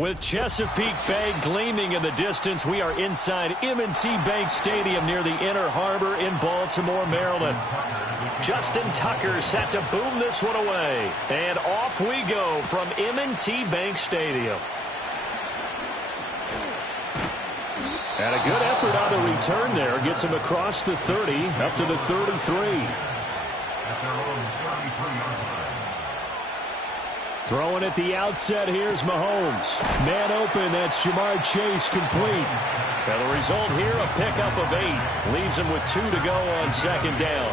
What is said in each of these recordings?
With Chesapeake Bay gleaming in the distance, we are inside M&T Bank Stadium near the Inner Harbor in Baltimore, Maryland. Justin Tucker set to boom this one away. And off we go from M&T Bank Stadium. And a good effort on the return there. Gets him across the 30, up to the 33. Throwing at the outset, here's Mahomes. Man open, that's Jamar Chase complete. And the result here, a pickup of 8. Leaves him with 2 to go on second down.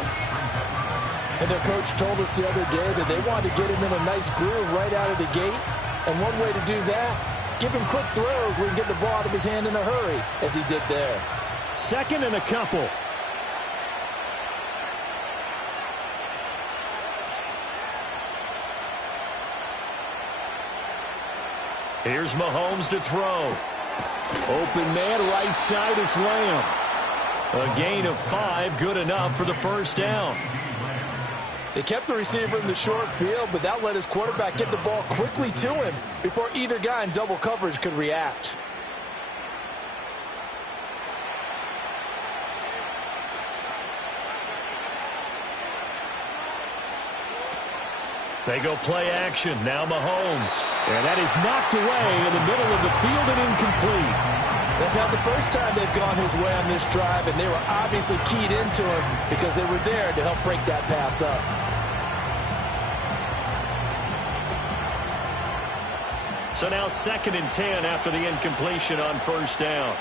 And their coach told us the other day that they wanted to get him in a nice groove right out of the gate. And one way to do that, give him quick throws where he can get the ball out of his hand in a hurry, as he did there. Second and a couple. Here's Mahomes to throw. Open man, right side, it's Lamb. A gain of 5, good enough for the first down. They kept the receiver in the short field, but that let his quarterback get the ball quickly to him before either guy in double coverage could react. They go play action. Now Mahomes. And that is knocked away in the middle of the field and incomplete. That's not the first time they've gone his way on this drive, and they were obviously keyed into him because they were there to help break that pass up. So now 2nd and 10 after the incompletion on first down.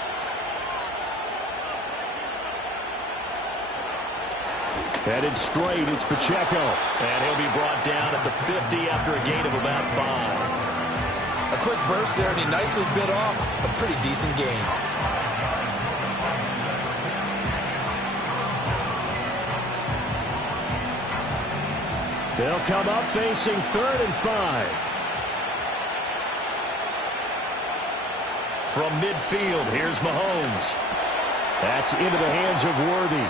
Headed straight, it's Pacheco. And he'll be brought down at the 50 after a gain of about 5. A quick burst there, and he nicely bit off a pretty decent gain. They'll come up facing 3rd and 5. From midfield, here's Mahomes. That's into the hands of Worthy.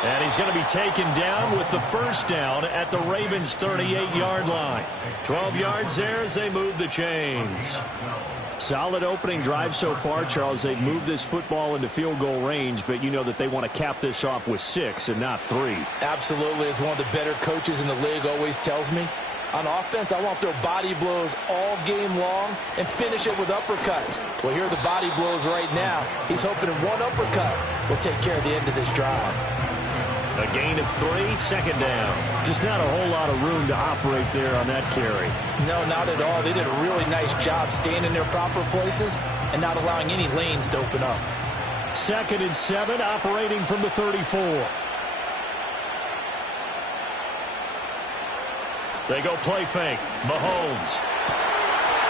And he's going to be taken down with the first down at the Ravens' 38-yard line. 12 yards there as they move the chains. Solid opening drive so far, Charles. They've moved this football into field goal range, but you know that they want to cap this off with 6 and not 3. Absolutely. As one of the better coaches in the league always tells me, on offense, I want to throw body blows all game long and finish it with uppercuts. Well, here are the body blows right now. He's hoping one uppercut will take care of the end of this drive. A gain of 3, 2nd down. Just not a whole lot of room to operate there on that carry. No, not at all. They did a really nice job staying in their proper places and not allowing any lanes to open up. 2nd and 7, operating from the 34. They go play fake. Mahomes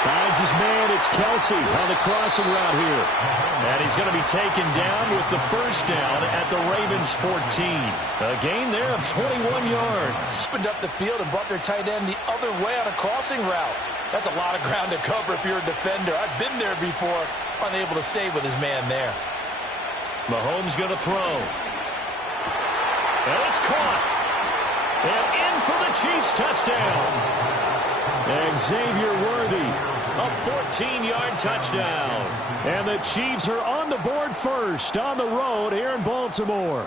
finds his man. It's Kelsey on the crossing route here. And he's going to be taken down with the first down at the Ravens' 14. A gain there of 21 yards. Opened up the field and brought their tight end the other way on a crossing route. That's a lot of ground to cover if you're a defender. I've been there before, unable to stay with his man there. Mahomes going to throw. And it's caught. And in for the Chiefs touchdown. And Xavier Worthy, a 14-yard touchdown. And the Chiefs are on the board first on the road here in Baltimore.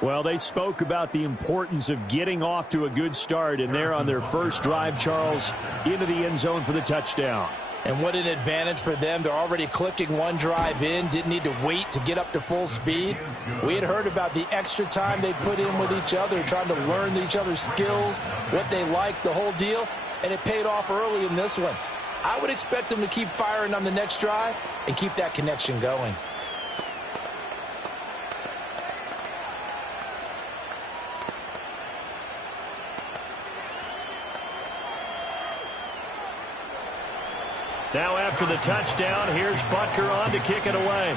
Well, they spoke about the importance of getting off to a good start, and they're on their first drive, Charles, into the end zone for the touchdown. And what an advantage for them. They're already clicking one drive in. Didn't need to wait to get up to full speed. We had heard about the extra time they put in with each other, trying to learn each other's skills, what they like, the whole deal. And it paid off early in this one. I would expect them to keep firing on the next drive and keep that connection going. Now after the touchdown, here's Butker on to kick it away.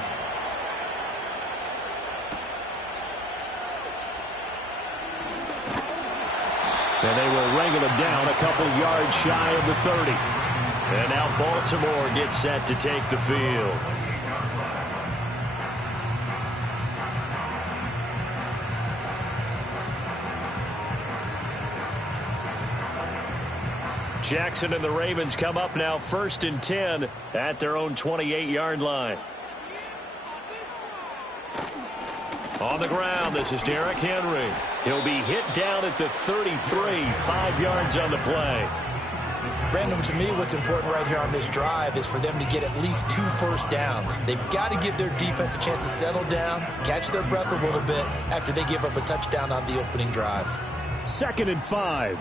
And they will wrangle him down a couple yards shy of the 30. And now Baltimore gets set to take the field. Jackson and the Ravens come up now 1st and 10 at their own 28-yard line. On the ground, this is Derrick Henry. He'll be hit down at the 33, 5 yards on the play. Brandon, to me, what's important right here on this drive is for them to get at least 2 first downs. They've got to give their defense a chance to settle down, catch their breath a little bit after they give up a touchdown on the opening drive. 2nd and 5.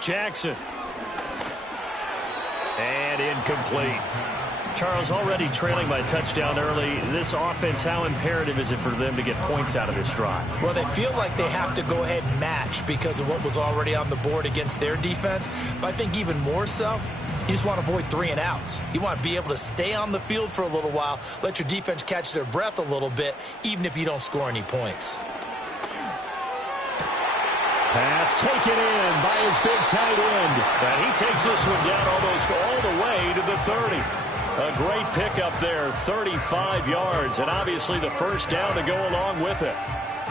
Jackson. And incomplete. Charles, already trailing by a touchdown early. This offense, how imperative is it for them to get points out of this drive? Well, they feel like they have to go ahead and match because of what was already on the board against their defense. But I think even more so, you just want to avoid 3 and outs. You want to be able to stay on the field for a little while, let your defense catch their breath a little bit, even if you don't score any points. Pass taken in by his big tight end. And he takes this one down almost all the way to the 30. A great pickup there, 35 yards, and obviously the first down to go along with it.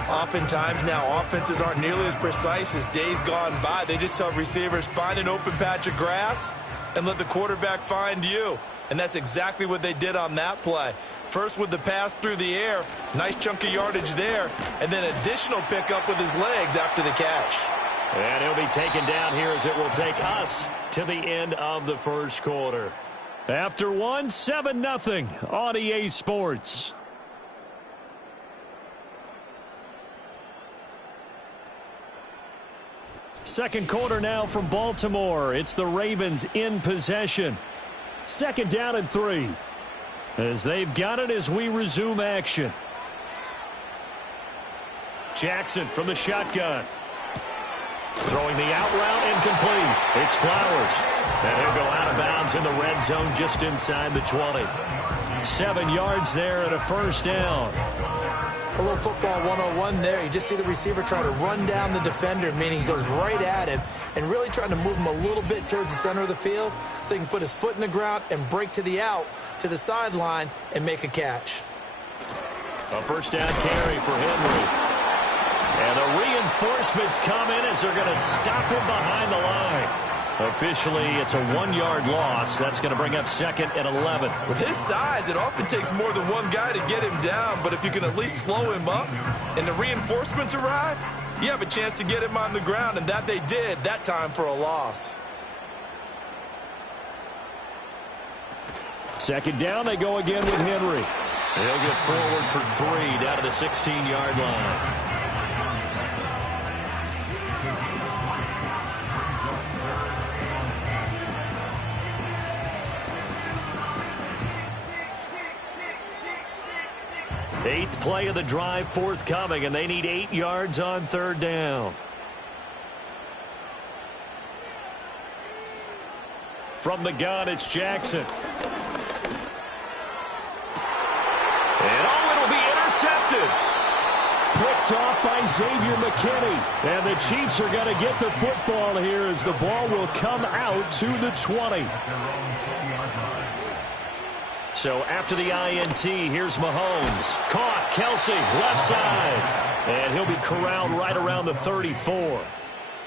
Oftentimes now, offenses aren't nearly as precise as days gone by. They just tell receivers, find an open patch of grass and let the quarterback find you. And that's exactly what they did on that play. First with the pass through the air, nice chunk of yardage there, and then additional pickup with his legs after the catch. And he'll be taken down here as it will take us to the end of the first quarter. After one, 7-0 on EA Sports. Second quarter now from Baltimore. It's the Ravens in possession. 2nd down and 3. As they've got it as we resume action. Jackson from the shotgun. Throwing the out route incomplete. It's Flowers. And he'll go out of bounds in the red zone just inside the 20. 7 yards there and a first down. A little football 101 there. You just see the receiver try to run down the defender, meaning he goes right at him and really trying to move him a little bit towards the center of the field so he can put his foot in the ground and break to the out, to the sideline, and make a catch. A first down carry for Henry. And the reinforcements come in as they're going to stop him behind the line. Officially, it's a 1-yard loss. That's going to bring up 2nd and 11. With his size, it often takes more than one guy to get him down, but if you can at least slow him up and the reinforcements arrive, you have a chance to get him on the ground, and that they did that time for a loss. 2nd down, they go again with Henry. They'll get forward for 3 down to the 16-yard line. Eighth play of the drive forthcoming, and they need 8 yards on 3rd down. From the gun, it's Jackson. And it'll be intercepted. Picked off by Xavier McKinney. And the Chiefs are going to get the football here as the ball will come out to the 20. So after the INT, here's Mahomes. Caught, Kelsey, left side. And he'll be corralled right around the 34.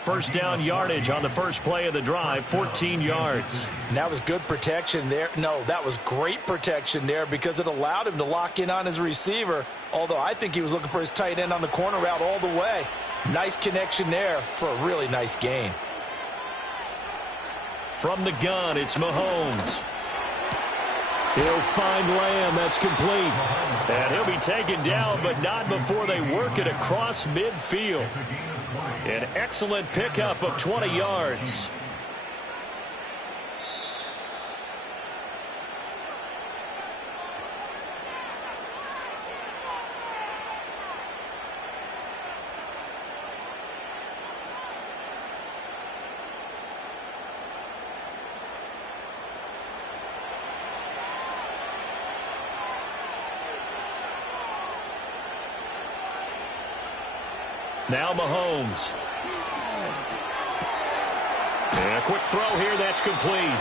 First down yardage on the first play of the drive, 14 yards. And that was good protection there. No, that was great protection there because it allowed him to lock in on his receiver, although I think he was looking for his tight end on the corner route all the way. Nice connection there for a really nice gain. From the gun, it's Mahomes. He'll find Lamb. That's complete. And he'll be taken down, but not before they work it across midfield. An excellent pickup of 20 yards. Now Mahomes. And a quick throw here, that's complete.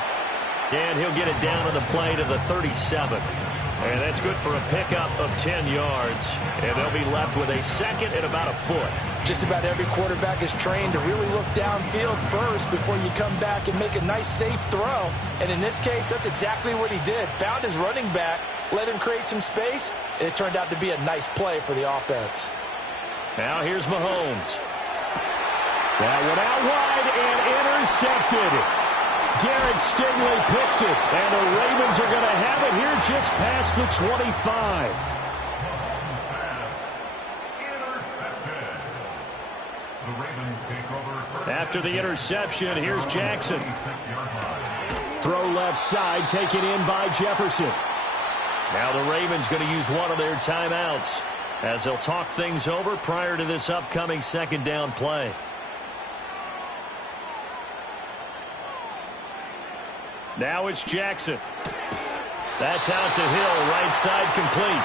And he'll get it down on the play to the 37. And that's good for a pickup of 10 yards. And they'll be left with a 2nd and about a foot. Just about every quarterback is trained to really look downfield first before you come back and make a nice, safe throw. And in this case, that's exactly what he did. Found his running back, let him create some space, and it turned out to be a nice play for the offense. Now here's Mahomes. That one out wide and intercepted. Derek Stingley picks it, and the Ravens are going to have it here just past the 25. After the interception, here's Jackson. Throw left side, taken in by Jefferson. Now the Ravens going to use one of their timeouts as they'll talk things over prior to this upcoming 2nd down play. Now it's Jackson. That's out to Hill, right side complete.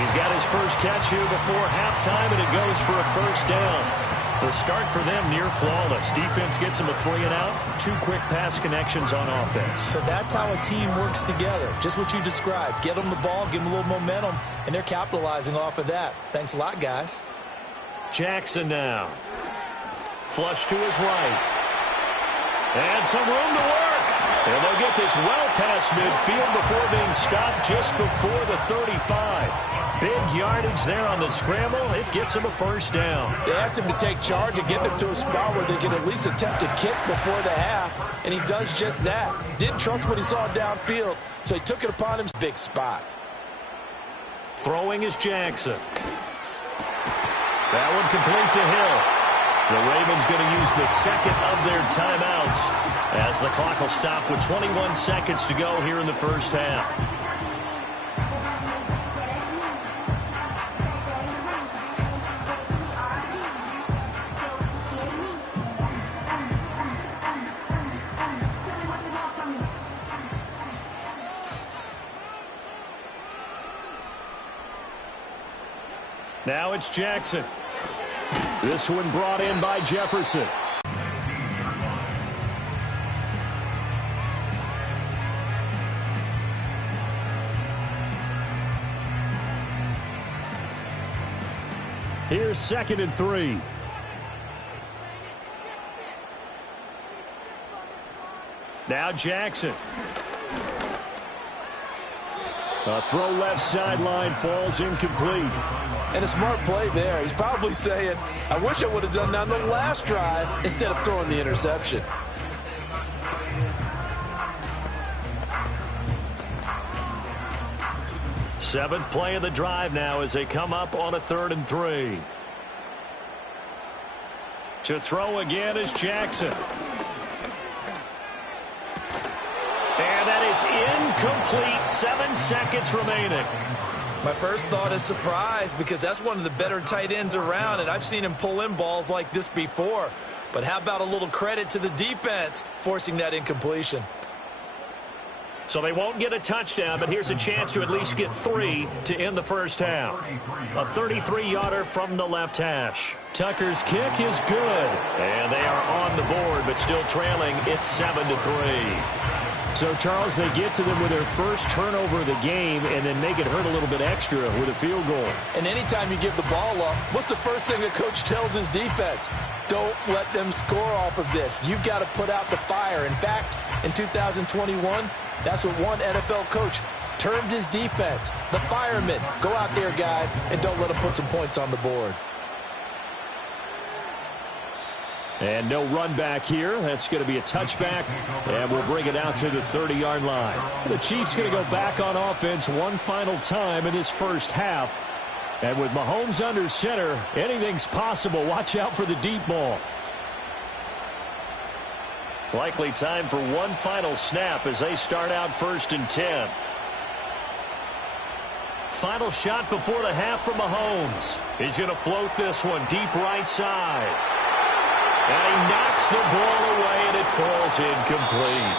He's got his first catch here before halftime, and it goes for a first down. The start for them near flawless. Defense gets them a 3 and out. 2 quick pass connections on offense. So that's how a team works together. Just what you described. Get them the ball, give them a little momentum, and they're capitalizing off of that. Thanks a lot, guys. Jackson now. Flush to his right. And some room to work. And they'll get this well past midfield before being stopped just before the 35. Big yardage there on the scramble. It gets them a first down. They asked him to take charge and get them to a spot where they can at least attempt to kick before the half, and he does just that. Didn't trust what he saw downfield, so he took it upon him. Big spot. Throwing is Jackson. That one complete to Hill. The Ravens going to use the 2nd of their timeouts as the clock will stop with 21 seconds to go here in the first half. Now it's Jackson. This one brought in by Jefferson. Here's 2nd and 3. Now Jackson. A throw left sideline falls incomplete. And a smart play there. He's probably saying, I wish I would have done that on the last drive instead of throwing the interception. Seventh play of the drive now as they come up on a 3rd and 3. To throw again is Jackson. And that is incomplete. 7 seconds remaining. My first thought is surprise because that's one of the better tight ends around, and I've seen him pull in balls like this before. But how about a little credit to the defense forcing that incompletion? So they won't get a touchdown, but here's a chance to at least get 3 to end the first half. A 33-yarder from the left hash. Tucker's kick is good. And they are on the board, but still trailing. It's 7-3. So, Charles, they get to them with their first turnover of the game and then make it hurt a little bit extra with a field goal. And anytime you give the ball up, what's the first thing a coach tells his defense? Don't let them score off of this. You've got to put out the fire. In fact, in 2021, that's what one NFL coach termed his defense. The firemen. Go out there, guys, and don't let them put some points on the board. And no run back here. That's going to be a touchback, and we'll bring it out to the 30-yard line. The Chiefs going to go back on offense one final time in this first half. And with Mahomes under center, anything's possible. Watch out for the deep ball. Likely time for one final snap as they start out 1st and 10. Final shot before the half from Mahomes. He's going to float this one deep right side. And he knocks the ball away, and it falls incomplete.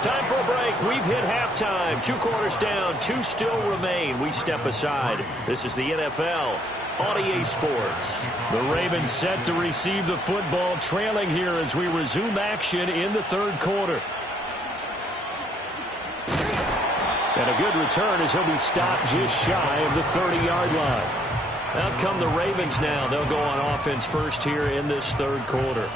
Time for a break. We've hit halftime. 2 quarters down. 2 still remain. We step aside. This is the NFL on EA Sports. The Ravens set to receive the football, trailing here as we resume action in the 3rd quarter. And a good return as he'll be stopped just shy of the 30-yard line. Out come the Ravens now. They'll go on offense first here in this 3rd quarter.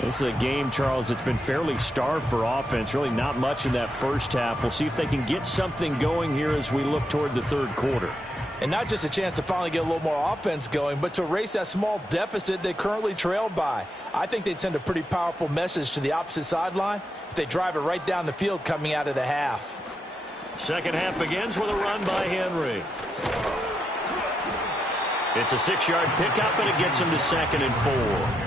This is a game, Charles, that's been fairly starved for offense. Really not much in that first half. We'll see if they can get something going here as we look toward the 3rd quarter. And not just a chance to finally get a little more offense going, but to erase that small deficit they currently trailed by. I think they'd send a pretty powerful message to the opposite sideline if they drive it right down the field coming out of the half. Second half begins with a run by Henry. It's a 6-yard pickup, and it gets him to 2nd and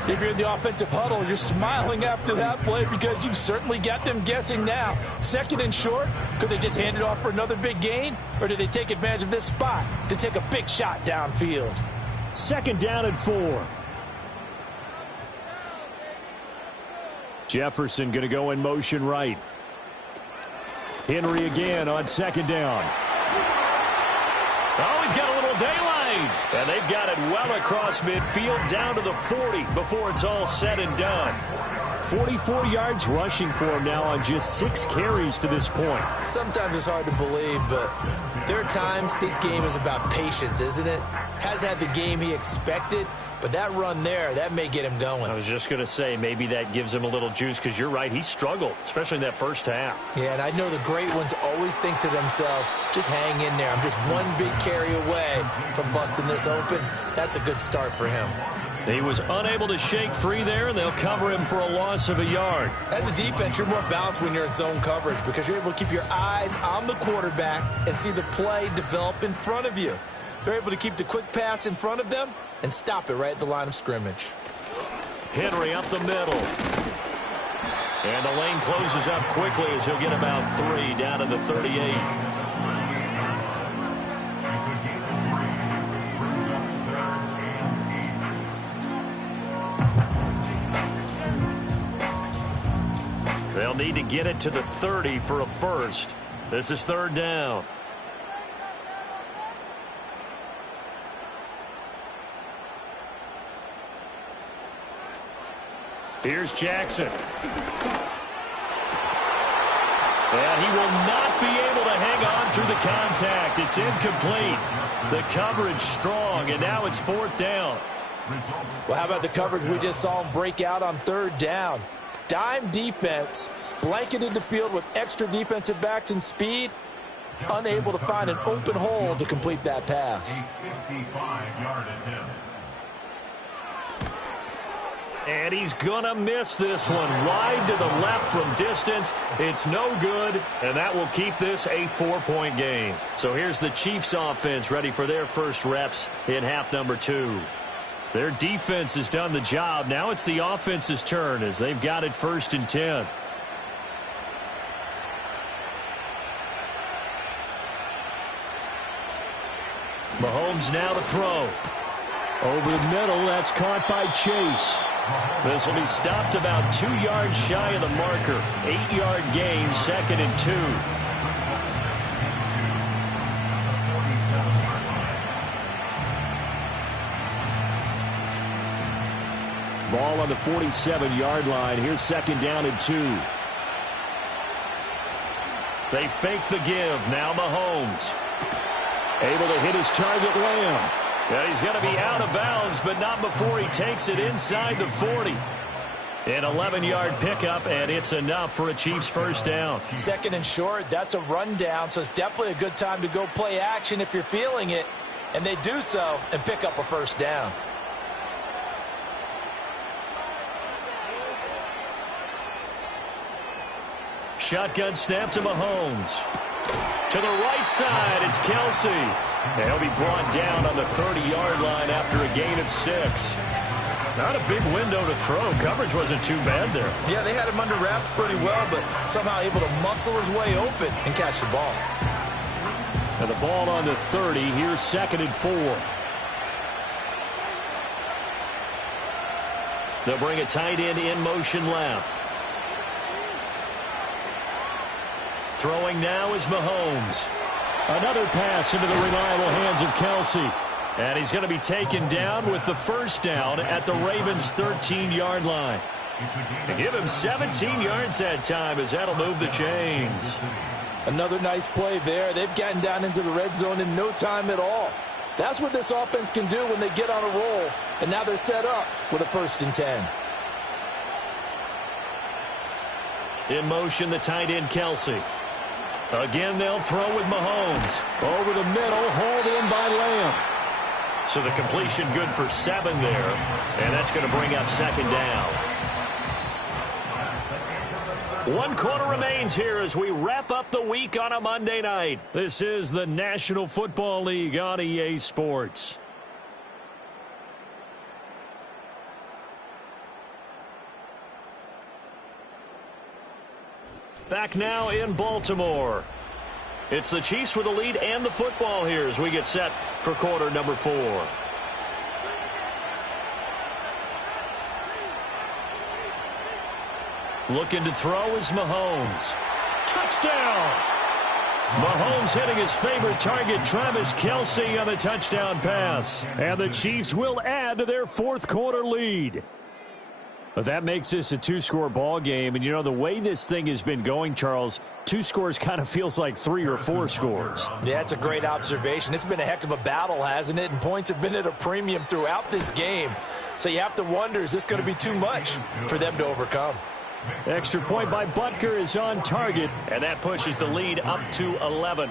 4. If you're in the offensive huddle, you're smiling after that play because you've certainly got them guessing now. 2nd and short, could they just hand it off for another big gain? Or do they take advantage of this spot to take a big shot downfield? 2nd down and 4. Jefferson going to go in motion right. Henry again on 2nd down. Oh, he's got a little daylight. And they've got it well across midfield down to the 40 before it's all said and done. 44 yards rushing for him now on just 6 carries to this point. Sometimes it's hard to believe, but there are times this game is about patience, isn't it? Has had the game he expected, but that run there, that may get him going. I was just going to say, maybe that gives him a little juice because you're right, he struggled, especially in that first half. Yeah, and I know the great ones always think to themselves, just hang in there. I'm just one big carry away from busting this open. That's a good start for him. He was unable to shake free there, and they'll cover him for a loss of a yard. As a defense, you're more balanced when you're in zone coverage because you're able to keep your eyes on the quarterback and see the play develop in front of you. They're able to keep the quick pass in front of them and stop it right at the line of scrimmage. Henry up the middle. And the lane closes up quickly as he'll get about 3 down to the 38. They'll need to get it to the 30 for a first. This is 3rd down. Here's Jackson. And he will not be able to hang on through the contact. It's incomplete. The coverage strong, and now it's 4th down. Well, how about the coverage we just saw him break out on 3rd down? Dime defense, blanketed the field with extra defensive backs and speed, unable to find an open hole to complete that pass. And he's going to miss this one. Wide to the left from distance. It's no good, and that will keep this a 4-point game. So here's the Chiefs offense ready for their first reps in half number 2. Their defense has done the job. Now it's the offense's turn as they've got it 1st and 10. Mahomes now to throw. Over the middle, that's caught by Chase. This will be stopped about 2 yards shy of the marker. 8-yard gain, 2nd and 2. Ball on the 47-yard line. Here's 2nd down and 2. They fake the give. Now Mahomes. Able to hit his target, Lamb. And he's going to be out of bounds, but not before he takes it inside the 40. An 11-yard pickup, and it's enough for a Chiefs first down. 2nd and short, that's a rundown, so it's definitely a good time to go play action if you're feeling it. And they do so and pick up a first down. Shotgun snap to Mahomes. To the right side, it's Kelsey. And he'll be brought down on the 30-yard line after a gain of 6. Not a big window to throw. Coverage wasn't too bad there. Yeah, they had him under wraps pretty well, but somehow able to muscle his way open and catch the ball. And the ball on the 30. Here's 2nd and 4. They'll bring a tight end in motion left. Throwing now is Mahomes. Another pass into the reliable hands of Kelsey. And he's going to be taken down with the first down at the Ravens' 13-yard line. They give him 17 yards that time as that'll move the chains. Another nice play there. They've gotten down into the red zone in no time at all. That's what this offense can do when they get on a roll. And now they're set up with a 1st and 10. In motion, the tight end, Kelsey. Again, they'll throw with Mahomes. Over the middle, hauled in by Lamb. So the completion good for 7 there. And that's going to bring up 2nd down. 1 quarter remains here as we wrap up the week on a Monday night. This is the National Football League on EA Sports. Back now in Baltimore. It's the Chiefs with the lead and the football here as we get set for quarter number 4. Looking to throw is Mahomes. Touchdown! Mahomes hitting his favorite target, Travis Kelce, on the touchdown pass. And the Chiefs will add to their 4th quarter lead. But that makes this a 2-score ball game. And, you know, the way this thing has been going, Charles, 2 scores kind of feels like 3 or 4 scores. Yeah, it's a great observation. It's been a heck of a battle, hasn't it? And points have been at a premium throughout this game. So you have to wonder, is this going to be too much for them to overcome? Extra point by Butker is on target, and that pushes the lead up to 11.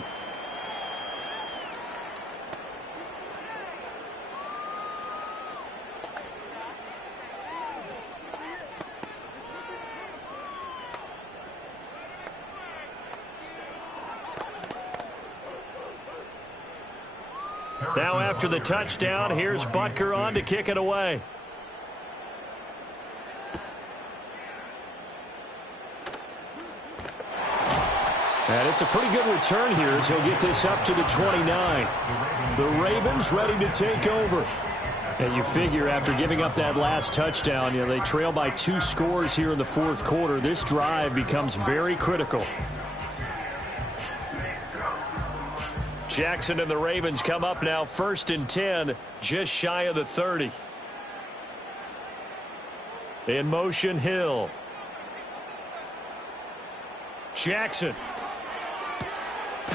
Now after the touchdown, here's Butker on to kick it away. And it's a pretty good return here as he'll get this up to the 29. The Ravens ready to take over. And you figure after giving up that last touchdown, you know, they trail by 2 scores here in the 4th quarter. This drive becomes very critical. Jackson and the Ravens come up now 1st and 10, just shy of the 30. In motion, Hill. Jackson.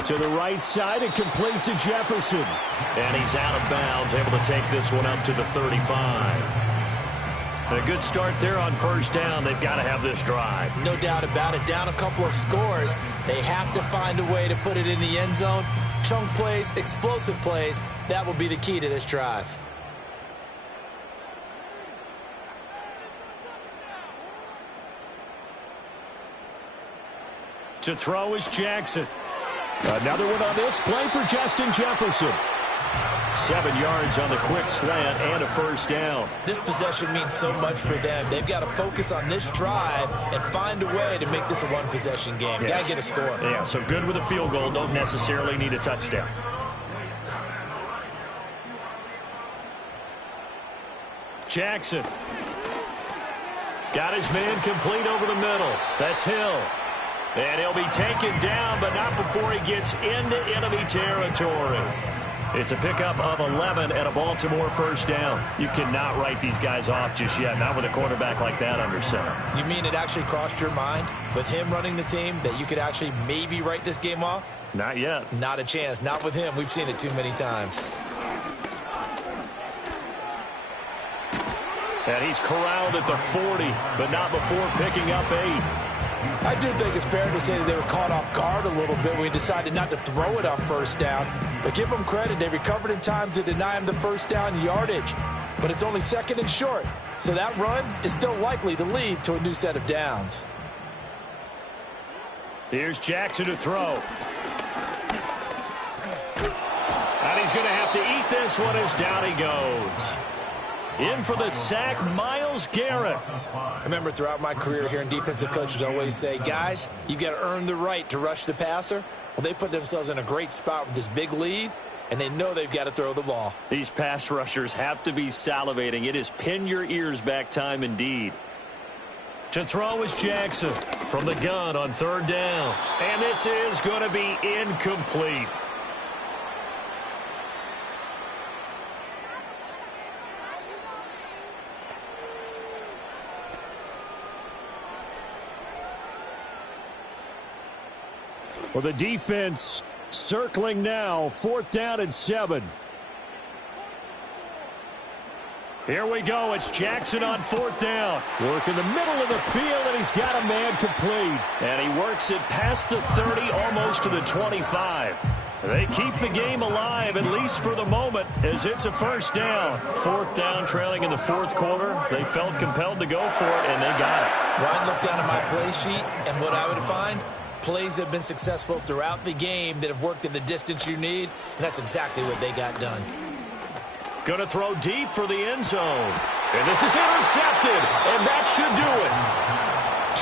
To the right side and complete to Jefferson. And he's out of bounds, able to take this one up to the 35. A good start there on first down. They've got to have this drive. No doubt about it. Down a couple of scores. They have to find a way to put it in the end zone. Chunk plays, explosive plays. That will be the key to this drive. To throw is Jackson. Another one on this play for Justin Jefferson. 7 yards on the quick slant and a first down. This possession means so much for them. They've got to focus on this drive and find a way to make this a one-possession game. Yes. Got to get a score. Yeah, so good with a field goal. Don't necessarily need a touchdown. Jackson. Got his man complete over the middle. That's Hill. And he'll be taken down, but not before he gets into enemy territory. It's a pickup of 11 and a Baltimore first down. You cannot write these guys off just yet, not with a quarterback like that under center. You mean it actually crossed your mind with him running the team that you could actually maybe write this game off? Not yet. Not a chance. Not with him. We've seen it too many times. And he's corralled at the 40, but not before picking up 8. I do think it's fair to say that they were caught off guard a little bit when he decided not to throw it on first down. But give them credit. They recovered in time to deny him the first down yardage. But it's only second and short. So that run is still likely to lead to a new set of downs. Here's Jackson to throw. And he's going to have to eat this one as down he goes. In for the sack, Myles Garrett. I remember throughout my career hearing defensive coaches always say, guys, you got to earn the right to rush the passer. Well, they put themselves in a great spot with this big lead, and they know they've got to throw the ball. These pass rushers have to be salivating. It is pin your ears back time indeed. To throw is Jackson from the gun on third down. And this is going to be incomplete. Well, the defense circling now, 4th down and 7. Here we go. It's Jackson on 4th down. Work in the middle of the field, and he's got a man complete. And he works it past the 30, almost to the 25. They keep the game alive, at least for the moment, as it's a first down. 4th down, trailing in the 4th quarter. They felt compelled to go for it, and they got it. Well, I'd look down at my play sheet, and what I would find, plays have been successful throughout the game that have worked in the distance you need, and that's exactly what they got done. Going to throw deep for the end zone. And this is intercepted, and that should do it.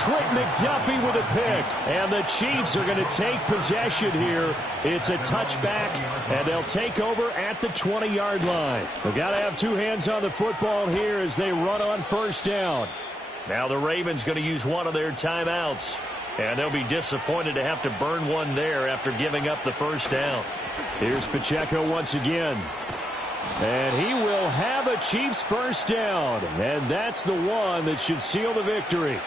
Trent McDuffie with a pick, and the Chiefs are going to take possession here. It's a touchback, and they'll take over at the 20-yard line. They've got to have two hands on the football here as they run on first down. Now the Ravens going to use one of their timeouts. And they'll be disappointed to have to burn one there after giving up the first down. Here's Pacheco once again. And he will have a Chiefs first down. And that's the one that should seal the victory.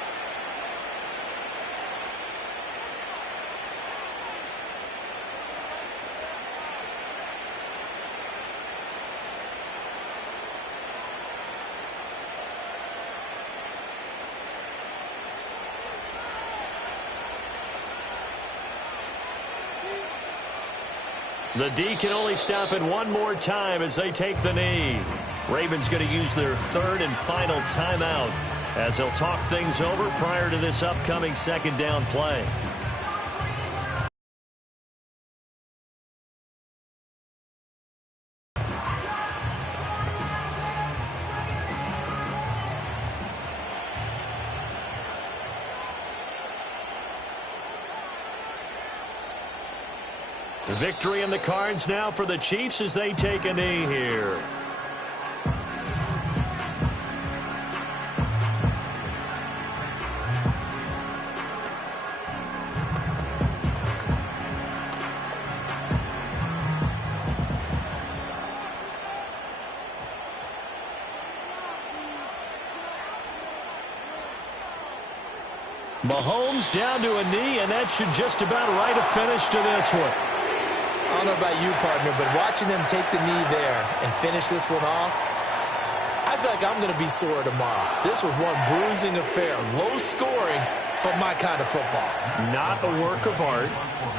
The D can only stop it one more time as they take the knee. Ravens going to use their 3rd and final timeout as they'll talk things over prior to this upcoming 2nd down play. Victory in the cards now for the Chiefs as they take a knee here. Mahomes down to a knee, and that should just about write a finish to this one. I don't know about you, partner, but watching them take the knee there and finish this one off, I feel like I'm going to be sore tomorrow. This was one bruising affair. Low scoring, but my kind of football. Not a work of art,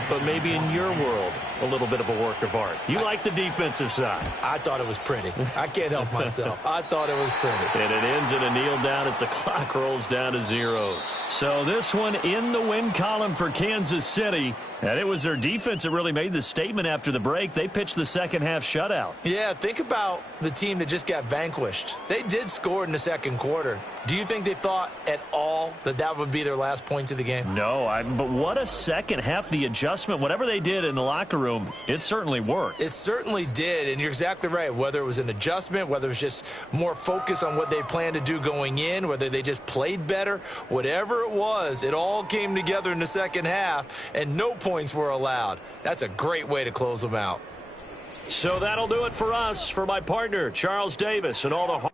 but maybe in your world, a little bit of a work of art. You like the defensive side. I thought it was pretty. I can't help myself. I thought it was pretty. And it ends in a kneel down as the clock rolls down to zeros. So this one in the win column for Kansas City. And it was their defense that really made the statement after the break. They pitched the second half shutout. Yeah, think about the team that just got vanquished. They did score in the second quarter. Do you think they thought at all that that would be their last points of the game? No, but what a second half. The adjustment, whatever they did in the locker room, it certainly worked. It certainly did, and you're exactly right. Whether it was an adjustment, whether it was just more focus on what they planned to do going in, whether they just played better, whatever it was, it all came together in the second half, and no points were allowed. That's a great way to close them out. So that'll do it for us. For my partner, Charles Davis, and all the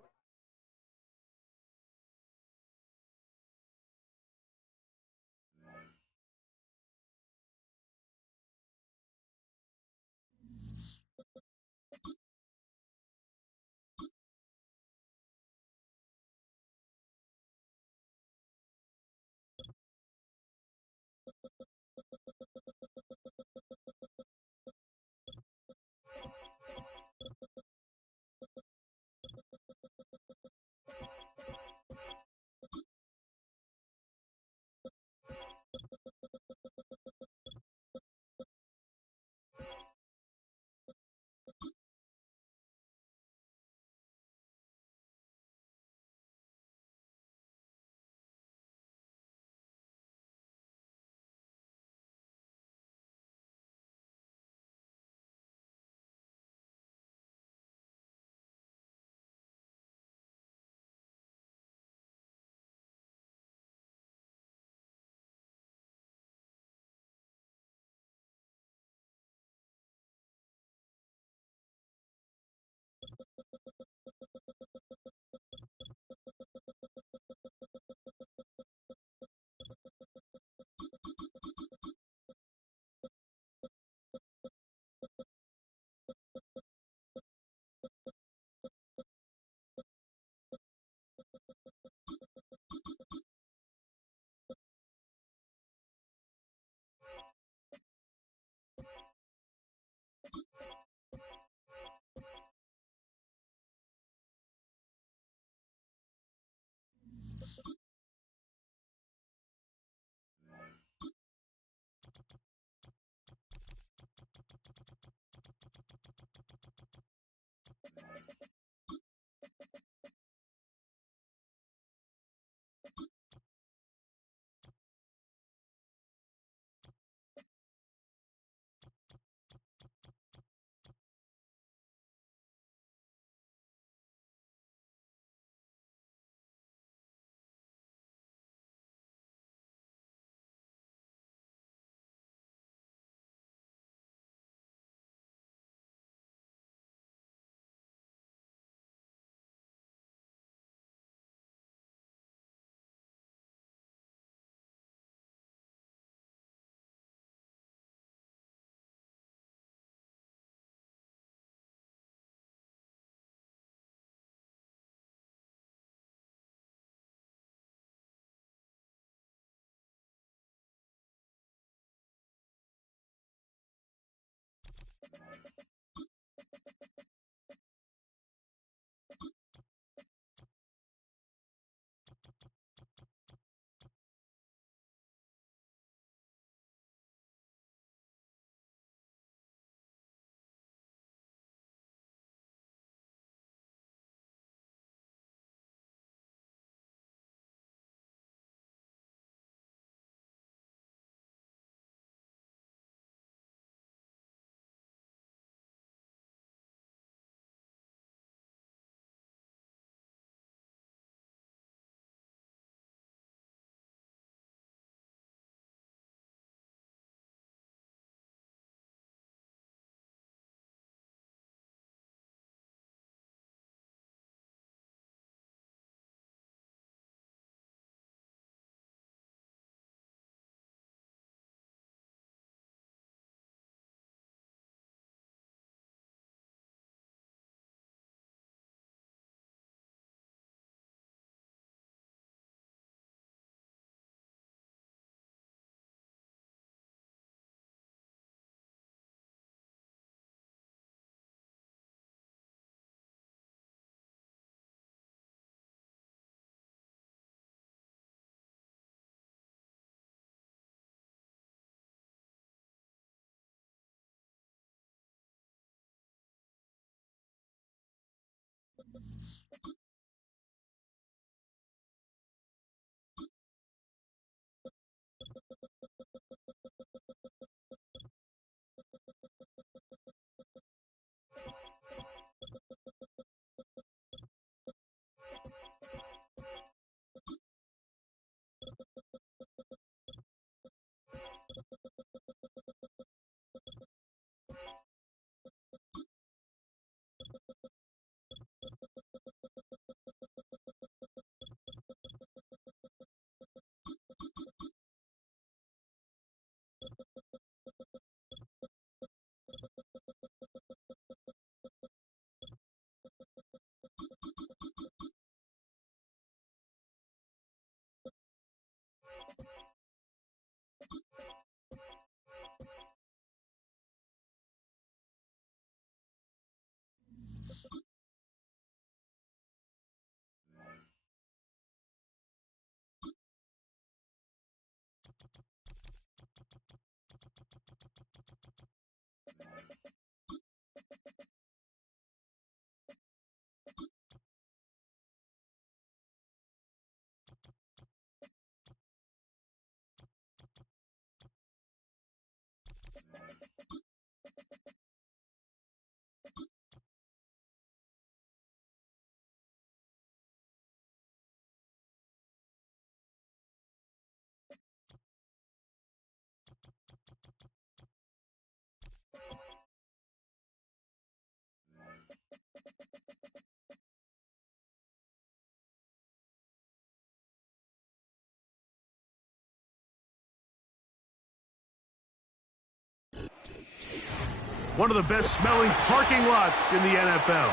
one of the best-smelling parking lots in the NFL.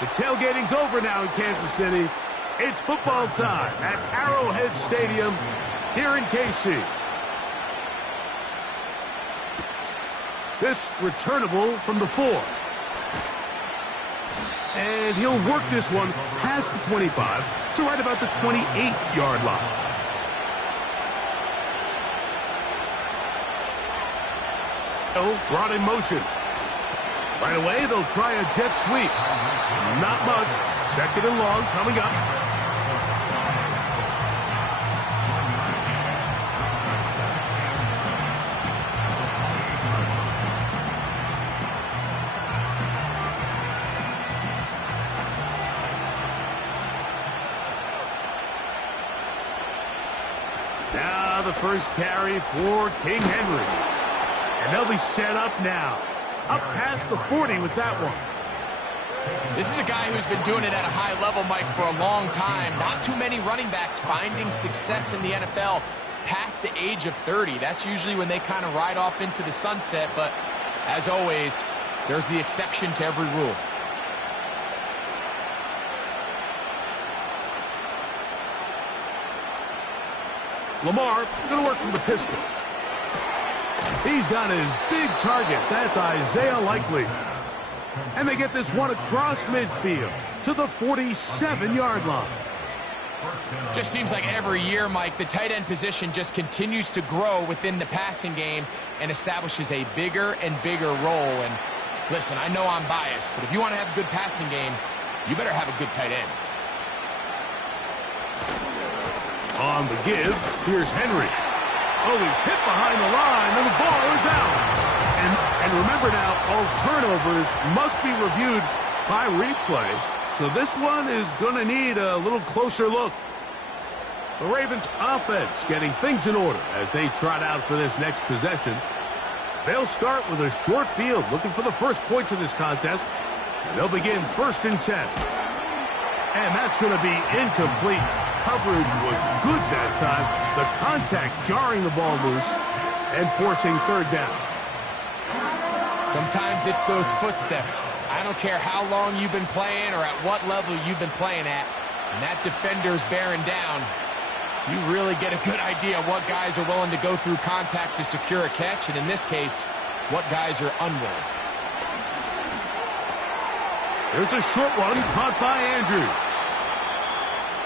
The tailgating's over now in Kansas City. It's football time at Arrowhead Stadium here in KC. This returnable from the 4. And he'll work this one past the 25 to right about the 28-yard line. Brought in motion. Right away, they'll try a jet sweep. Not much. 2nd and long coming up. Now the first carry for King Henry. And they'll be set up now. Up past the 40 with that one. This is a guy who's been doing it at a high level, Mike, for a long time. Not too many running backs finding success in the NFL past the age of 30. That's usually when they kind of ride off into the sunset. But as always, there's the exception to every rule. Lamar going to work from the pistol. He's got his big target. That's Isaiah Likely. And they get this one across midfield to the 47-yard line. Just seems like every year, Mike, the tight end position just continues to grow within the passing game and establishes a bigger and bigger role. And listen, I know I'm biased, but if you want to have a good passing game, you better have a good tight end. On the give, here's Henry. Oh, he's hit behind the line, and the ball is out. And remember now, all turnovers must be reviewed by replay. So this one is going to need a little closer look. The Ravens offense getting things in order as they trot out for this next possession. They'll start with a short field, looking for the first points of this contest. And they'll begin 1st and 10. And that's going to be incomplete. Coverage was good that time. The contact jarring the ball loose and forcing 3rd down. Sometimes it's those footsteps. I don't care how long you've been playing or at what level you've been playing at. And that defender's bearing down. You really get a good idea of what guys are willing to go through contact to secure a catch, and in this case, what guys are unwilling. There's a short one caught by Andrews.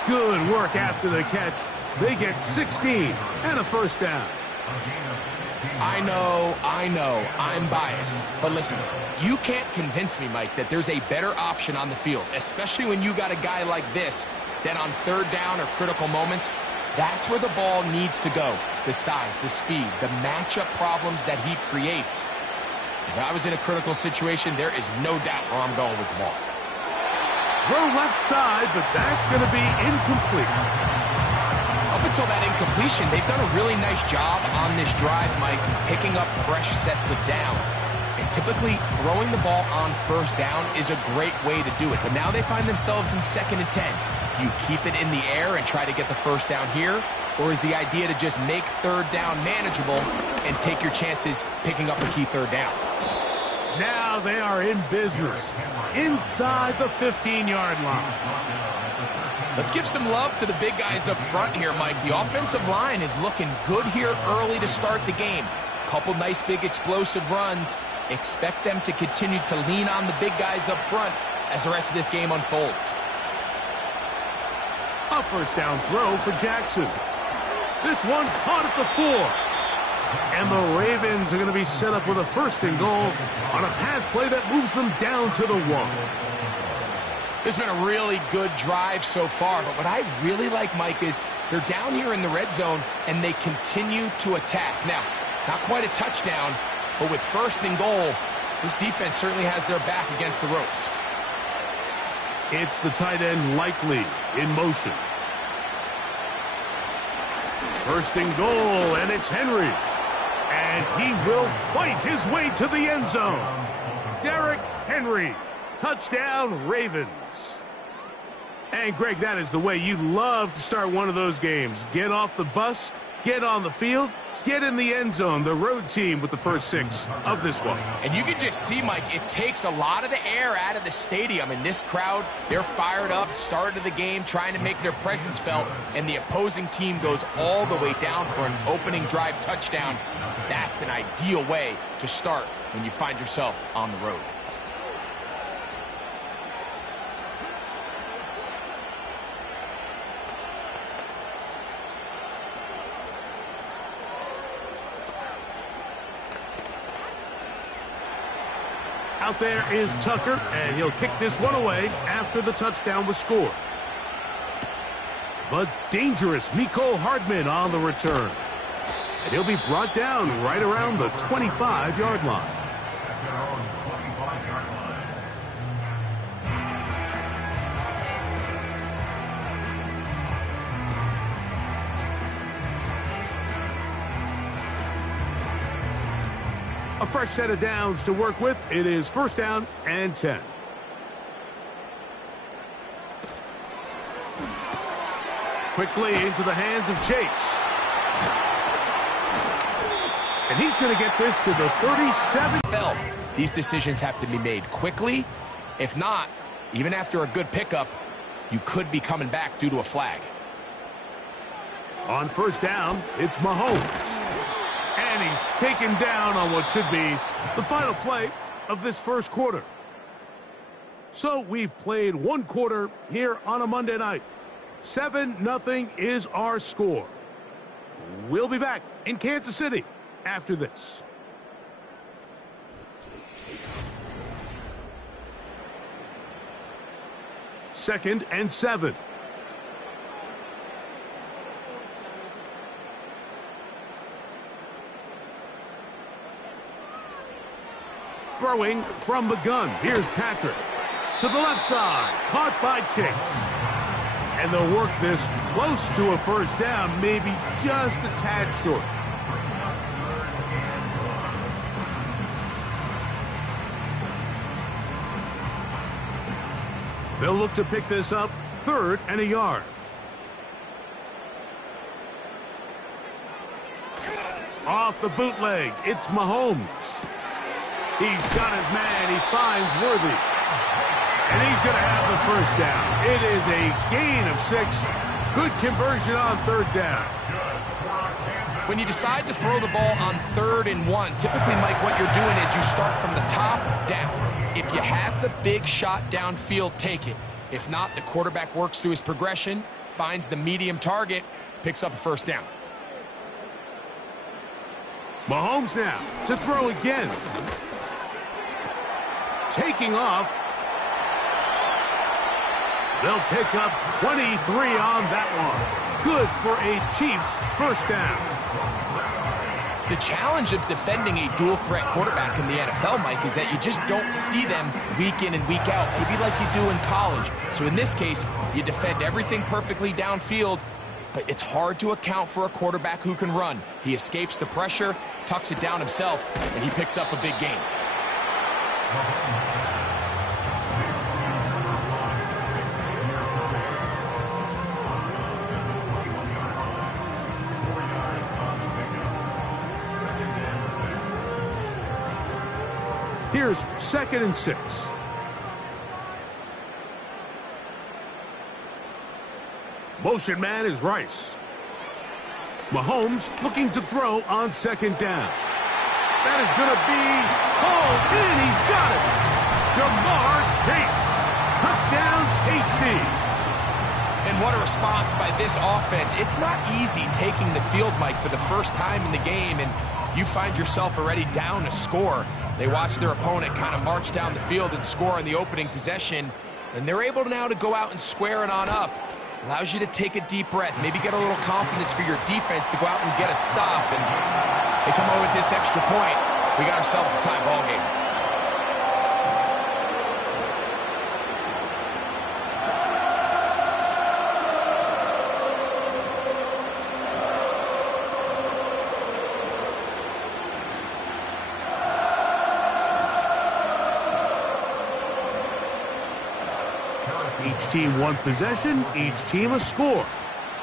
Good work after the catch. They get 16 and a 1st down. I know, I'm biased. But listen, you can't convince me, Mike, that there's a better option on the field, especially when you got a guy like this, that on 3rd down or critical moments, that's where the ball needs to go. The size, the speed, the matchup problems that he creates. If I was in a critical situation, there is no doubt where I'm going with the ball. Throw left side, but that's going to be incomplete. Up until that incompletion, they've done a really nice job on this drive, Mike, picking up fresh sets of downs. And typically, throwing the ball on 1st down is a great way to do it. But now they find themselves in 2nd and 10. Do you keep it in the air and try to get the 1st down here? Or is the idea to just make 3rd down manageable and take your chances picking up a key 3rd down? Now they are in business inside the 15-yard line. Let's give some love to the big guys up front here, Mike. The offensive line is looking good here early to start the game. Couple nice big explosive runs. Expect them to continue to lean on the big guys up front as the rest of this game unfolds. A 1st down throw for Jackson. This one caught at the 4. And the Ravens are going to be set up with a 1st and goal on a pass play that moves them down to the 1. This has been a really good drive so far, but what I really like, Mike, is they're down here in the red zone and they continue to attack. Now, not quite a touchdown, but with 1st and goal, this defense certainly has their back against the ropes. It's the tight end Likely in motion. 1st and goal, and it's Henry. And he will fight his way to the end zone. Derrick Henry. Touchdown, Ravens. And, Greg, that is the way you love to start one of those games. Get off the bus, get on the field, get in the end zone. The road team with the first 6 of this one. And you can just see, Mike, it takes a lot of the air out of the stadium. And this crowd, they're fired up, start of the game, trying to make their presence felt. And the opposing team goes all the way down for an opening drive touchdown. That's an ideal way to start when you find yourself on the road. Out there is Tucker, and he'll kick this one away after the touchdown was scored. But dangerous Mecole Hardman on the return. And he'll be brought down right around the 25-yard line. A fresh set of downs to work with. It is 1st down and 10. Quickly into the hands of Chase. And he's going to get this to the 37. These decisions have to be made quickly. If not, even after a good pickup, you could be coming back due to a flag. On 1st down, it's Mahomes. And he's taken down on what should be the final play of this first quarter. So we've played 1 quarter here on a Monday night. 7-0 is our score. We'll be back in Kansas City after this. Second and 7. Throwing from the gun. Here's Patrick. To the left side. Caught by Chase. And they'll work this close to a 1st down, maybe just a tad short. They'll look to pick this up 3rd and a yard. Off the bootleg, it's Mahomes. He's got his man. He finds Worthy. And he's going to have the 1st down. It is a gain of 6. Good conversion on 3rd down. When you decide to throw the ball on 3rd and 1, typically, Mike, what you're doing is you start from the top down. If you have the big shot downfield, take it. If not, the quarterback works through his progression, finds the medium target, picks up a 1st down. Mahomes now to throw again. Taking off. They'll pick up 23 on that one. Good for a Chiefs 1st down. The challenge of defending a dual-threat quarterback in the NFL, Mike, is that you just don't see them week in and week out, maybe like you do in college. So in this case, you defend everything perfectly downfield, but it's hard to account for a quarterback who can run. He escapes the pressure, tucks it down himself, and he picks up a big gain. Here's 2nd and 6. Motion man is Rice. Mahomes looking to throw on 2nd down. That is going to be called in. He's got it. Jamar Chase. Touchdown, KC. And what a response by this offense. It's not easy taking the field, Mike, for the first time in the game, and you find yourself already down a score. They watch their opponent kind of march down the field and score on the opening possession, and they're able now to go out and square it on up. Allows you to take a deep breath, maybe get a little confidence for your defense to go out and get a stop, and they come away with this extra point. We got ourselves a tie ball game. Each team 1 possession, each team a score.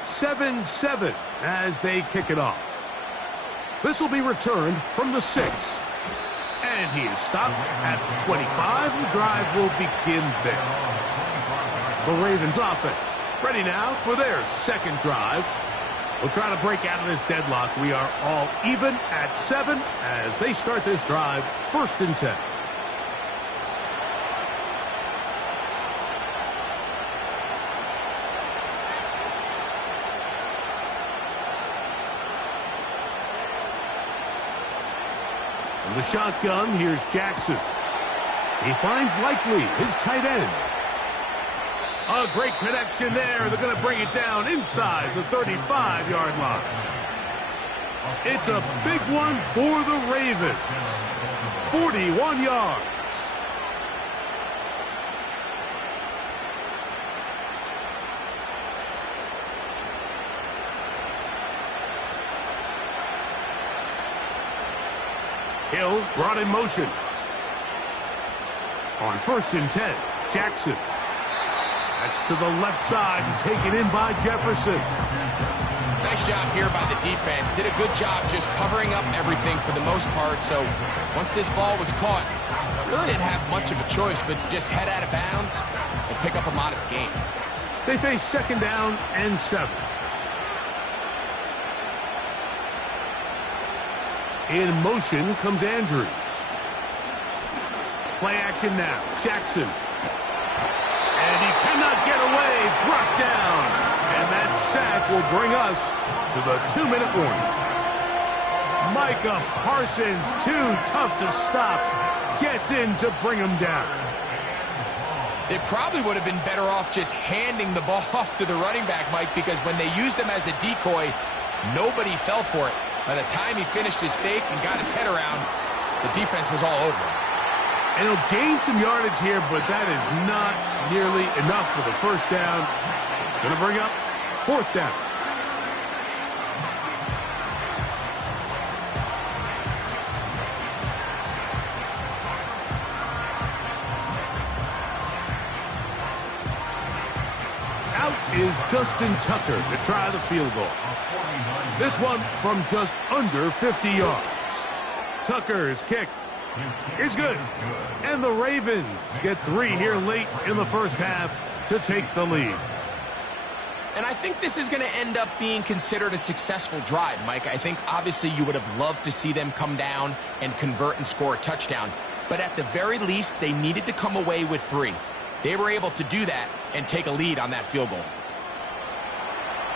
7-7 as they kick it off. This will be returned from the 6. And he is stopped at the 25. The drive will begin there. The Ravens offense ready now for their second drive. We'll try to break out of this deadlock. We are all even at 7 as they start this drive, 1st and 10. From the shotgun, here's Jackson. He finds Likely, his tight end. A great connection there. They're going to bring it down inside the 35-yard line. It's a big one for the Ravens. 41 yards. Hill brought in motion. On 1st and 10, Jackson. That's to the left side and taken in by Jefferson. Nice job here by the defense. Did a good job just covering up everything for the most part. So once this ball was caught, really didn't have much of a choice but to just head out of bounds and pick up a modest gain. They face 2nd down and 7. In motion comes Andrews. Play action now. Jackson. And he cannot get away. Brought down. And that sack will bring us to the 2-minute warning. Micah Parsons, too tough to stop, gets in to bring him down. They probably would have been better off just handing the ball off to the running back, Mike, because when they used him as a decoy, nobody fell for it. By the time he finished his fake and got his head around, the defense was all over him. And he'll gain some yardage here, but that is not nearly enough for the 1st down. It's going to bring up 4th down. Out is Justin Tucker to try the field goal. This one from just under 50 yards. Tucker's kick is good. And the Ravens get 3 here late in the 1st half to take the lead. And I think this is going to end up being considered a successful drive, Mike. I think obviously you would have loved to see them come down and convert and score a touchdown. But at the very least, they needed to come away with 3. They were able to do that and take a lead on that field goal.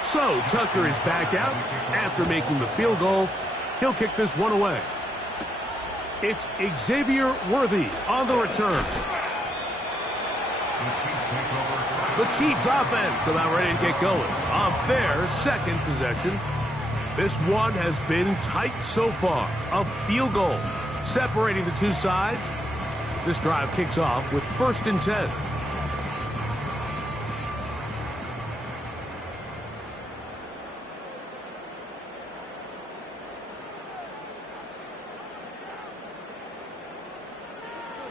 So Tucker is back out after making the field goal. He'll kick this one away. It's Xavier Worthy on the return. The Chiefs offense about ready to get going on their 2nd possession. This one has been tight so far. A field goal separating the two sides as this drive kicks off with 1st and 10.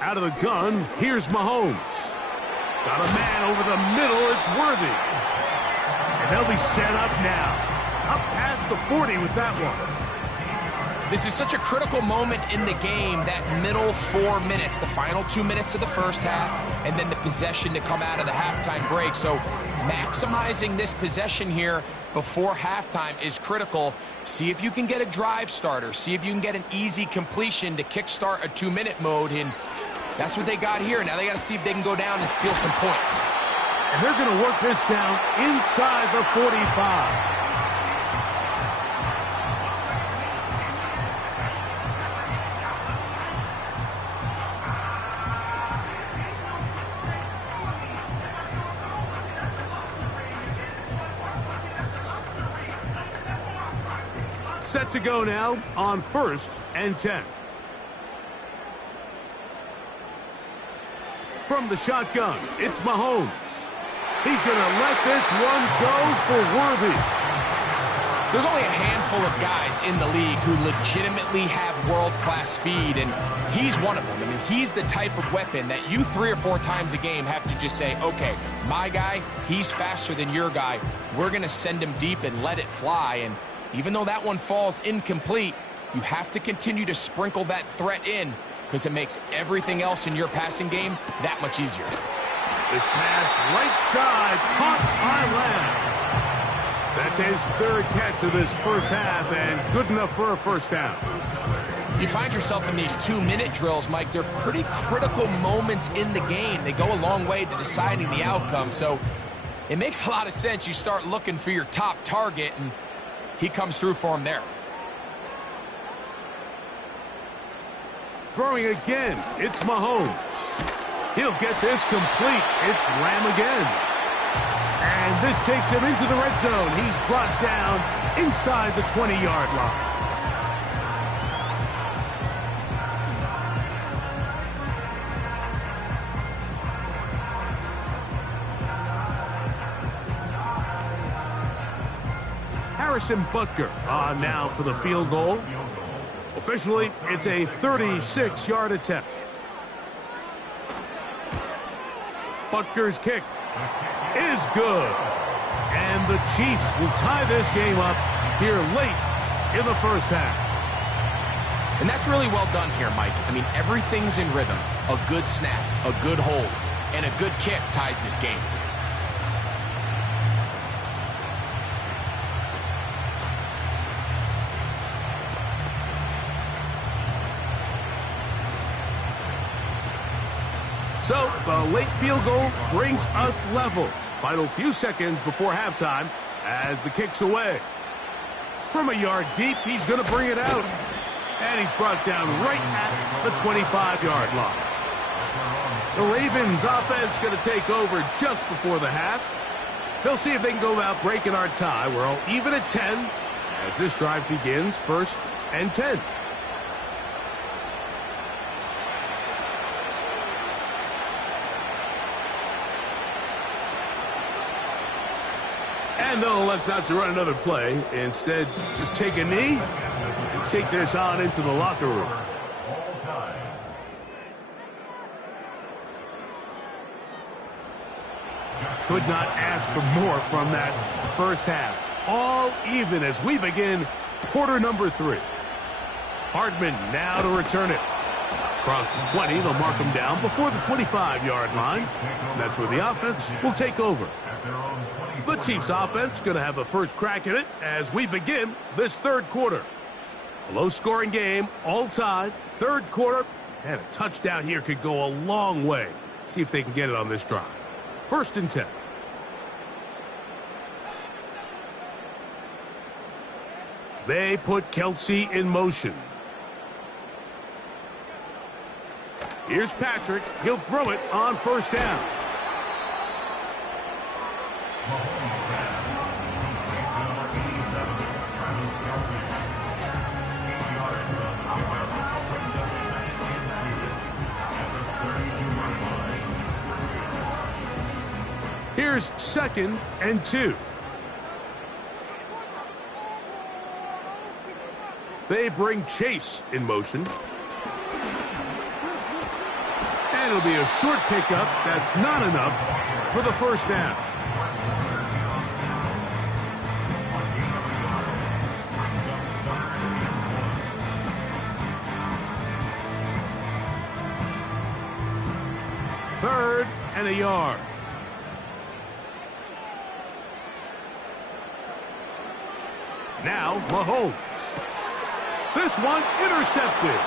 Out of the gun, here's Mahomes. Got a man over the middle, it's Worthy. And they'll be set up now. Up past the 40 with that one. This is such a critical moment in the game, that middle 4 minutes, the final 2 minutes of the 1st half, and then the possession to come out of the halftime break. So maximizing this possession here before halftime is critical. See if you can get a drive starter. See if you can get an easy completion to kickstart a 2-minute mode. And that's what they got here. Now they got to see if they can go down and steal some points. And they're going to work this down inside the 45. Set to go now on 1st and 10. From the shotgun, it's Mahomes. He's going to let this one go for Worthy. There's only a handful of guys in the league who legitimately have world-class speed, and he's one of them. I mean, he's the type of weapon that you 3 or 4 times a game have to just say, okay, my guy, he's faster than your guy. We're going to send him deep and let it fly. And even though that one falls incomplete, You have to continue to sprinkle that threat in because it makes everything else in your passing game that much easier. This pass right side caught by Lamb. That's his third catch of this first half and good enough for a first down. You find yourself in these 2-minute drills, Mike. They're pretty critical moments in the game. They go a long way to deciding the outcome. So it makes a lot of sense. You start looking for your top target, and he comes through for him there. Throwing again, it's Mahomes. He'll get this complete. It's Lamb again. And this takes him into the red zone. He's brought down inside the 20-yard line. Harrison Butker on now for the field goal. Officially, it's a 36-yard attempt. Butker's kick is good. And the Chiefs will tie this game up here late in the first half. And that's really well done here, Mike. I mean, everything's in rhythm. A good snap, a good hold, and a good kick ties this game. So, the late field goal brings us level. Final few seconds before halftime as the kick's away. From a yard deep, he's going to bring it out. And he's brought down right at the 25-yard line. The Ravens offense going to take over just before the half. They'll see if they can go about breaking our tie. We're all even at 10 as this drive begins, 1st and 10. And they'll elect not to run another play. Instead, just take a knee and take this on into the locker room. Could not ask for more from that first half. All even as we begin quarter number 3. Hardman now to return it. Across the 20, they'll mark him down before the 25-yard line. And that's where the offense will take over. The Chiefs offense going to have a first crack at it as we begin this third quarter. A low-scoring game, all tied, third quarter, and a touchdown here could go a long way. See if they can get it on this drive. 1st and 10. They put Kelsey in motion. Here's Patrick. He'll throw it on 1st down. Here's 2nd and 2. They bring Chase in motion. And it'll be a short pickup. That's not enough for the 1st down. Third and a yard. Now, Mahomes. This one intercepted.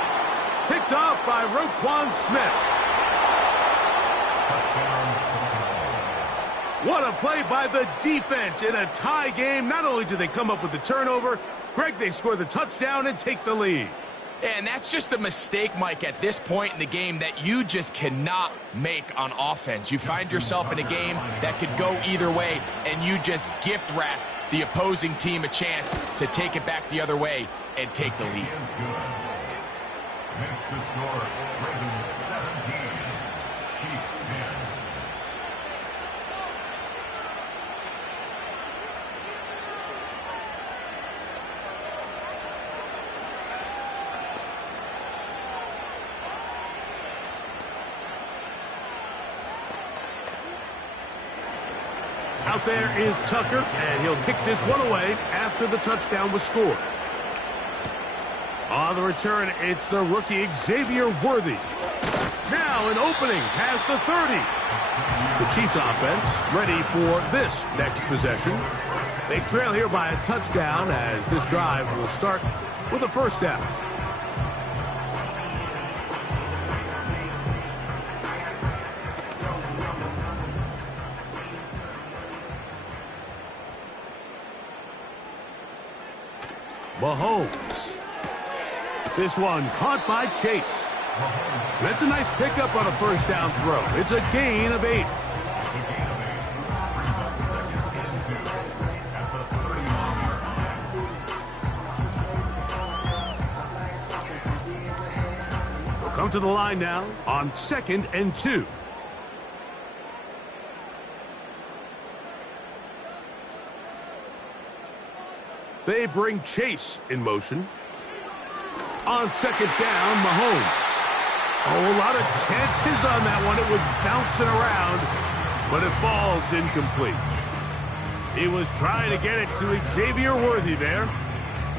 Picked off by Roquan Smith. What a play by the defense in a tie game. Not only do they come up with the turnover, Greg, they score the touchdown and take the lead. And that's just a mistake, Mike, at this point in the game that you just cannot make on offense. You find yourself in a game that could go either way, and you just gift wrap the opposing team a chance to take it back the other way and take the lead. Makes the score, Ravens 17, Chiefs 10. Out there is Tucker, and he'll kick this one away after the touchdown was scored. On the return, it's the rookie Xavier Worthy. Now an opening past the 30. The Chiefs offense ready for this next possession. They trail here by a touchdown as this drive will start with a first down. Mahomes. This one caught by Chase. That's a nice pickup on a first down throw. It's a gain of 8. We'll come to the line now on 2nd and 2. They bring Chase in motion. On 2nd down, Mahomes. Oh, a lot of chances on that one. It was bouncing around, but it falls incomplete. He was trying to get it to Xavier Worthy there.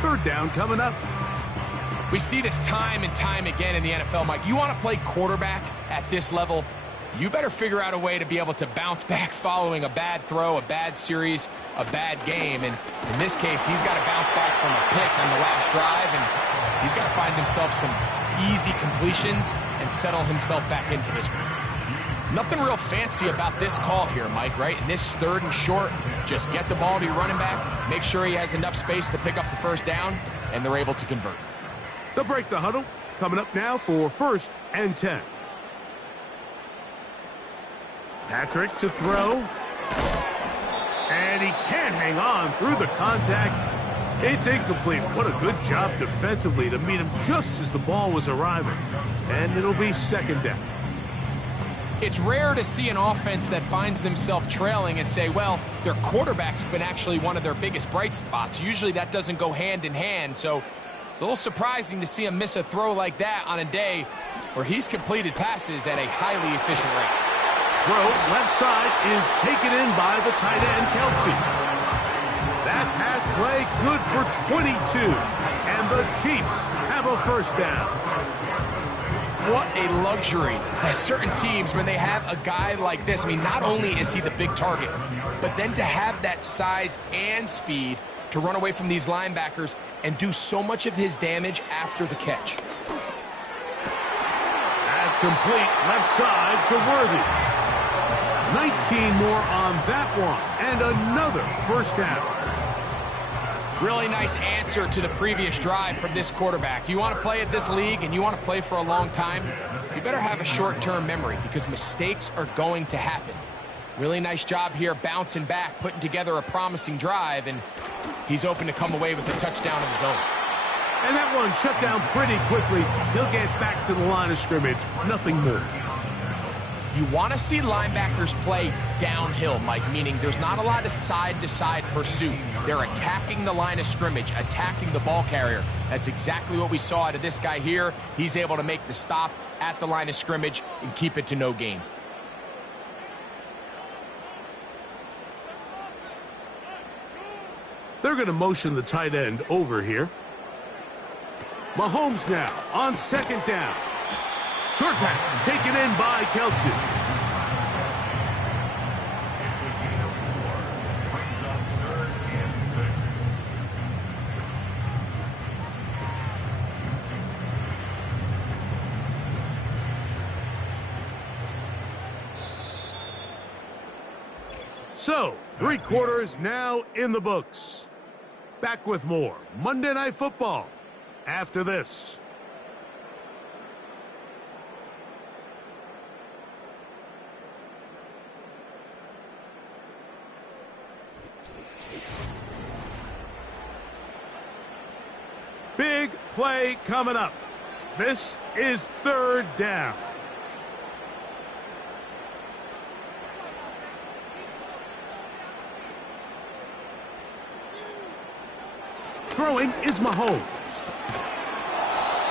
3rd down coming up. We see this time and time again in the NFL, Mike. You want to play quarterback at this level, you better figure out a way to be able to bounce back following a bad throw, a bad series, a bad game. And in this case, he's got to bounce back from a pick on the last drive, and he's got to find himself some easy completions and settle himself back into this one. Nothing real fancy about this call here, Mike, right? In this 3rd and short, just get the ball to your running back, make sure he has enough space to pick up the first down, and they're able to convert. They'll break the huddle. Coming up now for 1st and 10. Patrick to throw. And he can't hang on through the contact. It's incomplete. What a good job defensively to meet him just as the ball was arriving. And it'll be 2nd down. It's rare to see an offense that finds themselves trailing and say, well, their quarterback's been actually one of their biggest bright spots. Usually that doesn't go hand in hand. So it's a little surprising to see him miss a throw like that on a day where he's completed passes at a highly efficient rate. Throw left side is taken in by the tight end, Kelsey. That pass play good for 22. And the Chiefs have a first down. What a luxury. There's certain teams, when they have a guy like this, I mean, not only is he the big target, but then to have that size and speed to run away from these linebackers and do so much of his damage after the catch. That's complete left side to Worthy. 19 more on that one, and another first down. Really nice answer to the previous drive from this quarterback. You want to play at this league and you want to play for a long time, you better have a short-term memory because mistakes are going to happen. Really nice job here bouncing back, putting together a promising drive, and he's open to come away with a touchdown of his own. And that one shut down pretty quickly. He'll get back to the line of scrimmage. Nothing more. You want to see linebackers play downhill, Mike, meaning there's not a lot of side-to-side pursuit. They're attacking the line of scrimmage, attacking the ball carrier. That's exactly what we saw out of this guy here. He's able to make the stop at the line of scrimmage and keep it to no gain. They're going to motion the tight end over here. Mahomes now on 2nd down. Short pass taken in by Kelsey. So, 3 quarters now in the books. Back with more Monday Night Football after this. Big play coming up. This is 3rd down. Throwing is Mahomes.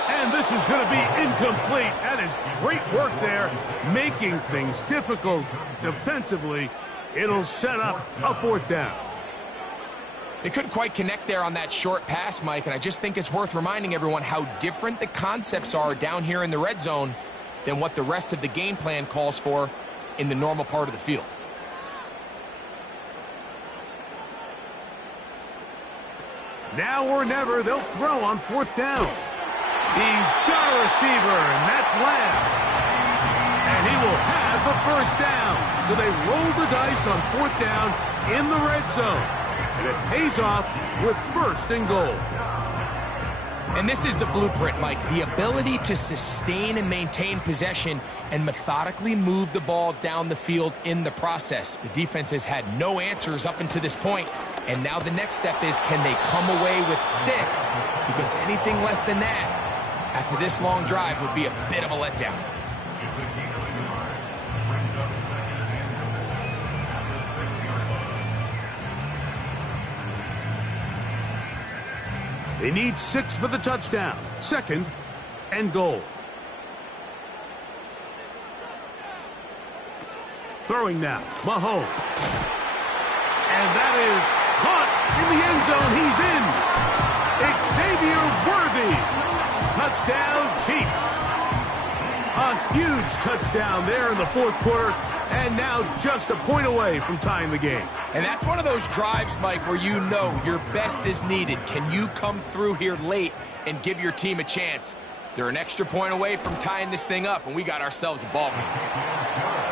And this is going to be incomplete. That is great work there, making things difficult defensively. It'll set up a 4th down. They couldn't quite connect there on that short pass, Mike, and I just think it's worth reminding everyone how different the concepts are down here in the red zone than what the rest of the game plan calls for in the normal part of the field. Now or never, they'll throw on 4th down. He's got a receiver, and that's Lamb. And he will have the 1st down. So they roll the dice on 4th down in the red zone. And it pays off with 1st and goal. And this is the blueprint, Mike. The ability to sustain and maintain possession and methodically move the ball down the field in the process. The defense has had no answers up until this point. And now the next step is, can they come away with 6? Because anything less than that, after this long drive, would be a bit of a letdown. They need 6 for the touchdown. 2nd and goal. Throwing now, Mahomes. And that is caught in the end zone. He's in. Xavier Worthy. Touchdown, Chiefs. A huge touchdown there in the 4th quarter. And now just a point away from tying the game. And that's one of those drives, Mike, where you know your best is needed. Can you come through here late and give your team a chance? They're an extra point away from tying this thing up, and we got ourselves a ball game.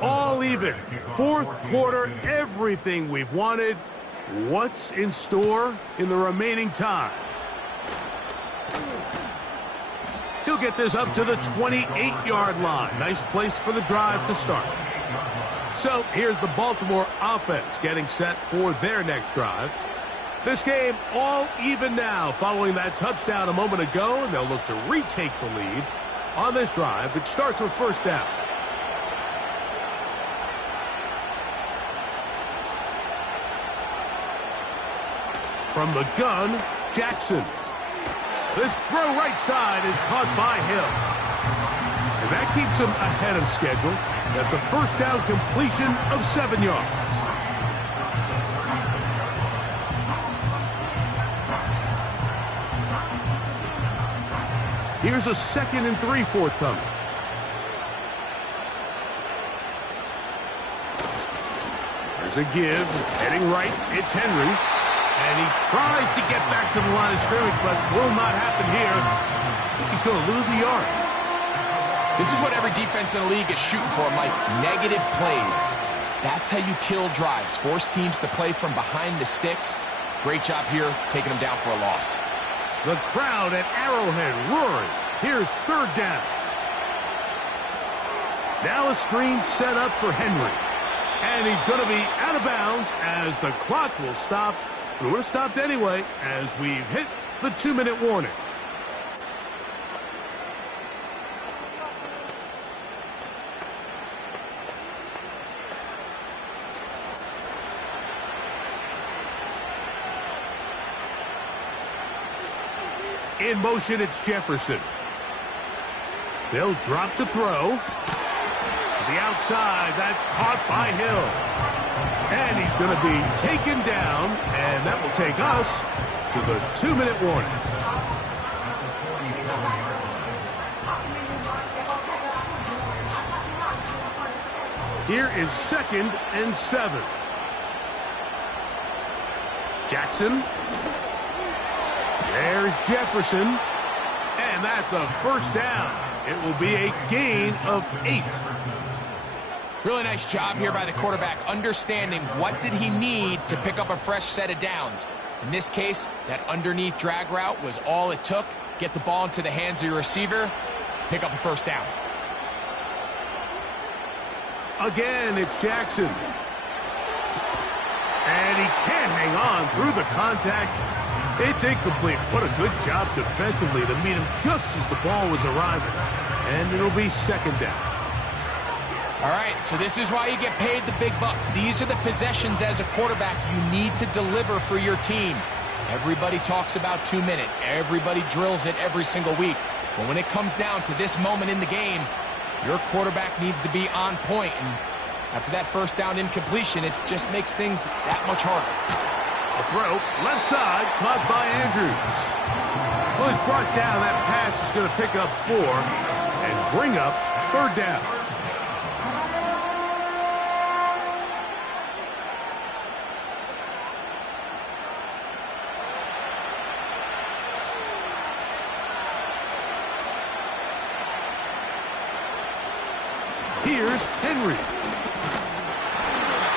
All even. 4th quarter, everything we've wanted. What's in store in the remaining time? He'll get this up to the 28-yard line. Nice place for the drive to start. So here's the Baltimore offense getting set for their next drive. This game all even now following that touchdown a moment ago, and they'll look to retake the lead on this drive. It starts with 1st down. From the gun, Jackson. This throw right side is caught by Hill. And that keeps him ahead of schedule. That's a 1st down completion of 7 yards. Here's a 2nd and 3 forthcoming. There's a give. Heading right, it's Henry. And he tries to get back to the line of scrimmage, but will not happen here. I think he's going to lose a yard. This is what every defense in the league is shooting for, Mike. Negative plays. That's how you kill drives. Force teams to play from behind the sticks. Great job here, taking them down for a loss. The crowd at Arrowhead roaring. Here's 3rd down. Now a screen set up for Henry. And he's going to be out of bounds as the clock will stop. It would have stopped anyway as we've hit the 2-minute warning. In motion, it's Jefferson. They'll drop to throw. To the outside, that's caught by Hill. And he's going to be taken down, and that will take us to the 2-minute warning. Here is 2nd and 7. Jackson. There's Jefferson. And that's a 1st down. It will be a gain of 8. Really nice job here by the quarterback, understanding what did he need to pick up a fresh set of downs. In this case, that underneath drag route was all it took. Get the ball into the hands of your receiver, pick up a 1st down. Again, it's Jackson. And he can't hang on through the contact. It's incomplete. What a good job defensively to meet him just as the ball was arriving. And it'll be second down. All right, so this is why you get paid the big bucks. These are the possessions as a quarterback you need to deliver for your team. Everybody talks about 2 minutes. Everybody drills it every single week. But when it comes down to this moment in the game, your quarterback needs to be on point. And after that first down incompletion, it just makes things that much harder. A throw, left side, caught by Andrews. Well, he's brought down. That pass is going to pick up 4 and bring up third down. Here's Henry.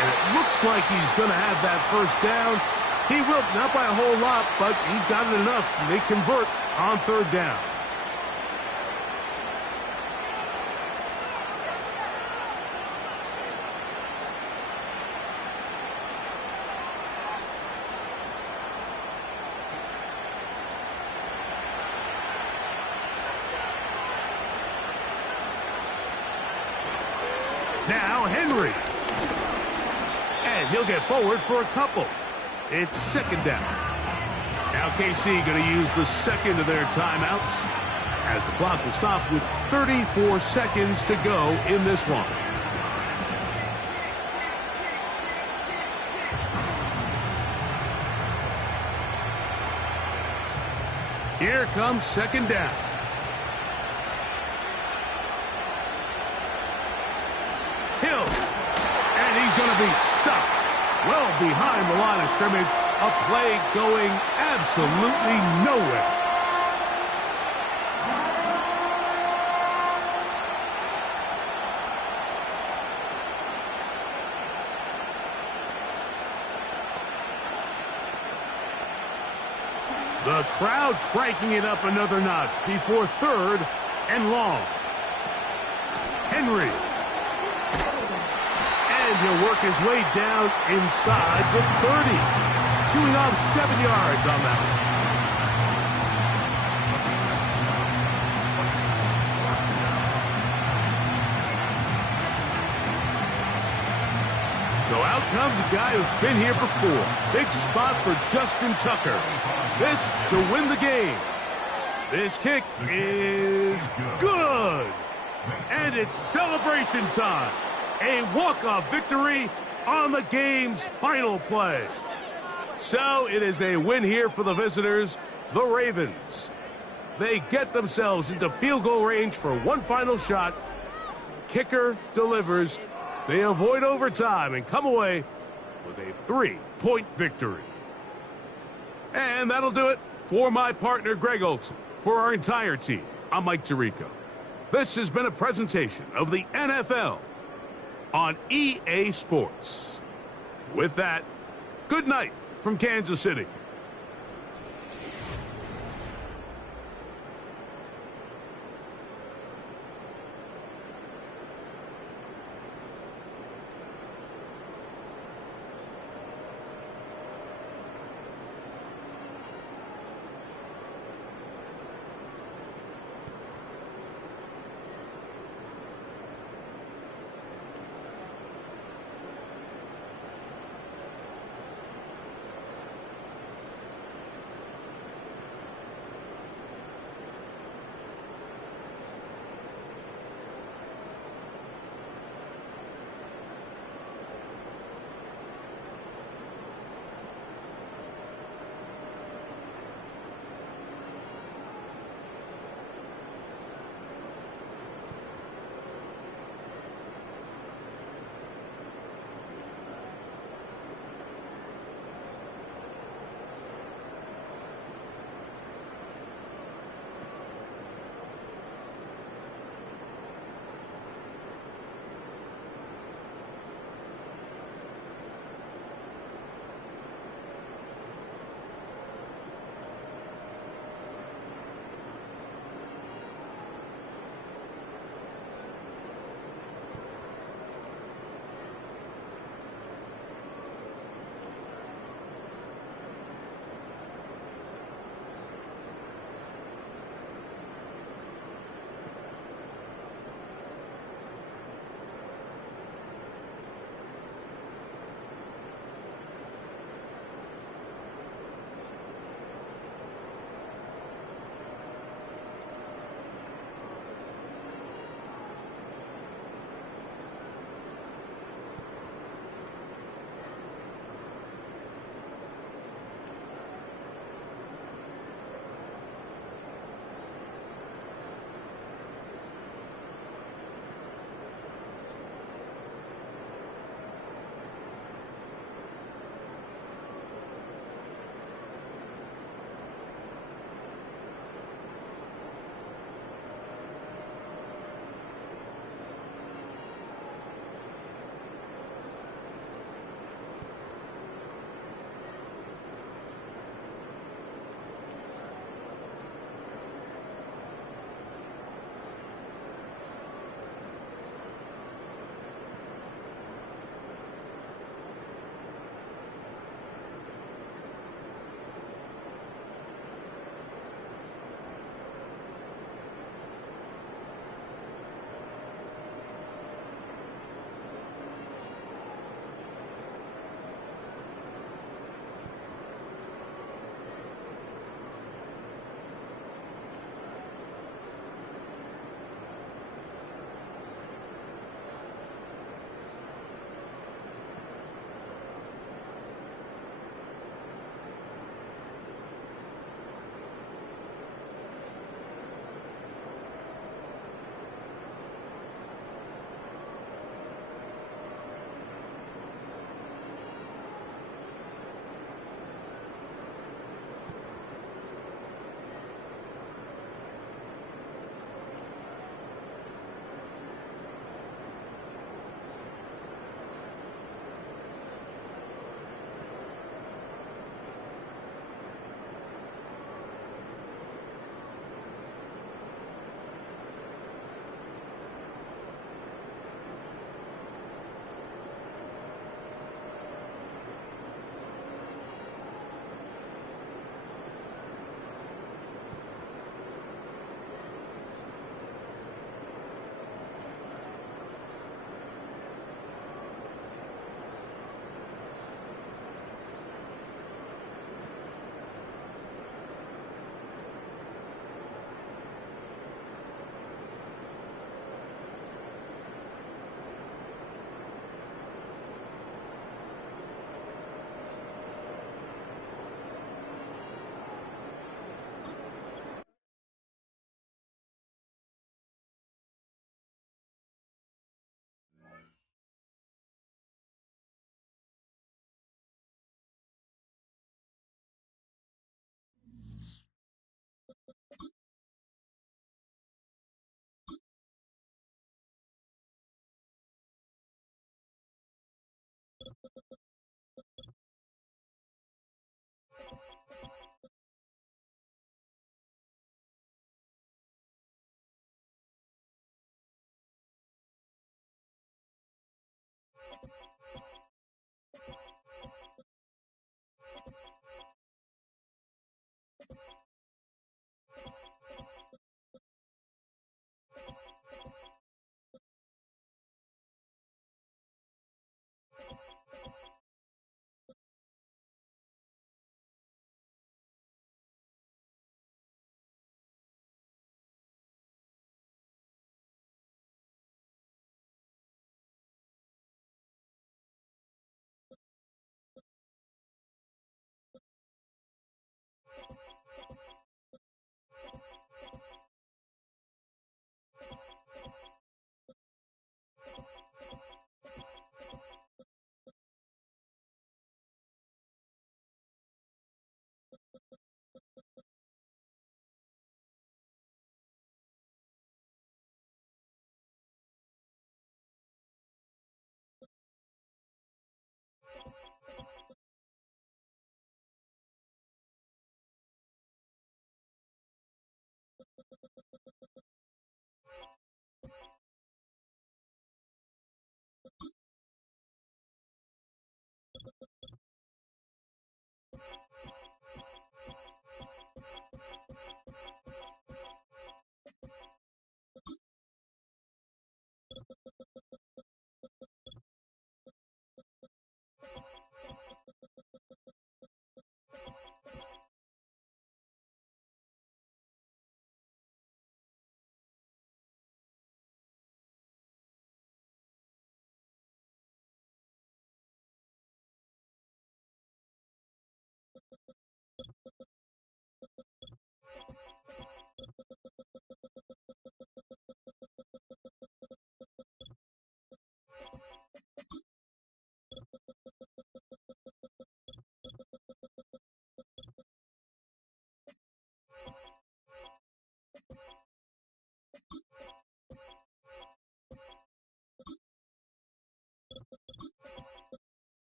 And it looks like he's going to have that first down. He will, not by a whole lot, but he's got it enough. They convert on third down. Now Henry. And he'll get forward for a couple. It's second down. Now KC going to use the second of their timeouts as the clock will stop with 34 seconds to go in this one. Here comes second down. Hill. And he's going to be stuck well behind the line of scrimmage. A play going absolutely nowhere. The crowd cranking it up another notch before third and long. Henry. And he'll work his way down inside the 30. Shooing off 7 yards on that one. So out comes a guy who's been here before. Big spot for Justin Tucker. This to win the game. This kick is good. And it's celebration time. A walk-off victory on the game's final play. So it is a win here for the visitors, the Ravens. They get themselves into field goal range for one final shot. Kicker delivers. They avoid overtime and come away with a 3-point victory. And that'll do it for my partner, Greg Olson. For our entire team, I'm Mike Tirico. This has been a presentation of the NFL on EA Sports. With that, good night from Kansas City.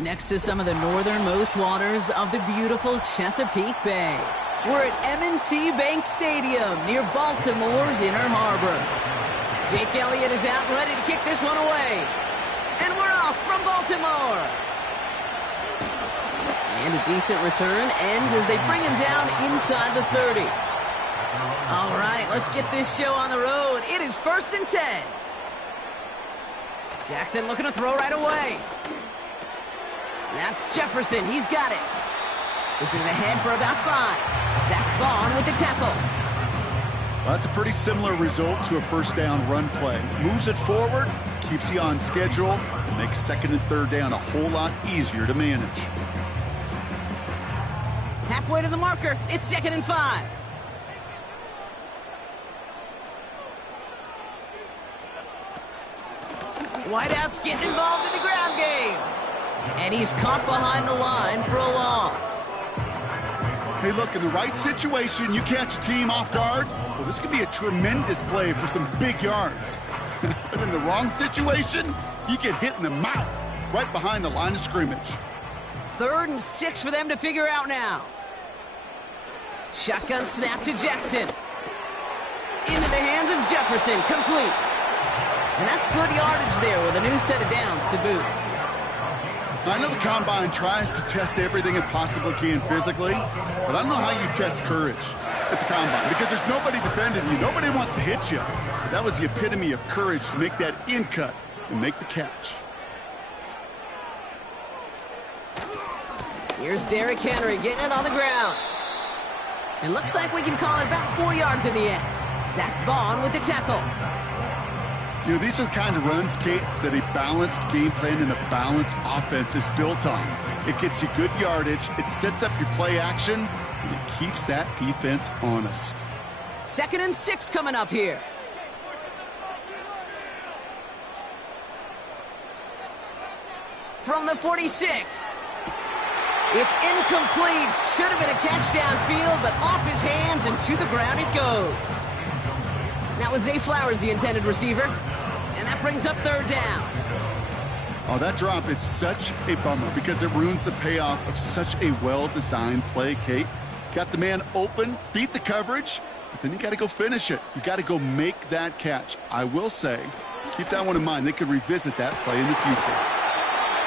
Next to some of the northernmost waters of the beautiful Chesapeake Bay, we're at M&T Bank Stadium near Baltimore's Inner Harbor. Jake Elliott is out and ready to kick this one away. And we're off from Baltimore. And a decent return ends as they bring him down inside the 30. All right, let's get this show on the road. It is 1st and 10. Jackson looking to throw right away. That's Jefferson. He's got it. This is ahead for about 5. Zach Bond with the tackle. Well, that's a pretty similar result to a first down run play. Moves it forward, keeps you on schedule, and makes 2nd and 3rd down a whole lot easier to manage. Halfway to the marker. It's 2nd and 5. Whiteout's getting involved in the ground game. And he's caught behind the line for a loss. Hey, look, in the right situation, you catch a team off guard. Well, this could be a tremendous play for some big yards. But in the wrong situation, you get hit in the mouth right behind the line of scrimmage. 3rd and 6 for them to figure out now. Shotgun snap to Jackson. Into the hands of Jefferson, complete. And that's good yardage there with a new set of downs to boot. I know the Combine tries to test everything it possibly can physically, but I don't know how you test courage at the Combine because there's nobody defending you. Nobody wants to hit you. That was the epitome of courage to make that in cut and make the catch. Here's Derrick Henry getting it on the ground. It looks like we can call it about 4 yards in the end. Zach Bond with the tackle. You know, these are the kind of runs, Kate, that a balanced game plan and a balanced offense is built on. It gets you good yardage, it sets up your play action, and it keeps that defense honest. 2nd and 6 coming up here. From the 46. It's incomplete. Should have been a catch downfield, but off his hands and to the ground it goes. That was Zay Flowers, the intended receiver. And that brings up 3rd down. Oh, that drop is such a bummer because it ruins the payoff of such a well-designed play, Kate. Got the man open, beat the coverage, but then you got to go finish it. You got to go make that catch. I will say, keep that one in mind. They could revisit that play in the future.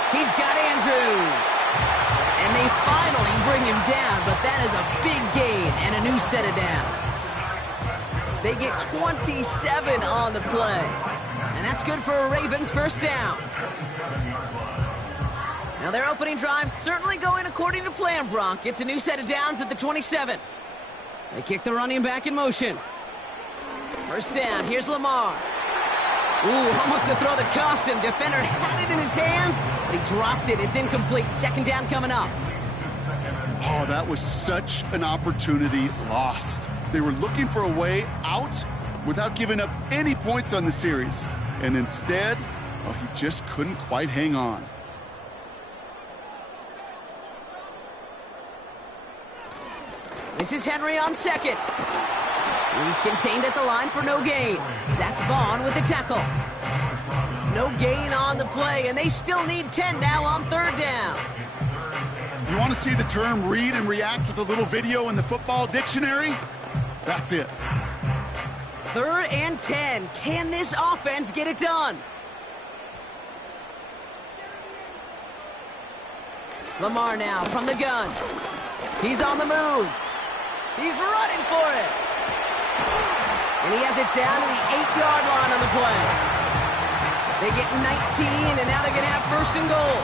He's got Andrews. And they finally bring him down, but that is a big gain and a new set of downs. They get 27 on the play. And that's good for a Ravens 1st down. Now their opening drive certainly going according to plan, Bronk. It's a new set of downs at the 27. They kick the running back in motion. 1st down, here's Lamar. Ooh, almost to throw that cost him. Defender had it in his hands, but he dropped it. It's incomplete. 2nd down coming up. Oh, that was such an opportunity lost. They were looking for a way out without giving up any points on the series. And instead, oh, he just couldn't quite hang on. This is Henry on 2nd. He's contained at the line for no gain. Zach Bond with the tackle. No gain on the play, and they still need 10 now on 3rd down. You want to see the term read and react with a little video in the football dictionary? That's it. 3rd and 10. Can this offense get it done? Lamar now from the gun. He's on the move. He's running for it. And he has it down to the 8-yard line on the play. They get 19, and now they're going to have 1st and goal.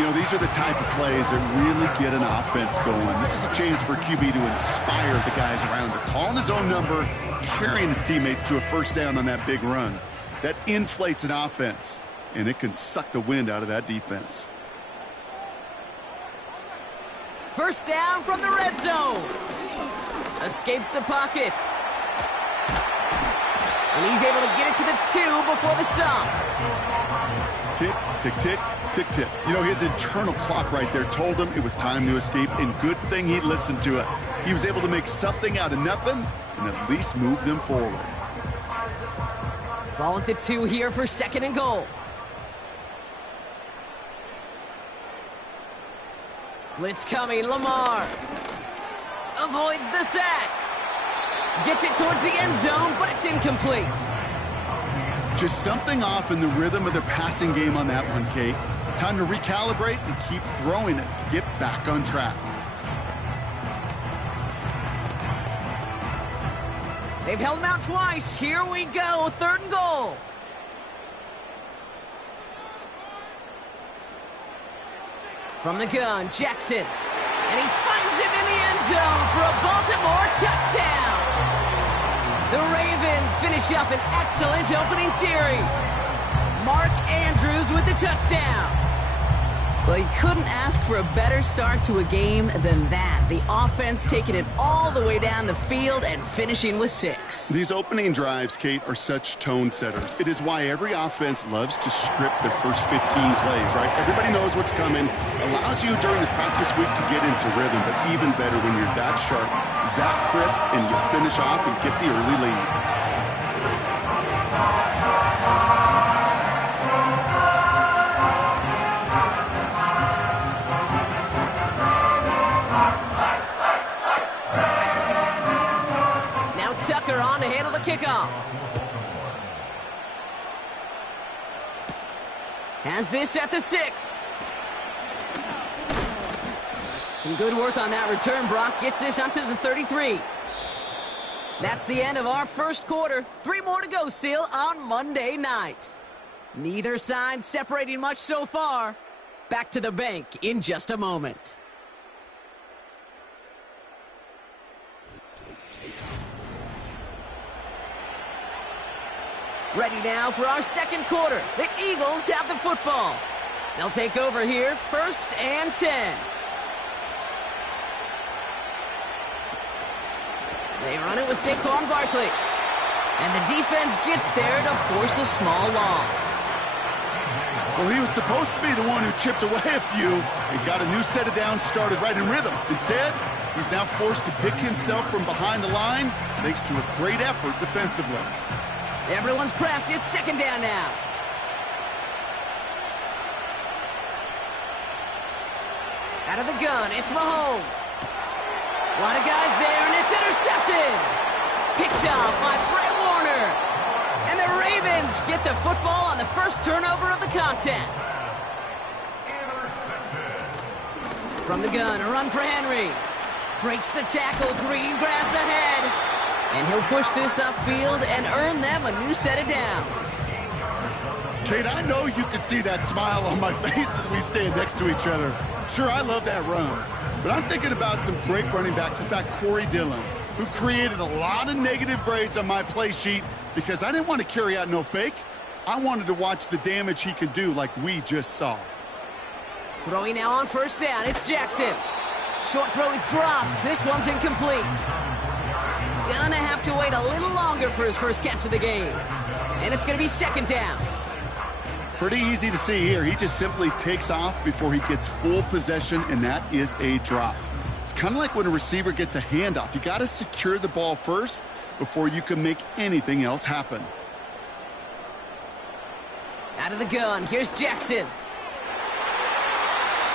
You know, these are the type of plays that really get an offense going. This is a chance for QB to inspire the guys around him. Calling his own number, carrying his teammates to a 1st down on that big run. That inflates an offense, and it can suck the wind out of that defense. 1st down from the red zone. Escapes the pocket. And he's able to get it to the 2 before the stop. Tick, tick, tick, tick, tick. You know, his internal clock right there told him it was time to escape, and good thing he listened to it. He was able to make something out of nothing and at least move them forward. Ball at the 2 here for 2nd and goal. Blitz coming, Lamar. Avoids the sack. Gets it towards the end zone, but it's incomplete. Just something off in the rhythm of their passing game on that one, Kate. Time to recalibrate and keep throwing it to get back on track. They've held him out twice. Here we go, 3rd and goal. From the gun, Jackson. And he finds him in the end zone for a Baltimore touchdown. The Ravens finish up an excellent opening series. Mark Andrews with the touchdown. Well, you couldn't ask for a better start to a game than that. The offense taking it all the way down the field and finishing with 6. These opening drives, Kate, are such tone setters. It is why every offense loves to script their first 15 plays, right? Everybody knows what's coming. Allows you during the practice week to get into rhythm, but even better when you're that sharp, that crisp, and you finish off and get the early lead. Tucker on to handle the kickoff. Has this at the 6. Some good work on that return. Brock gets this up to the 33. That's the end of our first quarter. 3 more to go still on Monday night. Neither side separating much so far. Back to the bank in just a moment. Ready now for our second quarter. The Eagles have the football. They'll take over here, 1st and 10. They run it with Saquon Barkley. And the defense gets there to force a small loss. Well, he was supposed to be the one who chipped away a few and got a new set of downs started right in rhythm. Instead, he's now forced to pick himself from behind the line thanks to a great effort defensively. Everyone's prepped. It's 2nd down now. Out of the gun, it's Mahomes. A lot of guys there, and it's intercepted. Picked up by Fred Warner. And the Ravens get the football on the first turnover of the contest. From the gun, a run for Henry. Breaks the tackle, green grass ahead. And he'll push this upfield and earn them a new set of downs. Kate, I know you can see that smile on my face as we stand next to each other. Sure, I love that run. But I'm thinking about some great running backs. In fact, Corey Dillon, who created a lot of negative grades on my play sheet because I didn't want to carry out no fake. I wanted to watch the damage he could do like we just saw. Throwing now on 1st down, it's Jackson. Short throw is dropped. This one's incomplete. Gonna have to wait a little longer for his first catch of the game. And it's gonna be 2nd down. Pretty easy to see here. He just simply takes off before he gets full possession, and that is a drop. It's kind of like when a receiver gets a handoff. You got to secure the ball first before you can make anything else happen. Out of the gun, here's Jackson.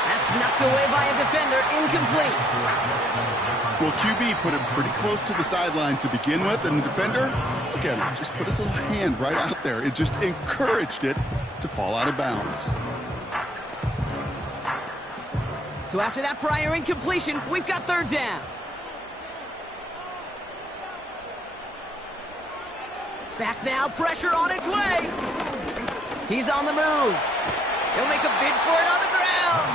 That's knocked away by a defender, incomplete. Well, QB put him pretty close to the sideline to begin with, and the defender, look at him, just put his little hand right out there. It just encouraged it to fall out of bounds. So after that prior incompletion, we've got 3rd down. Back now, pressure on its way. He's on the move. He'll make a bid for it on the ground.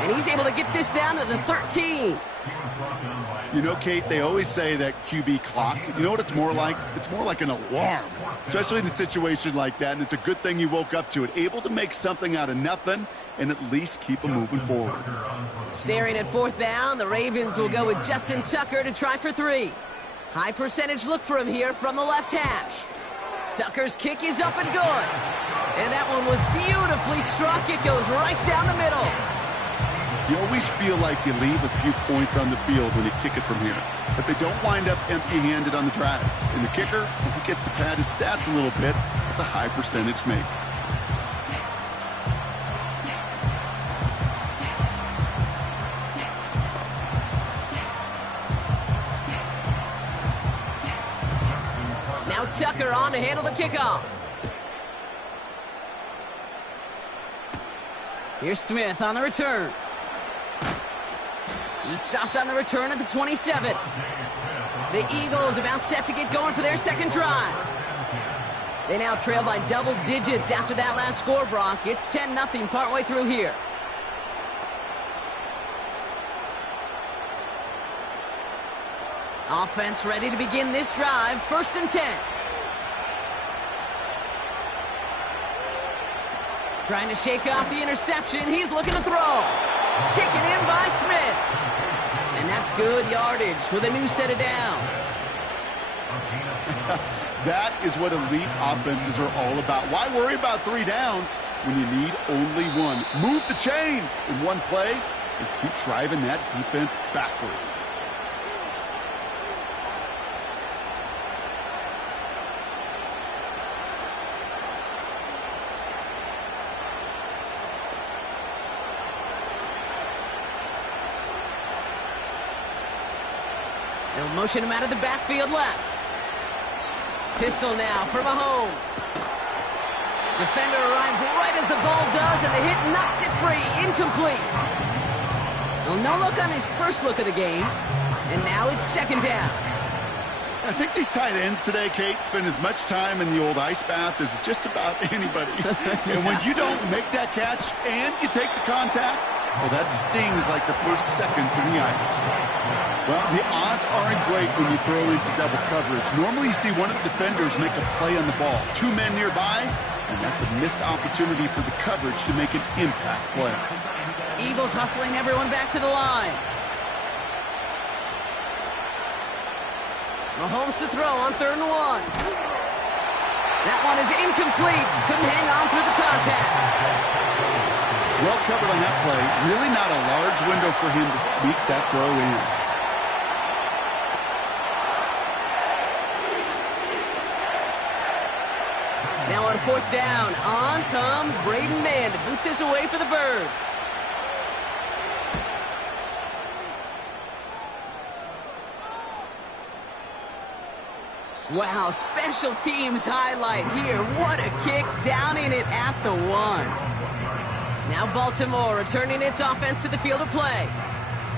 And he's able to get this down to the 13. You know, Kate, they always say that QB clock, you know what it's more like? It's more like an alarm, especially in a situation like that, and it's a good thing you woke up to it, able to make something out of nothing and at least keep them moving forward. Staring at 4th down, the Ravens will go with Justin Tucker to try for 3. High percentage look for him here from the left hash. Tucker's kick is up and good. And that one was beautifully struck. It goes right down the middle. You always feel like you leave a few points on the field when you kick it from here. But they don't wind up empty-handed on the drive. And the kicker, he gets to pad his stats a little bit with a high percentage make. Now Tucker on to handle the kickoff. Here's Smith on the return. He stopped on the return at the 27. The Eagles about set to get going for their 2nd drive. They now trail by double digits after that last score, Brock. It's 10-0 partway through here. Offense ready to begin this drive. 1st and 10. Trying to shake off the interception. He's looking to throw. Taken in by Smith. And that's good yardage with a new set of downs. That is what elite offenses are all about. Why worry about 3 downs when you need only 1? Move the chains in one play and keep driving that defense backwards. They'll motion him out of the backfield left. Pistol now for Mahomes. Defender arrives right as the ball does, and the hit knocks it free. Incomplete. Well, no look on his first look of the game. And now it's second down. I think these tight ends today, Kate, spend as much time in the old ice bath as just about anybody. And when you don't make that catch and you take the contact, well, that stings like the first seconds in the ice. Well, the odds aren't great when you throw into double coverage. Normally you see one of the defenders make a play on the ball. Two men nearby, and that's a missed opportunity for the coverage to make an impact play. Eagles hustling everyone back to the line. Mahomes to throw on 3rd and 1. That one is incomplete. Couldn't hang on through the contact. Well covered on that play. Really not a large window for him to sneak that throw in. Now on 4th down, on comes Braden Mann to boot this away for the Birds. Wow, special teams highlight here. What a kick down in it at the 1. Now Baltimore returning its offense to the field of play.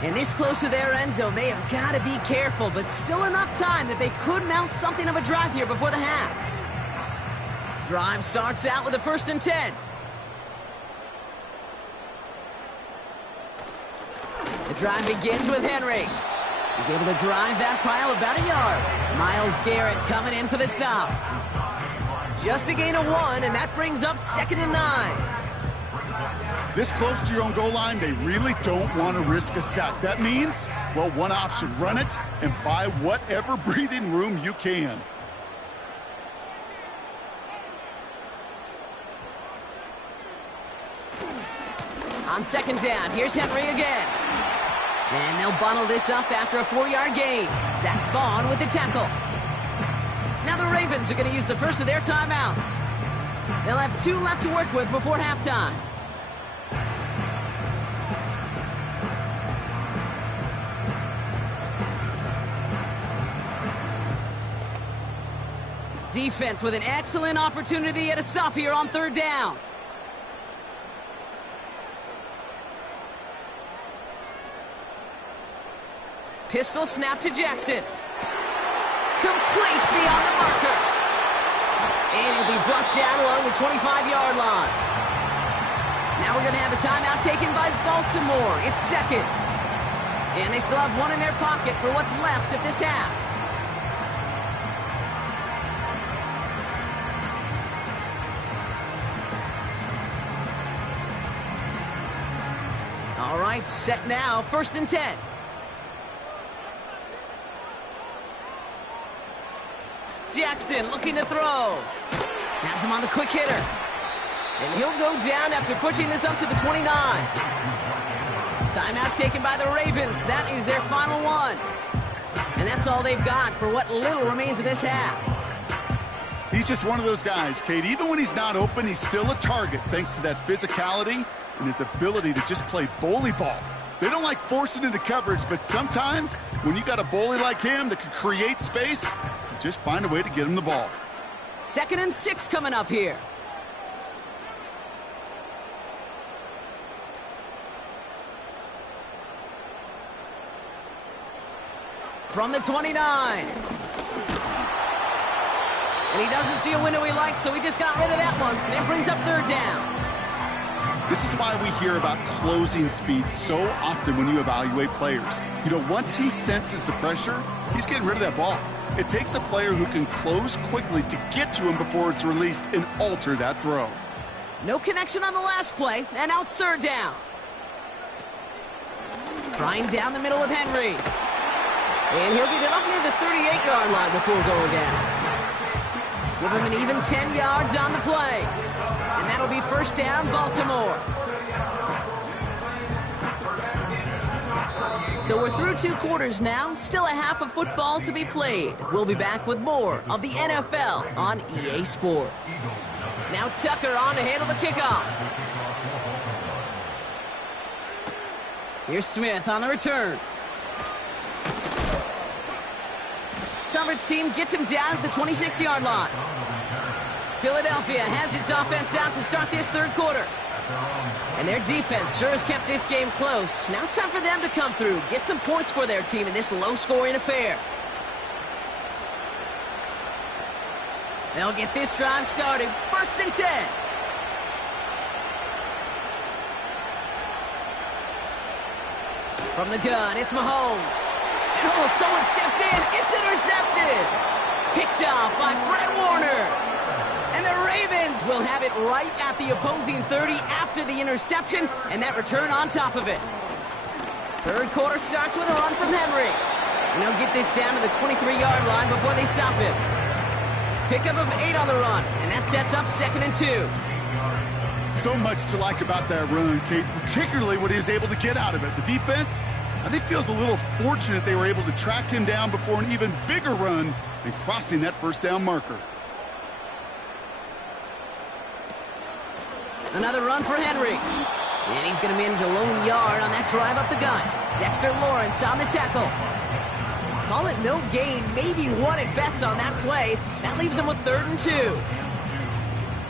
And this close to their end zone, they have got to be careful, but still enough time that they could mount something of a drive here before the half. Drive starts out with a 1st and 10. The drive begins with Henry. He's able to drive that pile about a yard. Myles Garrett coming in for the stop. Just a gain of 1, and that brings up 2nd and 9. This close to your own goal line, they really don't want to risk a sack. That means, well, one option, run it and buy whatever breathing room you can. On 2nd down, here's Henry again. And they'll bundle this up after a 4-yard gain. Zach Vaughn with the tackle. Now the Ravens are going to use the first of their timeouts. They'll have 2 left to work with before halftime. Defense with an excellent opportunity at a stop here on 3rd down. Pistol snap to Jackson. Complete beyond the marker. And he'll be brought down along the 25-yard line. Now we're going to have a timeout taken by Baltimore. It's 2nd. And they still have 1 in their pocket for what's left of this half. All right, set now. 1st and 10. Jackson looking to throw. Has him on the quick hitter. And he'll go down after pushing this up to the 29. Timeout taken by the Ravens. That is their final one. And that's all they've got for what little remains of this half. He's just one of those guys, Kate. Even when he's not open, he's still a target thanks to that physicality and his ability to just play bully ball. They don't like forcing into coverage, but sometimes when you got a bully like him that can create space, you just find a way to get him the ball. 2nd and 6 coming up here. From the 29. And he doesn't see a window he likes, so he just got rid of that one. And it brings up 3rd down. This is why we hear about closing speed so often when you evaluate players. You know, once he senses the pressure, he's getting rid of that ball. It takes a player who can close quickly to get to him before it's released and alter that throw. No connection on the last play, and now it's 3rd down. Trying down the middle with Henry. And he'll get it up near the 38-yard line before going down. Give him an even 10 yards on the play. And that'll be 1st down, Baltimore. So we're through 2 quarters now. Still a half of football to be played. We'll be back with more of the NFL on EA Sports. Now Tucker on to handle the kickoff. Here's Smith on the return. Coverage team gets him down at the 26-yard line. Philadelphia has its offense out to start this 3rd quarter. And their defense sure has kept this game close. Now it's time for them to come through, get some points for their team in this low-scoring affair. They'll get this drive started. 1st and 10. From the gun, it's Mahomes. And oh, someone stepped in. It's intercepted. Picked off by Fred Warner. And the Ravens will have it right at the opposing 30 after the interception, and that return on top of it. 3rd quarter starts with a run from Henry. And he'll get this down to the 23-yard line before they stop him. Pickup of 8 on the run, and that sets up 2nd and 2. So much to like about that run, Kate, particularly what he was able to get out of it. The defense, I think, feels a little fortunate they were able to track him down before an even bigger run and crossing that 1st down marker. Another run for Henry. And he's going to manage a lone yard on that drive up the gut. Dexter Lawrence on the tackle. Call it no gain, maybe 1 at best on that play. That leaves him with 3rd and 2.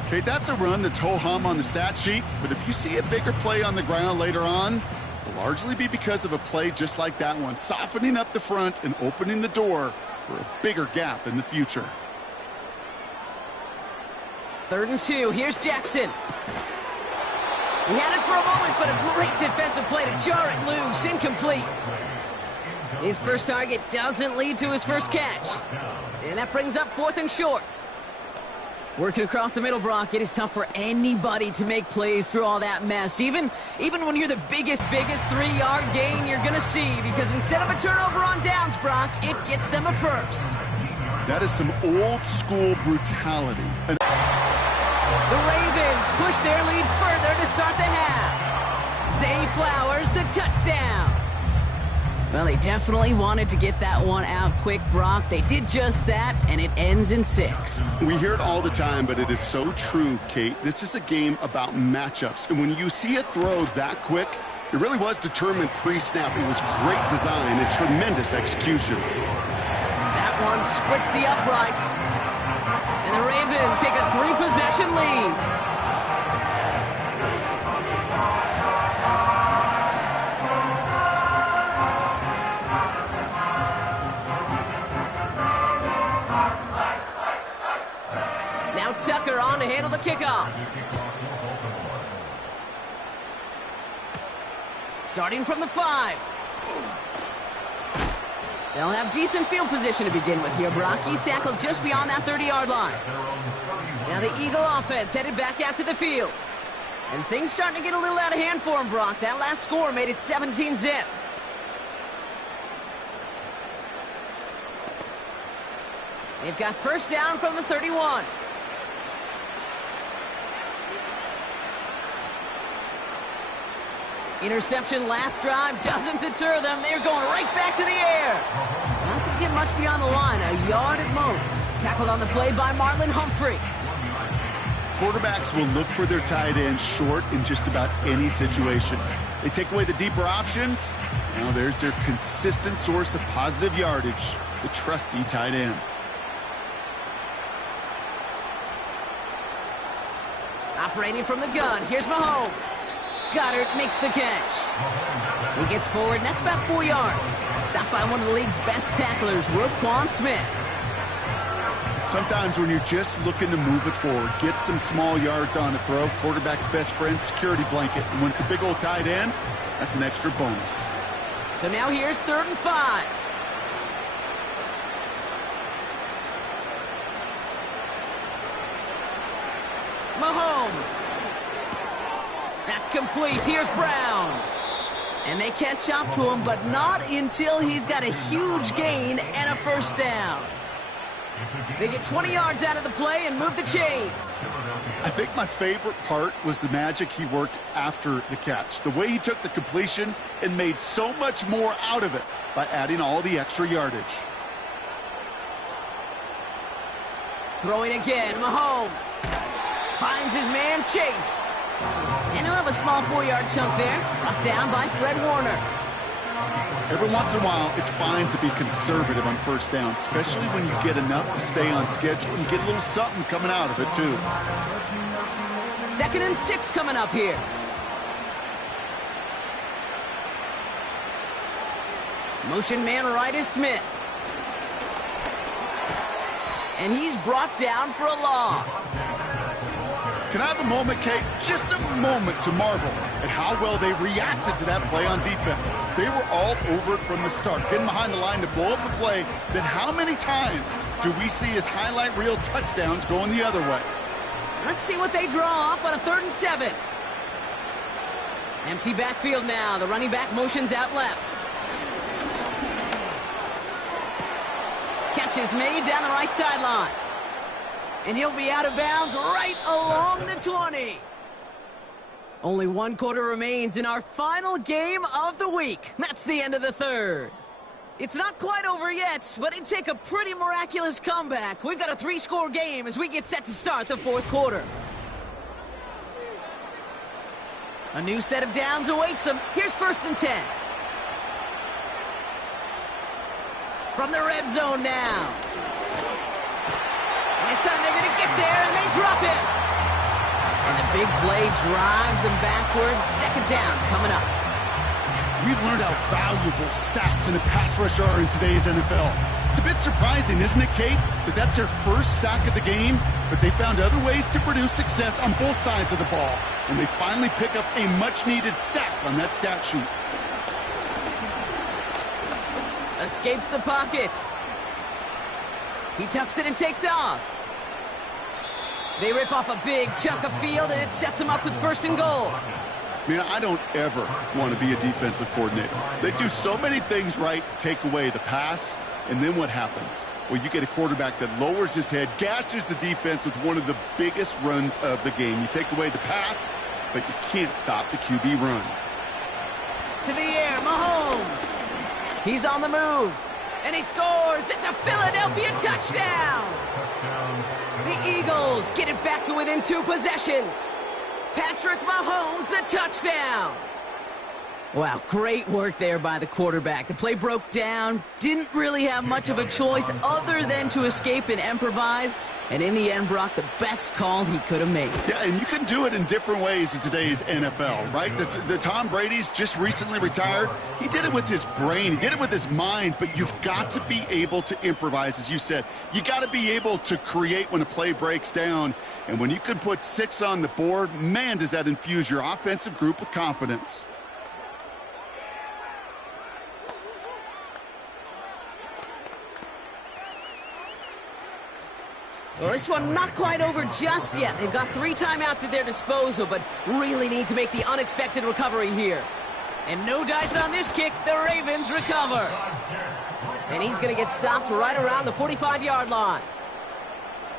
Okay, that's a run that's ho-hum on the stat sheet, but if you see a bigger play on the ground later on, it'll largely be because of a play just like that one, softening up the front and opening the door for a bigger gap in the future. 3rd and 2, here's Jackson. He had it for a moment, but a great defensive play to jar it loose, incomplete. His first target doesn't lead to his first catch. And that brings up 4th and short. Working across the middle, Brock, it is tough for anybody to make plays through all that mess. Even when you're the biggest 3-yard gain you're going to see, because instead of a turnover on downs, Brock, it gets them a first. That is some old-school brutality. The Ravens push their lead further to start the half. Zay Flowers, the touchdown. Well, they definitely wanted to get that one out quick, Brock. They did just that, and it ends in 6. We hear it all the time, but it is so true, Kate. This is a game about matchups, and when you see a throw that quick, it really was determined pre-snap. It was great design and tremendous execution. That one splits the uprights. And the Ravens take a 3-possession lead. Now Tucker on to handle the kickoff. Starting from the 5. They'll have decent field position to begin with here. Brock, he's tackled just beyond that 30-yard line. Now the Eagle offense headed back out to the field. And things starting to get a little out of hand for him, Brock. That last score made it 17-zip. They've got 1st down from the 31. Interception last drive doesn't deter them. They're going right back to the air. Doesn't get much beyond the line, a yard at most. Tackled on the play by Marlon Humphrey. Quarterbacks will look for their tight end short in just about any situation. They take away the deeper options. Now there's their consistent source of positive yardage, the trusty tight end. Operating from the gun, here's Mahomes. Goddard makes the catch. He gets forward, and that's about 4 yards. Stopped by one of the league's best tacklers, Roquan Smith. Sometimes when you're just looking to move it forward, get some small yards on a throw, quarterback's best friend, security blanket. And when it's a big old tight end, that's an extra bonus. So now here's 3rd and 5. Mahomes. That's complete. Here's Brown. And they catch up to him, but not until he's got a huge gain and a 1st down. They get 20 yards out of the play and move the chains. I think my favorite part was the magic he worked after the catch. The way he took the completion and made so much more out of it by adding all the extra yardage. Throwing again, Mahomes. Finds his man, Chase. And he'll have a small 4-yard chunk there, brought down by Fred Warner. Every once in a while, it's fine to be conservative on 1st down, especially when you get enough to stay on schedule and get a little something coming out of it, too. 2nd and 6 coming up here. Motion man right is Smith. And he's brought down for a loss. Can I have a moment, Kate? Just a moment to marvel at how well they reacted to that play on defense. They were all over it from the start, getting behind the line to blow up a play that how many times do we see as highlight reel touchdowns going the other way? Let's see what they draw up on a 3rd and 7. Empty backfield now. The running back motions out left. Catch is made down the right sideline. And he'll be out of bounds right along the 20. Only 1 quarter remains in our final game of the week. That's the end of the 3rd. It's not quite over yet, but it'd take a pretty miraculous comeback. We've got a 3-score game as we get set to start the 4th quarter. A new set of downs awaits them. Here's 1st and 10. From the red zone now. This time they're going to get there, and they drop it. And the big play drives them backwards. 2nd down coming up. We've learned how valuable sacks and a pass rush are in today's NFL. It's a bit surprising, isn't it, Kate, that that's their first sack of the game, but they found other ways to produce success on both sides of the ball, and they finally pick up a much-needed sack on that stat sheet. Escapes the pocket. He tucks it and takes off. They rip off a big chunk of field, and it sets them up with 1st and goal. Man, I don't ever want to be a defensive coordinator. They do so many things right to take away the pass, and then what happens? Well, you get a quarterback that lowers his head, gashes the defense with one of the biggest runs of the game. You take away the pass, but you can't stop the QB run. To the air, Mahomes. He's on the move, and he scores. It's a Philadelphia touchdown. The Eagles get it back to within 2 possessions. Patrick Mahomes, the touchdown. Wow, great work there by the quarterback. The play broke down, didn't really have much of a choice other than to escape and improvise, and in the end, Brock, the best call he could have made. Yeah, and you can do it in different ways in today's NFL, right? The Tom Brady's just recently retired. He did it with his brain. He did it with his mind, but you've got to be able to improvise, as you said. You got to be able to create when a play breaks down, and when you can put 6 on the board, man, does that infuse your offensive group with confidence. Well, this one not quite over just yet. They've got 3 timeouts at their disposal, but really need to make the unexpected recovery here. And no dice on this kick. The Ravens recover. And he's going to get stopped right around the 45-yard line.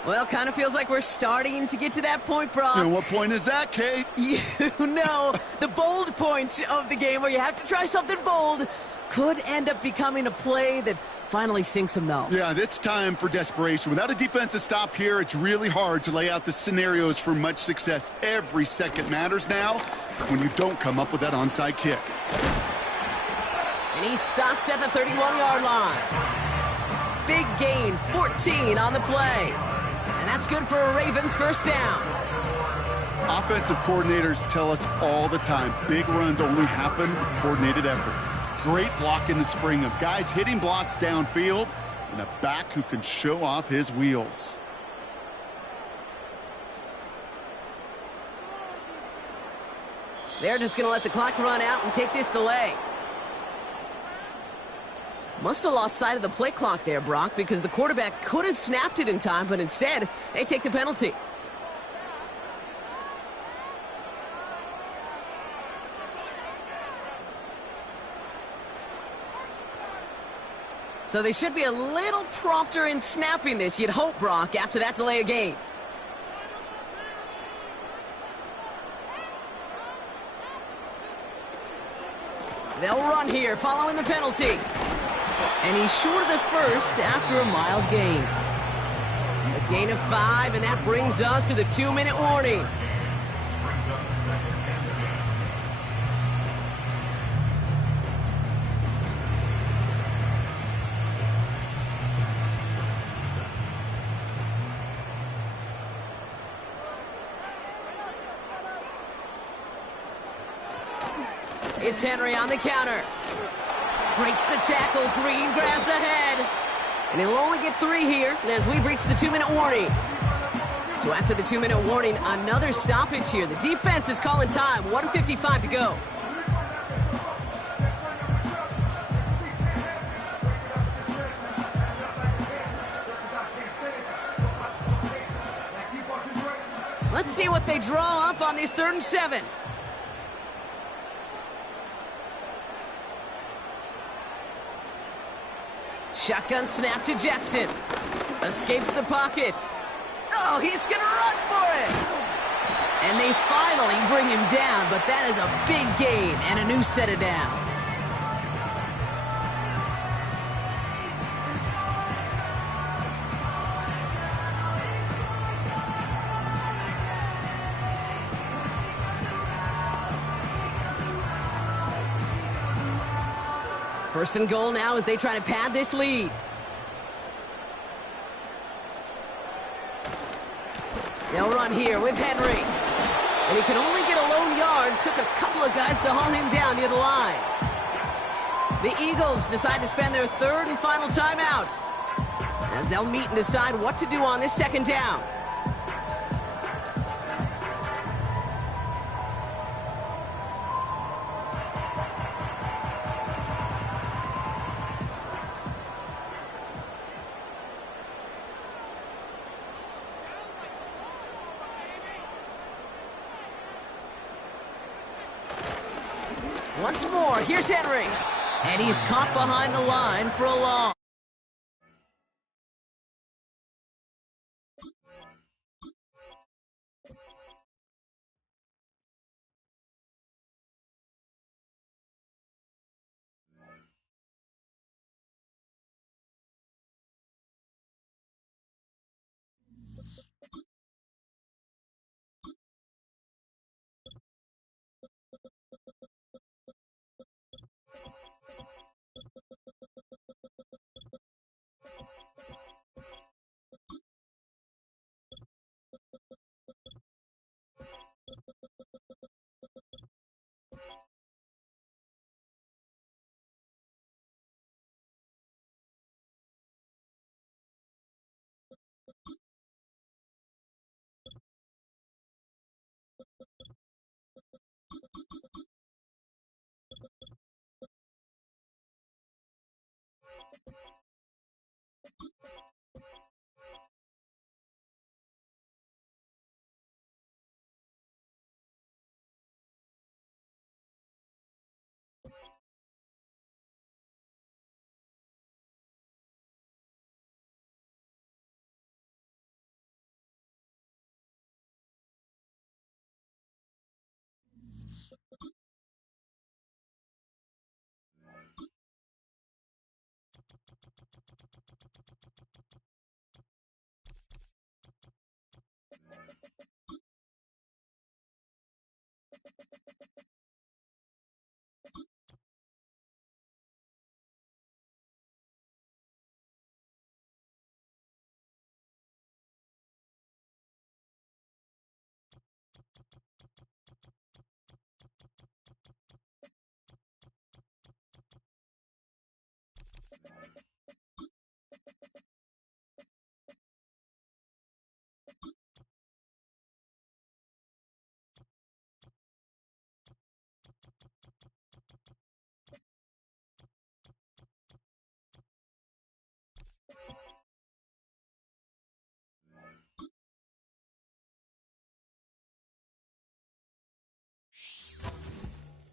Well, kind of feels like we're starting to get to that point, Brock. And what point is that, Kate? You know, the bold point of the game where you have to try something bold could end up becoming a play that finally sinks them, though. Yeah, it's time for desperation. Without a defensive stop here, it's really hard to lay out the scenarios for much success. Every second matters now when you don't come up with that onside kick. And he's stopped at the 31-yard line. Big gain, 14 on the play. And that's good for a Ravens 1st down. Offensive coordinators tell us all the time, big runs only happen with coordinated efforts. Great blocking to spring them. Guys hitting blocks downfield, and a back who can show off his wheels. They're just going to let the clock run out and take this delay. Must have lost sight of the play clock there, Brock, because the quarterback could have snapped it in time, but instead, they take the penalty. So they should be a little prompter in snapping this, you'd hope, Brock, after that delay of game. They'll run here following the penalty. And he's short of the 1st after a mild gain. A gain of 5, and that brings us to the 2-minute warning. It's Henry on the counter. Breaks the tackle. Green grabs ahead. And he'll only get 3 here as we've reached the 2-minute warning. So after the 2-minute warning, another stoppage here. The defense is calling time. 1:55 to go. Let's see what they draw up on this 3rd and 7. Shotgun snap to Jackson. Escapes the pocket. Oh, he's going to run for it. And they finally bring him down, but that is a big gain and a new set of downs. First and goal now as they try to pad this lead. They'll run here with Henry. And he can only get a lone yard. Took a couple of guys to haul him down near the line. The Eagles decide to spend their 3rd and final timeout as they'll meet and decide what to do on this 2nd down. Once more, here's Henry. And he's caught behind the line for a loss.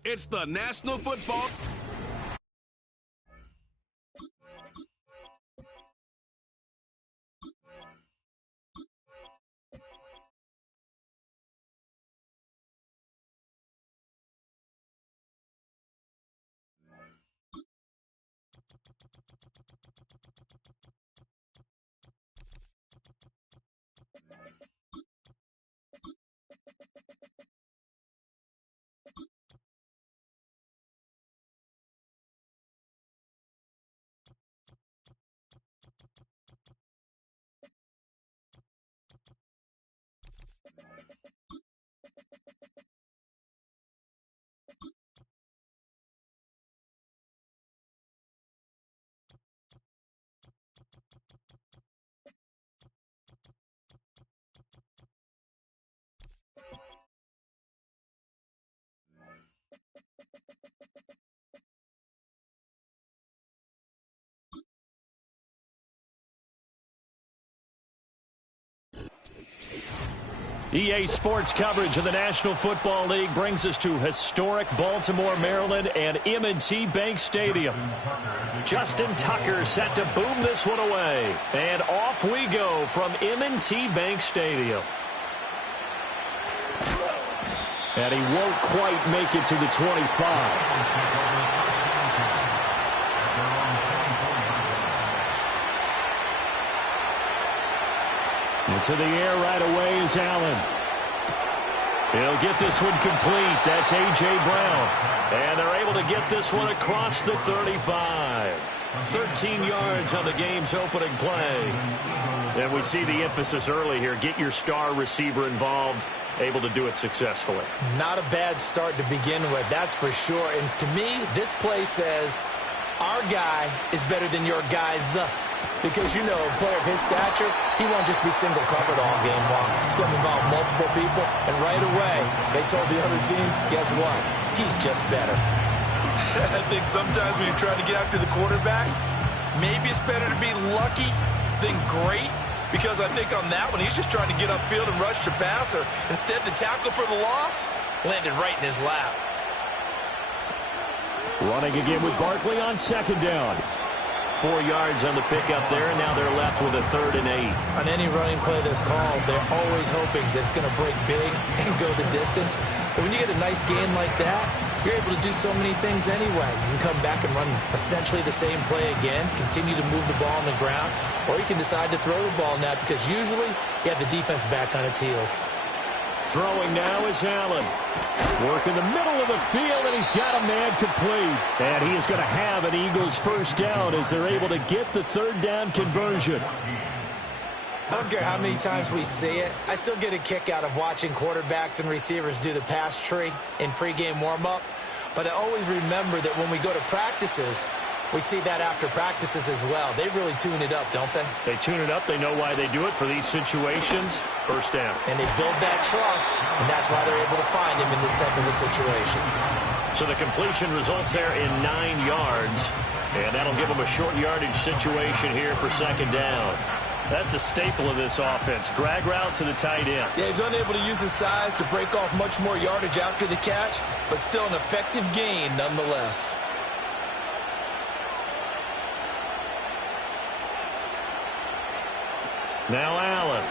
It's the National Football EA Sports coverage of the National Football League brings us to historic Baltimore, Maryland, and M&T Bank Stadium. Justin Tucker set to boom this one away. And off we go from M&T Bank Stadium. And he won't quite make it to the 25. Into the air right away is Allen. He'll get this one complete. That's A.J. Brown. And they're able to get this one across the 35. 13 yards on the game's opening play. And we see the emphasis early here. Get your star receiver involved. Able to do it successfully. Not a bad start to begin with, that's for sure. And to me, this play says our guy is better than your guy's. Because, you know, a player of his stature, he won't just be single covered all game long. It's going to involve multiple people. And right away, they told the other team, guess what? He's just better. I think sometimes when you're trying to get after the quarterback, maybe it's better to be lucky than great. Because I think on that one, he's just trying to get upfield and rush the passer. Instead, the tackle for the loss landed right in his lap. Running again with Barkley on second down. 4 yards on the pickup there, and now they're left with a 3rd and 8. On any running play that's called, they're always hoping that it's going to break big and go the distance. But when you get a nice gain like that, you're able to do so many things anyway. You can come back and run essentially the same play again, continue to move the ball on the ground, or you can decide to throw the ball now because usually you have the defense back on its heels. Throwing now is Allen. Work in the middle of the field, and he's got a man complete. And he is going to have an Eagles first down as they're able to get the 3rd down conversion. I don't care how many times we see it. I still get a kick out of watching quarterbacks and receivers do the pass tree in pregame warm-up. But I always remember that when we go to practices, we see that after practices as well. They really tune it up, don't they? They tune it up. They know why they do it for these situations. First down. And they build that trust, and that's why they're able to find him in this type of a situation. So the completion results there in 9 yards, and that'll give them a short yardage situation here for second down. That's a staple of this offense. Drag route to the tight end. Yeah, he's unable to use his size to break off much more yardage after the catch, but still an effective gain nonetheless. Now Allen.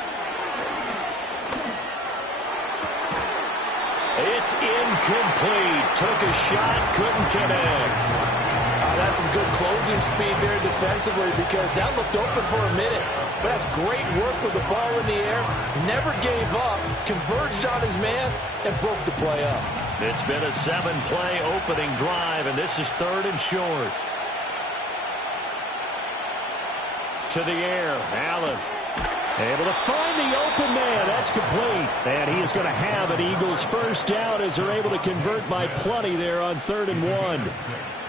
It's incomplete. Took a shot, couldn't connect. That's some good closing speed there defensively because that looked open for a minute. But that's great work with the ball in the air. Never gave up, converged on his man, and broke the play up. It's been a 7-play opening drive, and this is 3rd and short. To the air, Allen. Able to find the open man. That's complete. And he is going to have an Eagles first down as they're able to convert by plenty there on 3rd and 1.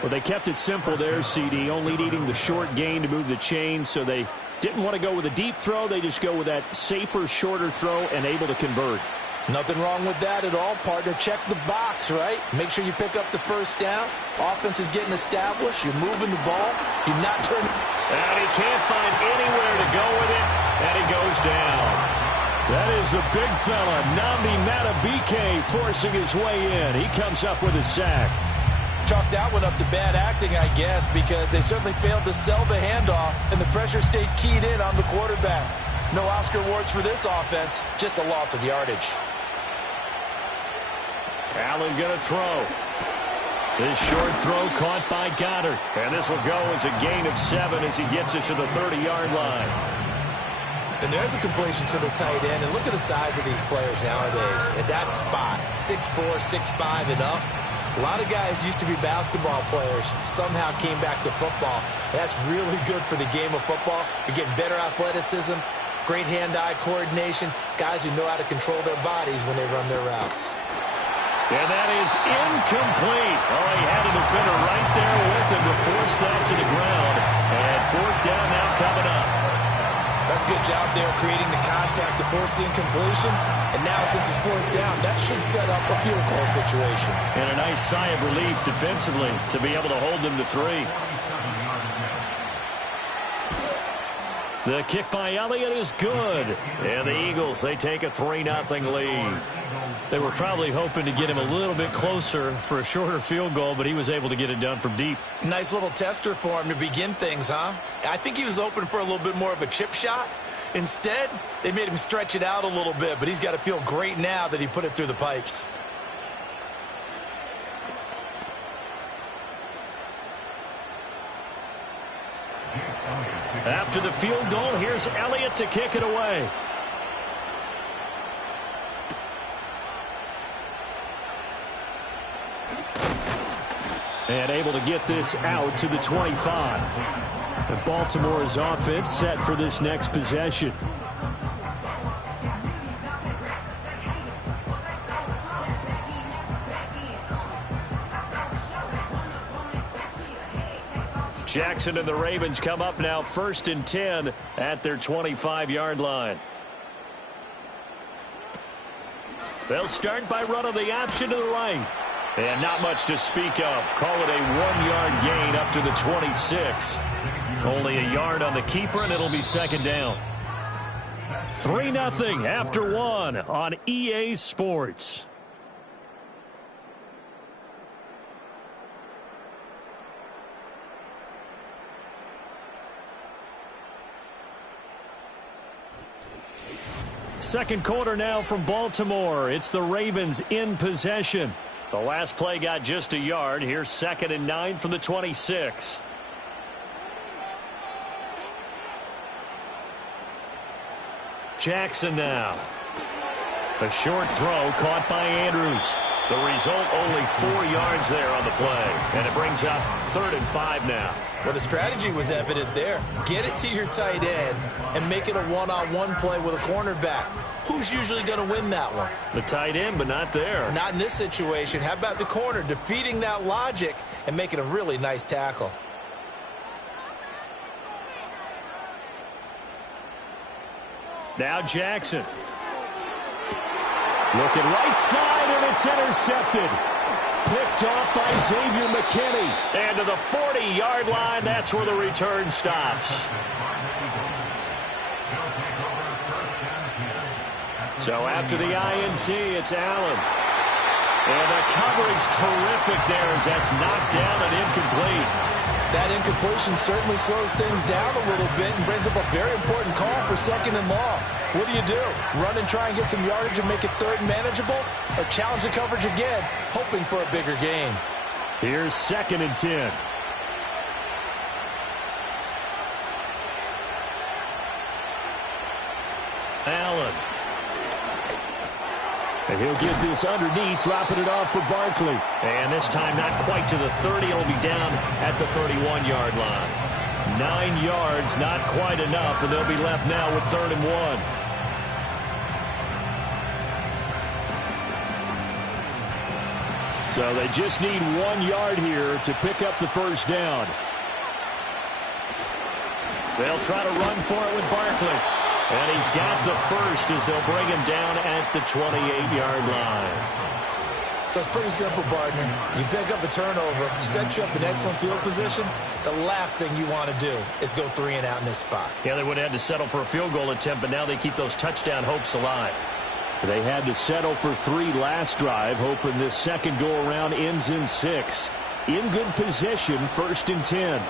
Well, they kept it simple there, CD, only needing the short gain to move the chain, so they didn't want to go with a deep throw. They just go with that safer, shorter throw and able to convert. Nothing wrong with that at all, partner. Check the box, right? Make sure you pick up the first down. Offense is getting established. You're moving the ball. You're not turning. And he can't find anywhere to go with it, and he goes down. That is the big fella, Nnamdi Madubuike, forcing his way in. He comes up with a sack. Chalk that one up to bad acting, I guess, because they certainly failed to sell the handoff, and the pressure stayed keyed in on the quarterback. No Oscar awards for this offense, just a loss of yardage. Allen going to throw. This short throw caught by Goddard. And this will go as a gain of 7 as he gets it to the 30-yard line. And there's a completion to the tight end. And look at the size of these players nowadays. At that spot, 6'4", 6'5", and up. A lot of guys used to be basketball players, somehow came back to football. And that's really good for the game of football. You're getting better athleticism, great hand-eye coordination, guys who know how to control their bodies when they run their routes. And that is incomplete. Oh, he had a defender right there with him to force that to the ground. And 4th down now coming up. That's a good job there creating the contact to force the incompletion. And now since it's 4th down, that should set up a field goal situation. And a nice sigh of relief defensively to be able to hold them to 3. The kick by Elliott is good. And the Eagles, they take a 3-0 lead. They were probably hoping to get him a little bit closer for a shorter field goal, but he was able to get it done from deep. Nice little tester for him to begin things, huh? I think he was hoping for a little bit more of a chip shot. Instead, they made him stretch it out a little bit, but he's got to feel great now that he put it through the pipes. After the field goal, here's Elliott to kick it away. And able to get this out to the 25. And Baltimore's offense set for this next possession. Jackson and the Ravens come up now 1st and 10 at their 25-yard line. They'll start by running the option to the right. And not much to speak of. Call it a 1-yard gain up to the 26. Only a yard on the keeper, and it'll be 2nd down. 3-0 after 1 on EA Sports. Second quarter now from Baltimore. It's the Ravens in possession. The last play got just a yard. Here's 2nd and 9 from the 26. Jackson now. A short throw caught by Andrews. The result, only 4 yards there on the play. And it brings up 3rd and 5 now. Well, the strategy was evident there. Get it to your tight end and make it a one-on-one play with a cornerback. Who's usually going to win that one? The tight end, but not there. Not in this situation. How about the corner defeating that logic and making a really nice tackle? Now Jackson. Looking right side, and it's intercepted. Picked off by Xavier McKinney. And to the 40-yard line, that's where the return stops. So after the INT, it's Allen. And the coverage terrific there as that's knocked down and incomplete. That incompletion certainly slows things down a little bit and brings up a very important call for 2nd and long. What do? Run and try and get some yardage and make it 3rd and manageable? Or challenge the coverage again, hoping for a bigger gain? Here's 2nd and 10. Allen. And he'll get this underneath, dropping it off for Barkley. And this time not quite to the 30. It'll be down at the 31-yard line. 9 yards, not quite enough, and they'll be left now with 3rd and 1. So they just need 1 yard here to pick up the 1st down. They'll try to run for it with Barkley. And he's got the 1st as they'll bring him down at the 28-yard line. So it's pretty simple, partner. You pick up a turnover, set you up in excellent field position. The last thing you want to do is go 3 and out in this spot. Yeah, they would have had to settle for a field goal attempt, but now they keep those touchdown hopes alive. They had to settle for 3 last drive, hoping this second go-around ends in 6. In good position, 1st and 10.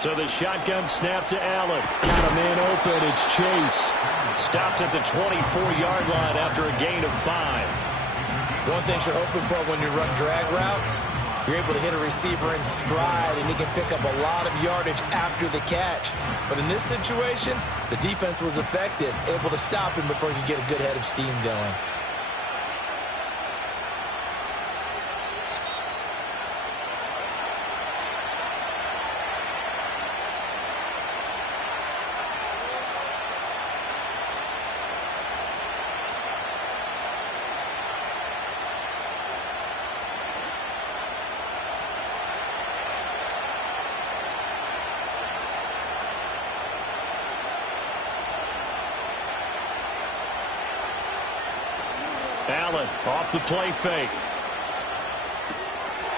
So the shotgun snap to Allen. Got a man open. It's Chase. Stopped at the 24-yard line after a gain of 5. One thing you're hoping for when you run drag routes, you're able to hit a receiver in stride, and he can pick up a lot of yardage after the catch. But in this situation, the defense was effective, able to stop him before he could get a good head of steam going. Allen off the play fake.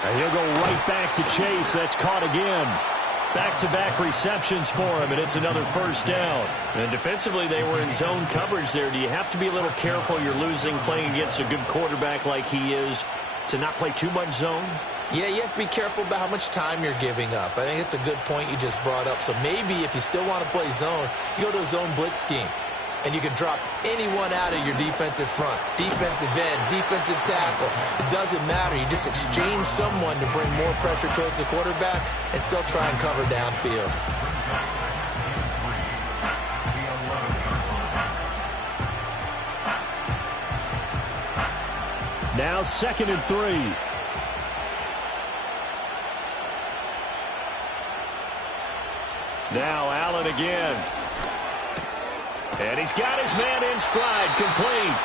And he'll go right back to Chase. That's caught again. Back-to-back receptions for him, and it's another first down. And defensively, they were in zone coverage there. Do you have to be a little careful? You're losing playing against a good quarterback like he is to not play too much zone? Yeah, you have to be careful about how much time you're giving up. I think it's a good point you just brought up. So maybe if you still want to play zone, you go to a zone blitz scheme. And you can drop anyone out of your defensive front. Defensive end, defensive tackle. It doesn't matter. You just exchange someone to bring more pressure towards the quarterback and still try and cover downfield. Now 2nd and 3. Now Allen again. And he's got his man in stride, complete.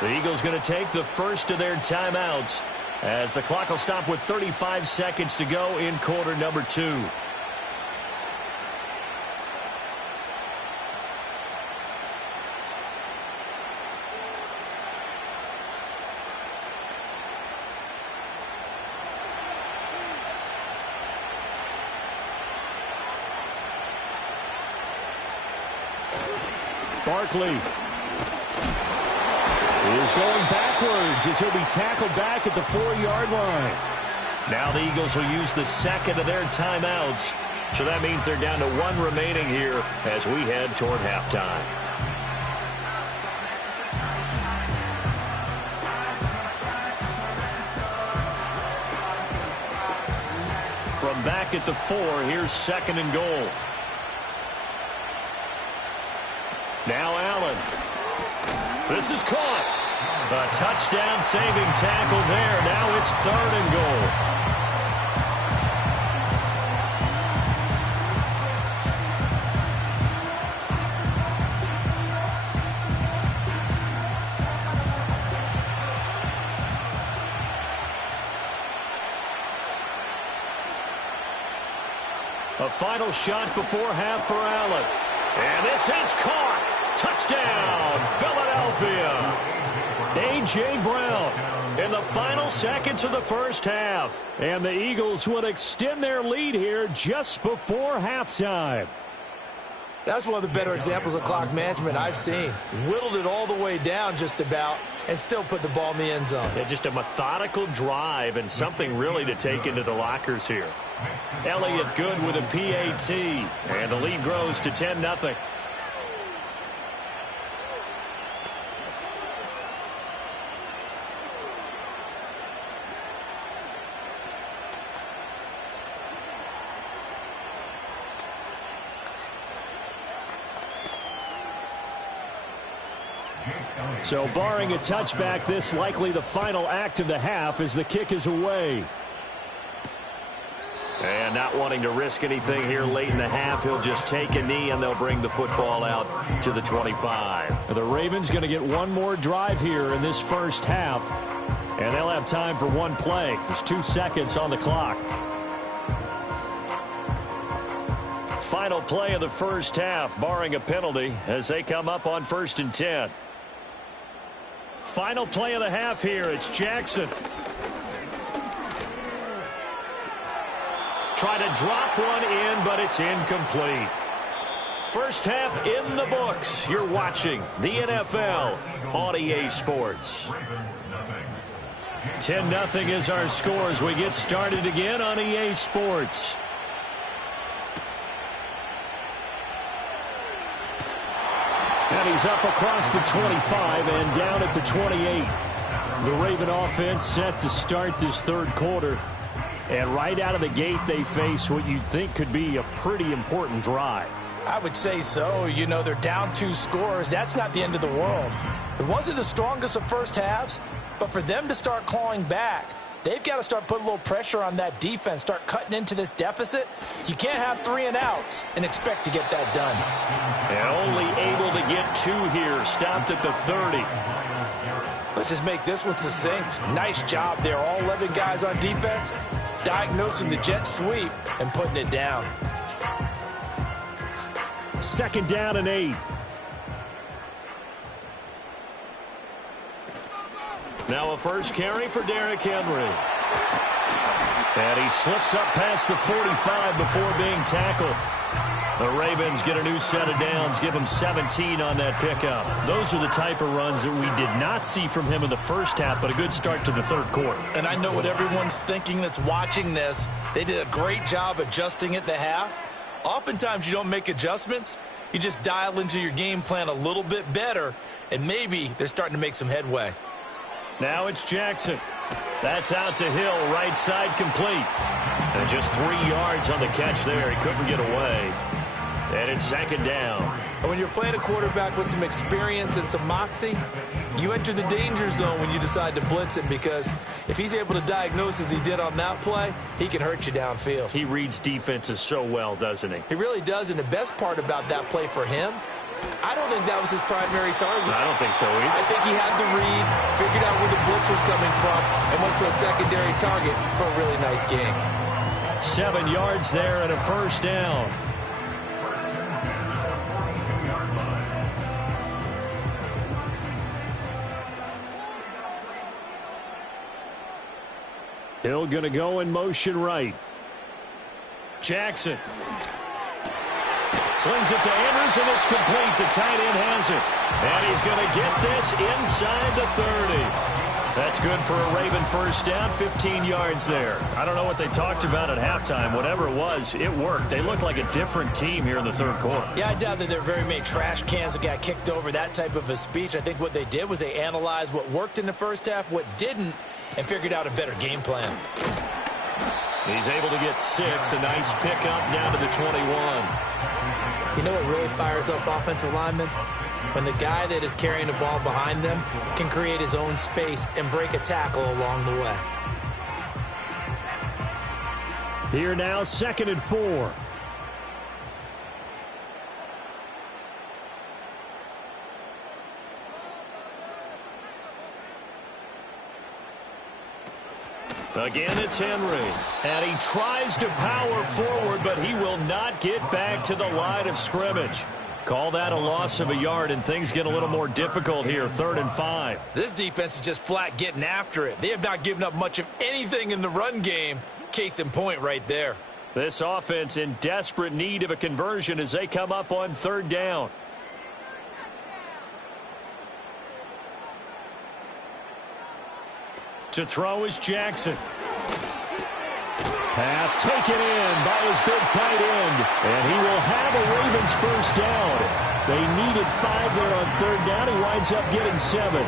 The Eagles going to take the first of their timeouts as the clock will stop with 35 seconds to go in quarter number 2. Barkley is going backwards as he'll be tackled back at the 4-yard line. Now the Eagles will use the second of their timeouts. So that means they're down to 1 remaining here as we head toward halftime. From back at the 4, here's 2nd and goal. Now Allen. This is caught. A touchdown-saving tackle there. Now it's 3rd and goal. A final shot before half for Allen. And this is caught. Touchdown, Philadelphia. A.J. Brown in the final seconds of the first half. And the Eagles would extend their lead here just before halftime. That's one of the better examples of clock management I've seen. Whittled it all the way down just about and still put the ball in the end zone. Yeah, just a methodical drive and something really to take into the lockers here. Elliott Good with a PAT. And the lead grows to 10-0. So barring a touchback, this likely the final act of the half as the kick is away. And not wanting to risk anything here late in the half, he'll just take a knee and they'll bring the football out to the 25. The Ravens going to get one more drive here in this first half. And they'll have time for one play. There's 2 seconds on the clock. Final play of the first half, barring a penalty, as they come up on 1st and 10. Final play of the half here. It's Jackson. Try to drop one in, but it's incomplete. First half in the books. You're watching the NFL on EA Sports. 10-0 is our score as we get started again on EA Sports. And he's up across the 25 and down at the 28. The Raven offense set to start this 3rd quarter. And right out of the gate, they face what you'd think could be a pretty important drive. I would say so. You know, they're down 2 scores. That's not the end of the world. It wasn't the strongest of first halves, but for them to start clawing back, they've got to start putting a little pressure on that defense, start cutting into this deficit. You can't have 3 and outs and expect to get that done. And only able to get 2 here, stopped at the 30. Let's just make this one succinct. Nice job there, all 11 guys on defense, diagnosing the jet sweep and putting it down. 2nd down and 8. Now a first carry for Derrick Henry. And he slips up past the 45 before being tackled. The Ravens get a new set of downs, give him 17 on that pickup. Those are the type of runs that we did not see from him in the first half, but a good start to the third quarter. And I know what everyone's thinking that's watching this. They did a great job adjusting at the half. Oftentimes you don't make adjustments. You just dial into your game plan a little bit better, and maybe they're starting to make some headway. Now it's Jackson. That's out to Hill, right side complete. And just 3 yards on the catch there. He couldn't get away. And it's second down. And when you're playing a quarterback with some experience and some moxie, you enter the danger zone when you decide to blitz him, because if he's able to diagnose as he did on that play, he can hurt you downfield. He reads defenses so well, doesn't he? He really does, and the best part about that play for him, I don't think that was his primary target. I don't think so either. I think he had the read, figured out where the blitz was coming from, and went to a secondary target for a really nice gain. 7 yards there and a first down. Hill going to go in motion right. Jackson. Slings it to Andrews, and it's complete. The tight end has it. And he's going to get this inside the 30. That's good for a Raven first down, 15 yards there. I don't know what they talked about at halftime. Whatever it was, it worked. They look like a different team here in the third quarter. Yeah, I doubt that there are very many trash cans that got kicked over, that type of a speech. I think what they did was they analyzed what worked in the first half, what didn't, and figured out a better game plan. He's able to get 6. A nice pickup down to the 21. You know what really fires up offensive linemen? When the guy that is carrying the ball behind them can create his own space and break a tackle along the way. Here now, 2nd and 4. Again, it's Henry. And he tries to power forward, but he will not get back to the line of scrimmage. Call that a loss of a yard, and things get a little more difficult here. 3rd and 5. This defense is just flat getting after it. They have not given up much of anything in the run game. Case in point right there. This offense in desperate need of a conversion as they come up on 3rd down. To throw is Jackson. Pass taken in by his big tight end. And he will have a Ravens first down. They needed 5 there on 3rd down. He winds up getting 7.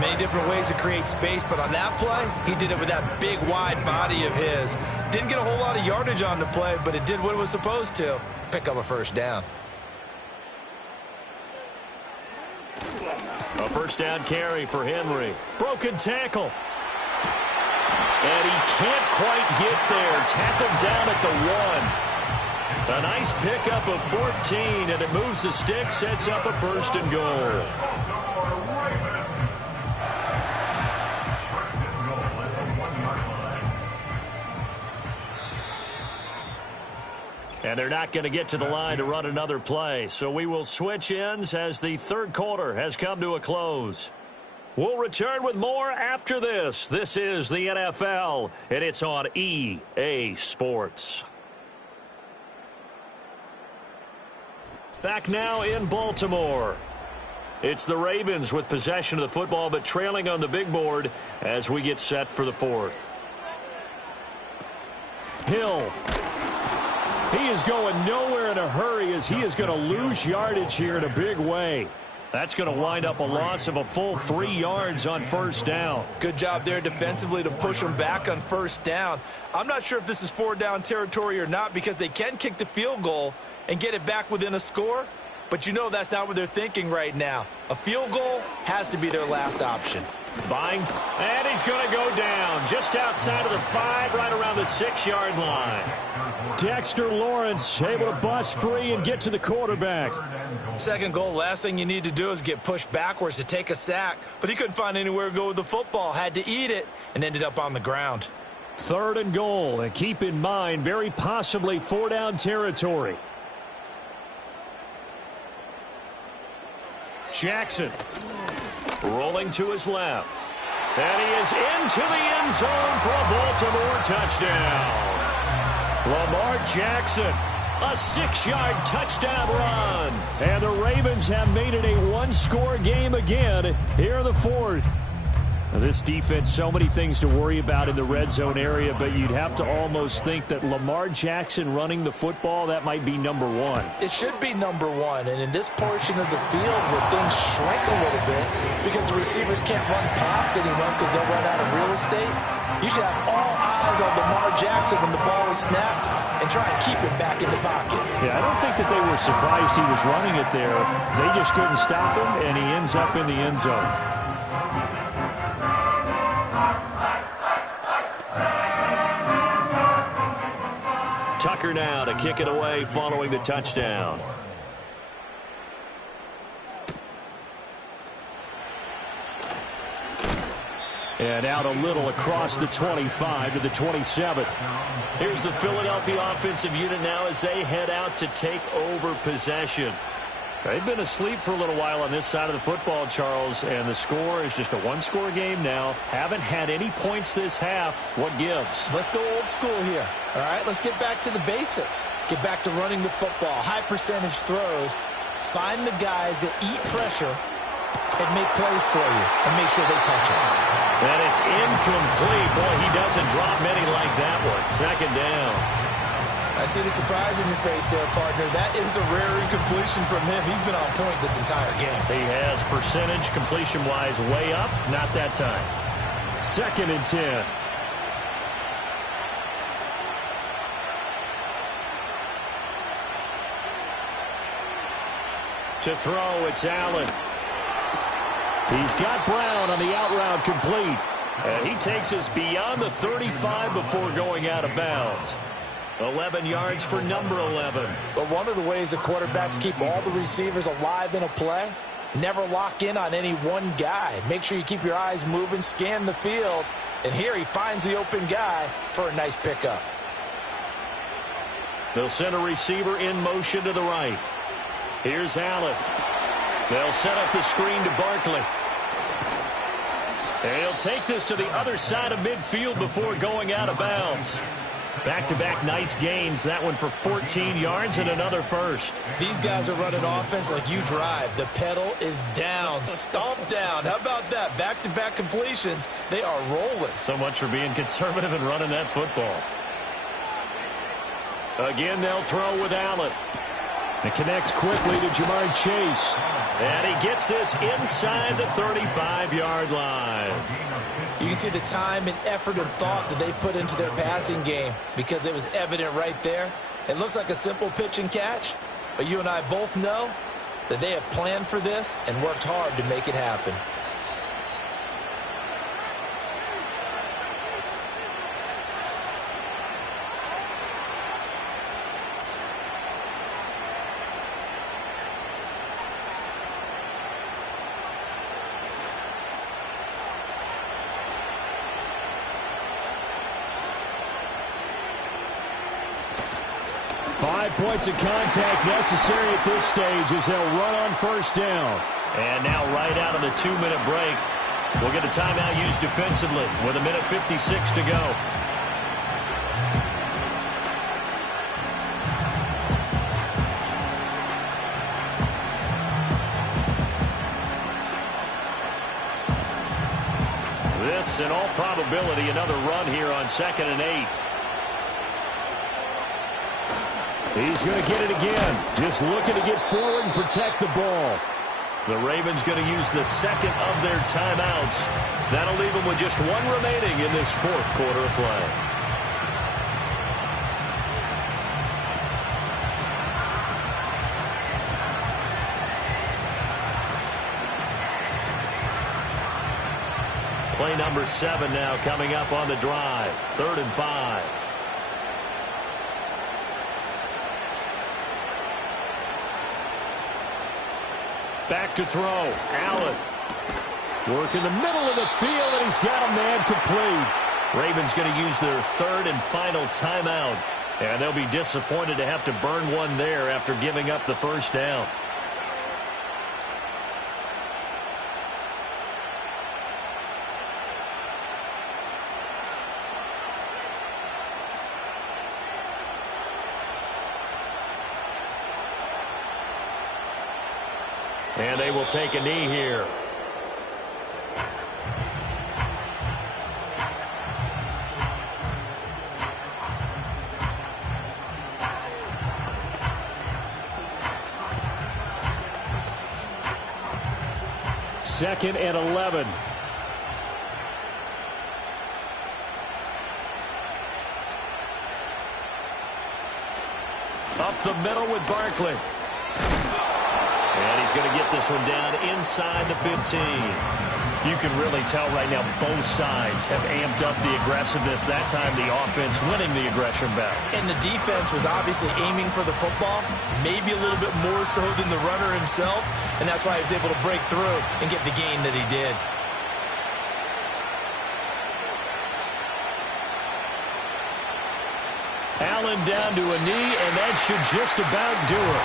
Many different ways to create space, but on that play, he did it with that big, wide body of his. Didn't get a whole lot of yardage on the play, but it did what it was supposed to. Pick up a first down. A first down carry for Henry. Broken tackle. And he can't quite get there. Tackled down at the 1. A nice pickup of 14, and it moves the stick, sets up a 1st and goal. And they're not going to get to the line to run another play. So we will switch ends as the third quarter has come to a close. We'll return with more after this. This is the NFL, and it's on EA Sports. Back now in Baltimore. It's the Ravens with possession of the football, but trailing on the big board as we get set for the 4th. Hill. He is going nowhere in a hurry as he is going to lose yardage here in a big way. That's going to wind up a loss of a full 3 yards on 1st down. Good job there defensively to push them back on 1st down. I'm not sure if this is 4-down territory or not, because they can kick the field goal and get it back within a score. But you know that's not what they're thinking right now. A field goal has to be their last option. Bind, and he's going to go down just outside of the 5, right around the 6-yard line. Dexter Lawrence able to bust free and get to the quarterback. 2nd goal, last thing you need to do is get pushed backwards to take a sack. But he couldn't find anywhere to go with the football, had to eat it, and ended up on the ground. 3rd and goal, and keep in mind, very possibly 4-down territory. Jackson rolling to his left. And he is into the end zone for a Baltimore touchdown. Lamar Jackson, a 6-yard touchdown run. And the Ravens have made it a one-score game again here in the fourth. This defense, so many things to worry about in the red zone area, but you'd have to almost think that Lamar Jackson running the football, that might be number one. It should be number one, and in this portion of the field where things shrink a little bit because the receivers can't run past anyone because they'll run out of real estate, you should have all eyes on Lamar Jackson when the ball is snapped and try and keep him back in the pocket. Yeah, I don't think that they were surprised he was running it there. They just couldn't stop him, and he ends up in the end zone. Tucker now to kick it away following the touchdown. And out a little across the 25 to the 27. Here's the Philadelphia offensive unit now as they head out to take over possession. They've been asleep for a little while on this side of the football, Charles, and the score is just a one-score game now. Haven't had any points this half. What gives? Let's go old school here. All right, let's get back to the basics. Get back to running the football, high percentage throws. Find the guys that eat pressure and make plays for you and make sure they touch it. And it's incomplete. Boy, he doesn't drop many like that one. Second down. I see the surprise in your face there, partner. That is a rare incompletion from him. He's been on point this entire game. He has percentage completion-wise way up. Not that time. 2nd and 10. To throw, it's Allen. He's got Brown on the out route complete. And he takes us beyond the 35 before going out of bounds. 11 yards for number 11. But one of the ways the quarterbacks keep all the receivers alive in a play, never lock in on any one guy. Make sure you keep your eyes moving, scan the field. And here he finds the open guy for a nice pickup. They'll send a receiver in motion to the right. Here's Allen. They'll set up the screen to Barkley. And he'll take this to the other side of midfield before going out of bounds. Back-to-back nice gains. That one for 14 yards and another first. These guys are running offense like you drive. The pedal is down, stomped down. How about that? Back-to-back completions. They are rolling. So much for being conservative and running that football. Again, they'll throw with Allen. It connects quickly to Jamar Chase. And he gets this inside the 35-yard line. You can see the time and effort and thought that they put into their passing game because it was evident right there. It looks like a simple pitch and catch, but you and I both know that they have planned for this and worked hard to make it happen. Points of contact necessary at this stage as they'll run on first down. And now right out of the 2-minute break, we'll get a timeout used defensively with 1:56 to go. This, in all probability, another run here on 2nd and 8. He's going to get it again. Just looking to get forward and protect the ball. The Ravens going to use the second of their timeouts. That'll leave them with just one remaining in this fourth quarter of play. Play number 7 now coming up on the drive. 3rd and 5. Back to throw. Allen. Work in the middle of the field, and he's got a man complete. Ravens going to use their 3rd and final timeout. And they'll be disappointed to have to burn one there after giving up the first down. And they will take a knee here. Second and 11. Up the middle with Barkley. And he's going to get this one down inside the 15. You can really tell right now both sides have amped up the aggressiveness. That time the offense winning the aggression back. And the defense was obviously aiming for the football, maybe a little bit more so than the runner himself, and that's why he was able to break through and get the gain that he did. Allen down to a knee, and that should just about do it.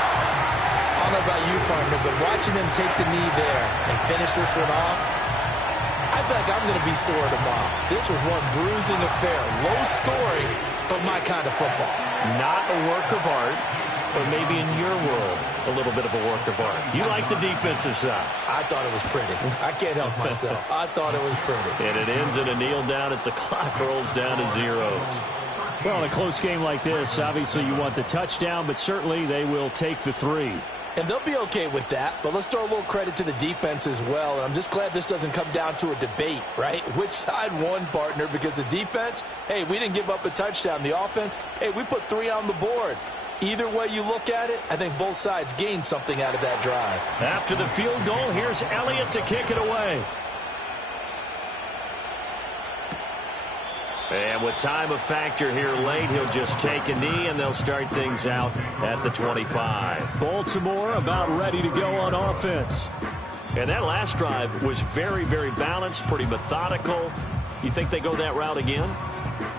I don't know about you, partner, but watching them take the knee there and finish this one off, I feel like I'm going to be sore tomorrow. This was one bruising affair. Low scoring, but my kind of football. Not a work of art, but maybe in your world, a little bit of a work of art. You like the defensive side. I thought it was pretty. I can't help myself. I thought it was pretty. And it ends in a kneel down as the clock rolls down to zeros. Well, in a close game like this, obviously you want the touchdown, but certainly they will take the 3. And they'll be okay with that, but let's throw a little credit to the defense as well. And I'm just glad this doesn't come down to a debate, right? Which side won, partner? Because the defense, hey, we didn't give up a touchdown. The offense, hey, we put 3 on the board. Either way you look at it, I think both sides gained something out of that drive. After the field goal, here's Elliott to kick it away. And with time a factor here late, he'll just take a knee, and they'll start things out at the 25. Baltimore about ready to go on offense. And that last drive was very, very balanced, pretty methodical. You think they go that route again?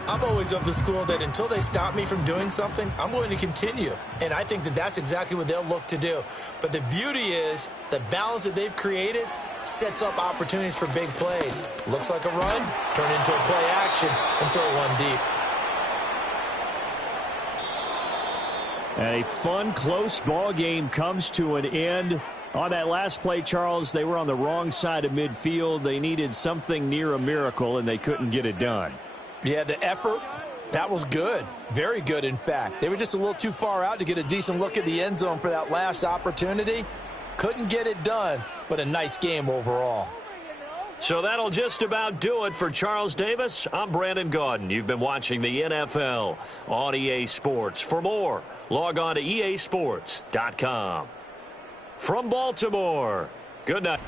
I'm always of the school that until they stop me from doing something, I'm going to continue. And I think that that's exactly what they'll look to do. But the beauty is the balance that they've created sets up opportunities for big plays. Looks like a run, turn into a play action, and throw one deep. A fun, close ball game comes to an end. On that last play, Charles, they were on the wrong side of midfield. They needed something near a miracle, and they couldn't get it done. Yeah, the effort, that was good. Very good, in fact. They were just a little too far out to get a decent look at the end zone for that last opportunity. Couldn't get it done, but a nice game overall. So that'll just about do it for Charles Davis. I'm Brandon Gaudin. You've been watching the NFL on EA Sports. For more, log on to easports.com. From Baltimore, good night.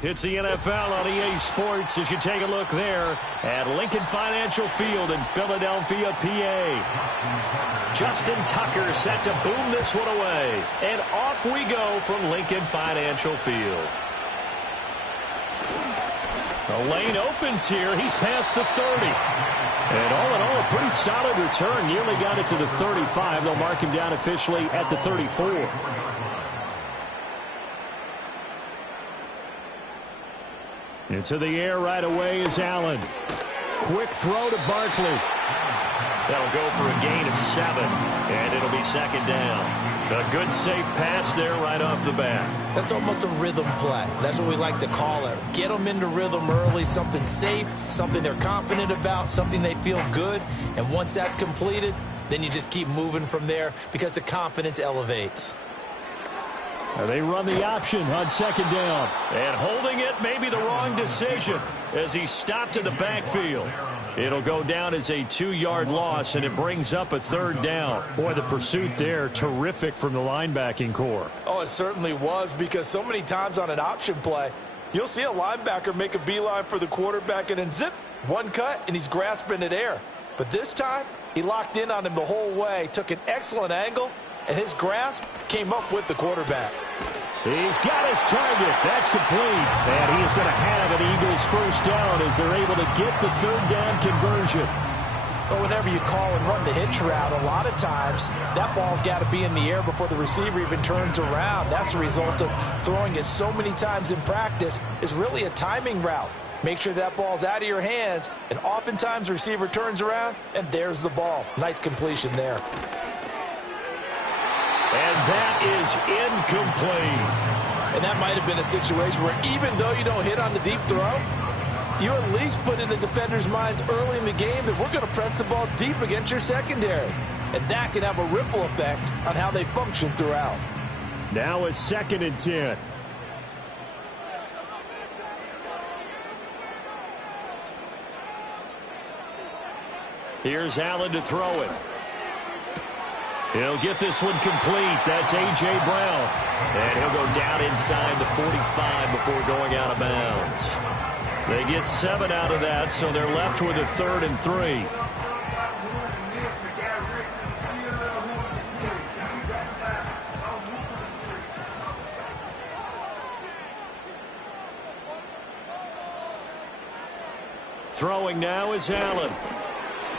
It's the NFL on EA Sports as you take a look there at Lincoln Financial Field in Philadelphia, PA. Justin Tucker set to boom this one away. And off we go from Lincoln Financial Field. The lane opens here. He's past the 30. And all in all, a pretty solid return. Nearly got it to the 35. They'll mark him down officially at the 34. Into the air right away is Allen. Quick throw to Barkley. That'll go for a gain of 7, and it'll be second down. A good, safe pass there right off the bat. That's almost a rhythm play. That's what we like to call it. Get them into rhythm early, something safe, something they're confident about, something they feel good. And once that's completed, then you just keep moving from there because the confidence elevates. They run the option on second down. And holding it may be the wrong decision as he stopped in the backfield. It'll go down as a 2-yard loss, and it brings up a third down. Boy, the pursuit there, terrific from the linebacking core. Oh, it certainly was, because so many times on an option play, you'll see a linebacker make a beeline for the quarterback and then zip, one cut, and he's grasping at air. But this time, he locked in on him the whole way, took an excellent angle, and his grasp came up with the quarterback. He's got his target. That's complete. And he is going to have an Eagles first down as they're able to get the third down conversion. But whenever you call and run the hitch route, a lot of times that ball's got to be in the air before the receiver even turns around. That's the result of throwing it so many times in practice. Is really a timing route. Make sure that ball's out of your hands, and oftentimes the receiver turns around, and there's the ball. Nice completion there. And that is incomplete. And that might have been a situation where even though you don't hit on the deep throw, you at least put in the defender's minds early in the game that we're going to press the ball deep against your secondary. And that can have a ripple effect on how they function throughout. Now a 2nd and 10. Here's Allen to throw it. He'll get this one complete. That's A.J. Brown. And he'll go down inside the 45 before going out of bounds. They get 7 out of that, so they're left with a 3rd and 3. Throwing now is Allen.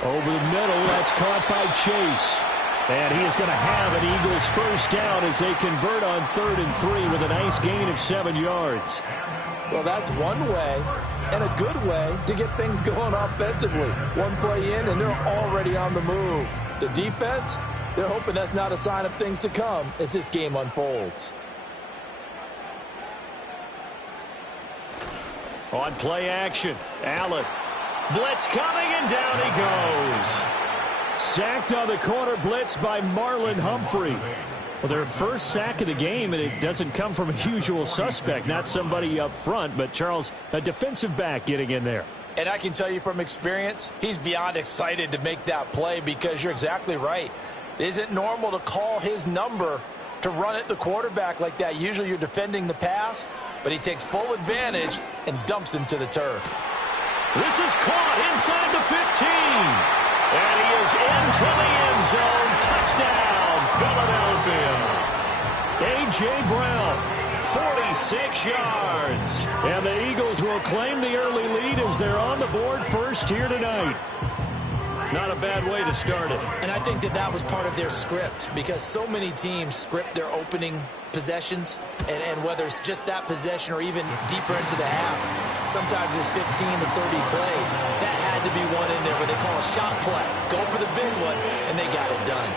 Over the middle, that's caught by Chase. And he is going to have an Eagles first down as they convert on 3rd and 3 with a nice gain of 7 yards. Well, that's one way and a good way to get things going offensively. One play in, and they're already on the move. The defense, they're hoping that's not a sign of things to come as this game unfolds. On play action, Allen. Blitz coming, and down he goes. Sacked on the corner blitz by Marlon Humphrey. Well, their first sack of the game, and it doesn't come from a usual suspect, not somebody up front, but Charles, a defensive back getting in there. And I can tell you from experience, he's beyond excited to make that play because you're exactly right. It isn't normal to call his number to run at the quarterback like that. Usually you're defending the pass, but he takes full advantage and dumps him to the turf. This is caught inside the 15. And he is into the end zone. Touchdown, Philadelphia. A.J. Brown, 46 yards. And the Eagles will claim the early lead as they're on the board first here tonight. Not a bad way to start it. And I think that was part of their script because so many teams script their opening possessions, and whether it's just that possession or even deeper into the half, sometimes it's 15 to 30 plays. That had to be one in there where they call a shot play. Go for the big one, and they got it done.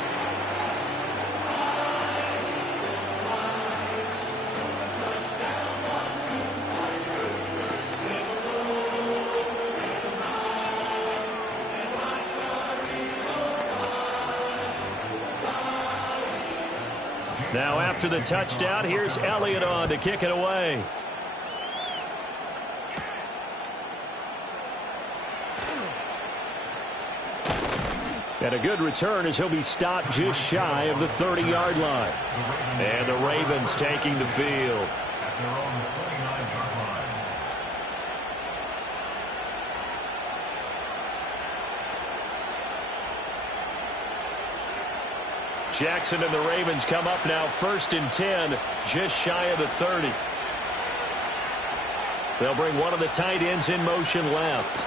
Now after the touchdown, here's Elliott on to kick it away. And a good return as he'll be stopped just shy of the 30-yard line. And the Ravens taking the field. Jackson and the Ravens come up now 1st and 10, just shy of the 30. They'll bring one of the tight ends in motion left.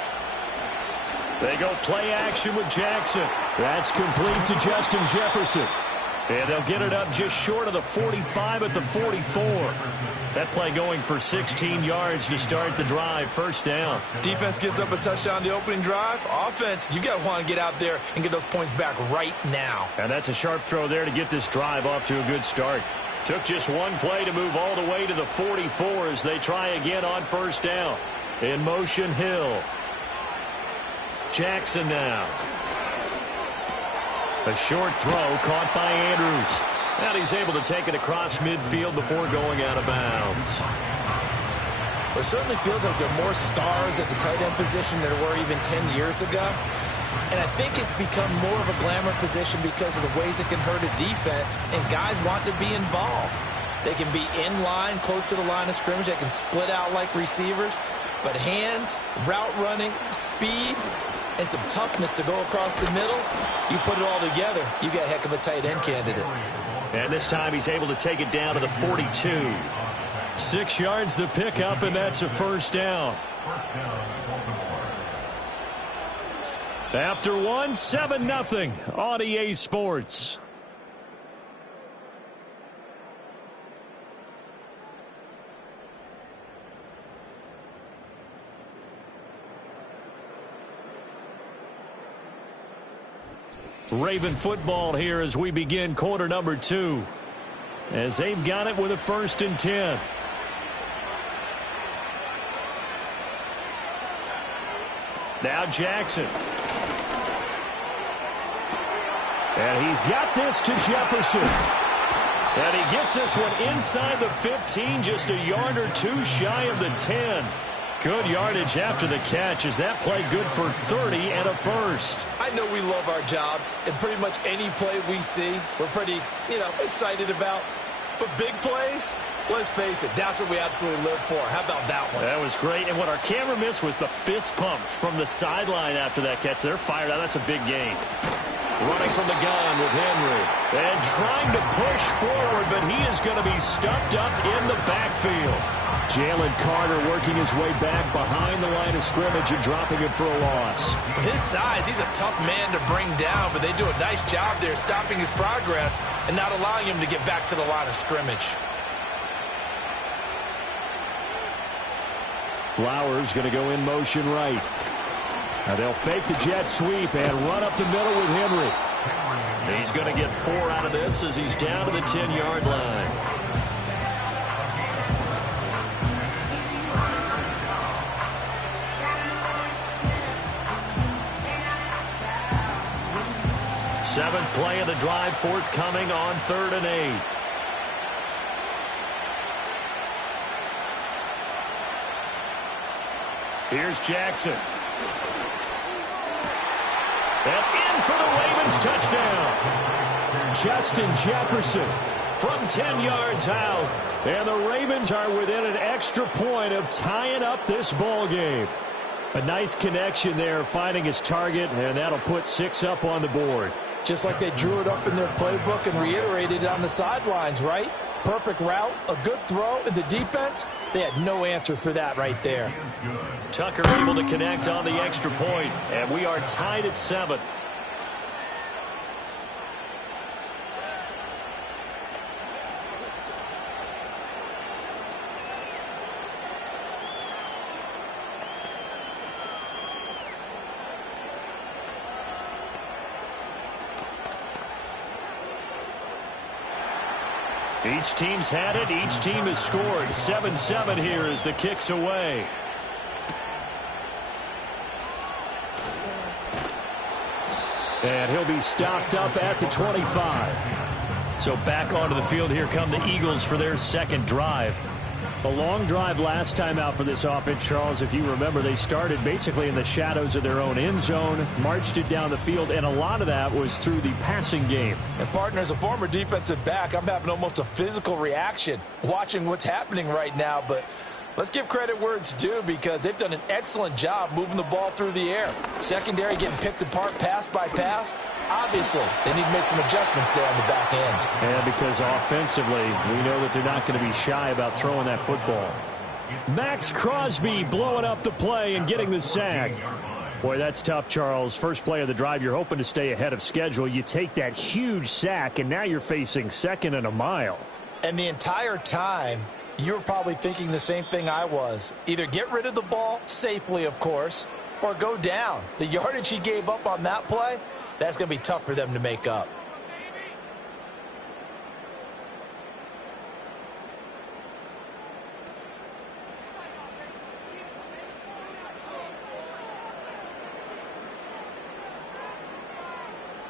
They go play action with Jackson. That's complete to Justin Jefferson. And they'll get it up just short of the 45 at the 44. That play going for 16 yards to start the drive. 1st down. Defense gives up a touchdown the opening drive. Offense, you got to want to get out there and get those points back right now. And that's a sharp throw there to get this drive off to a good start. Took just one play to move all the way to the 44 as they try again on 1st down. In motion, Hill. Jackson now. A short throw caught by Andrews. And he's able to take it across midfield before going out of bounds. It certainly feels like there are more stars at the tight end position than there were even 10 years ago. And I think it's become more of a glamour position because of the ways it can hurt a defense, and guys want to be involved. They can be in line, close to the line of scrimmage. They can split out like receivers. But hands, route running, speed, and some toughness to go across the middle, you put it all together, you got a heck of a tight end candidate. And this time he's able to take it down to the 42. 6 yards the pickup, and that's a 1st down. After 7-0 on EA Sports. Raven football here as we begin quarter number 2. As they've got it with a 1st and 10. Now Jackson. And he's got this to Jefferson. And he gets this one inside the 15, just a yard or two shy of the 10. Good yardage after the catch. Is that play good for 30 and a 1st? I know we love our jobs, and pretty much any play we see, we're pretty, excited about. But big plays, let's face it, that's what we absolutely live for. How about that one? That was great. And what our camera missed was the fist pump from the sideline after that catch. They're fired out. That's a big gain. Running from the gun with Henry. And trying to push forward, but he is going to be stuffed up in the backfield. Jalen Carter working his way back behind the line of scrimmage and dropping it for a loss. With his size, he's a tough man to bring down, but they do a nice job there stopping his progress and not allowing him to get back to the line of scrimmage. Flowers going to go in motion right. Now they'll fake the jet sweep and run up the middle with Henry. He's going to get 4 out of this as he's down to the 10-yard line. Seventh play of the drive forthcoming on 3rd and 8. Here's Jackson. And in for the Ravens touchdown. Justin Jefferson from 10 yards out. And the Ravens are within an extra point of tying up this ball game. A nice connection there, finding his target, and that'll put 6 up on the board. Just like they drew it up in their playbook and reiterated it on the sidelines, right? Perfect route, a good throw, and the defense, they had no answer for that right there. Tucker able to connect on the extra point, and we are tied at 7. Each team's had it. Each team has scored. 7-7 here as the kick's away. And he'll be stopped up at the 25. So back onto the field here come the Eagles for their second drive. A long drive last time out for this offense, Charles. If you remember, they started basically in the shadows of their own end zone, marched it down the field, and a lot of that was through the passing game. And, partner, as a former defensive back, I'm having almost a physical reaction watching what's happening right now. But Let's give credit where it's due because they've done an excellent job moving the ball through the air. Secondary getting picked apart pass by pass. Obviously, they need to make some adjustments there on the back end. And because offensively, we know that they're not going to be shy about throwing that football. Max Crosby blowing up the play and getting the sack. Boy, that's tough, Charles. First play of the drive, you're hoping to stay ahead of schedule. You take that huge sack, and now you're facing 2nd and a mile. And the entire time, you were probably thinking the same thing I was. Either get rid of the ball, safely, of course, or go down. The yardage he gave up on that play, that's going to be tough for them to make up.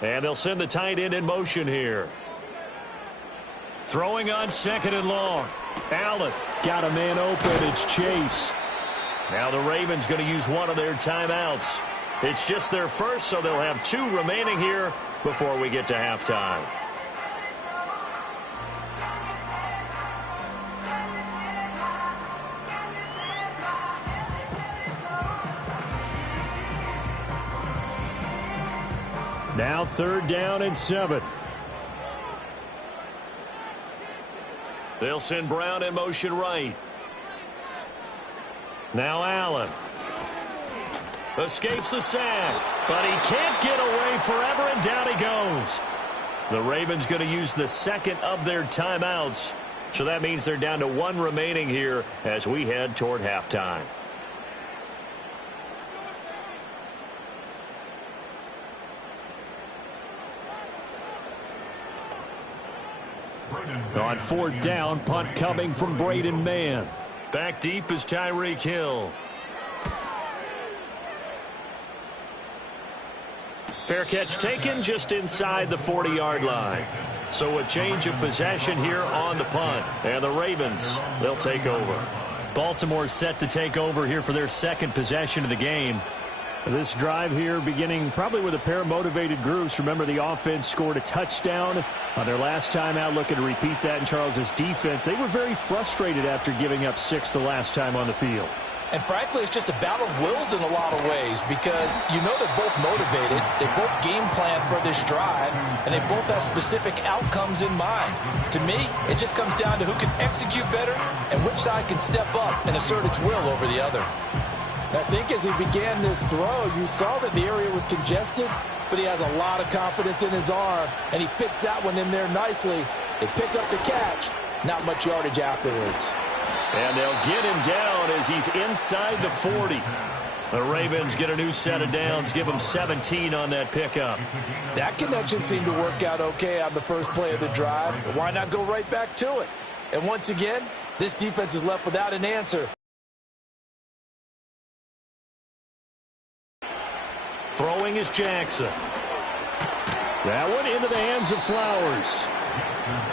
And they'll send the tight end in motion here. Throwing on 2nd and long. Allen got a man open. It's Chase. Now the Ravens going to use one of their timeouts. It's just their first, so they'll have 2 remaining here before we get to halftime. Now 3rd down and 7. They'll send Brown in motion right. Now Allen. Escapes the sack, but he can't get away forever, and down he goes. The Ravens going to use the 2nd of their timeouts, so that means they're down to 1 remaining here as we head toward halftime. On 4th down, punt coming from Braden Mann. Back deep is Tyreek Hill. Fair catch taken just inside the 40-yard line. So a change of possession here on the punt. And the Ravens, they'll take over. Baltimore set to take over here for their 2nd possession of the game. This drive here beginning probably with a pair of motivated groups. Remember, the offense scored a touchdown on their last time out, looking to repeat that in Charles's defense. They were very frustrated after giving up 6 the last time on the field. And frankly, it's just a battle of wills in a lot of ways because you know they're both motivated. They both game plan for this drive, and they both have specific outcomes in mind. To me, it just comes down to who can execute better and which side can step up and assert its will over the other. I think as he began this throw, you saw that the area was congested, but he has a lot of confidence in his arm, and he fits that one in there nicely. They pick up the catch, not much yardage afterwards. And they'll get him down as he's inside the 40. The Ravens get a new set of downs, give him 17 on that pickup. That connection seemed to work out okay on the first play of the drive. Why not go right back to it? And once again, this defense is left without an answer. Throwing is Jackson. That one into the hands of Flowers.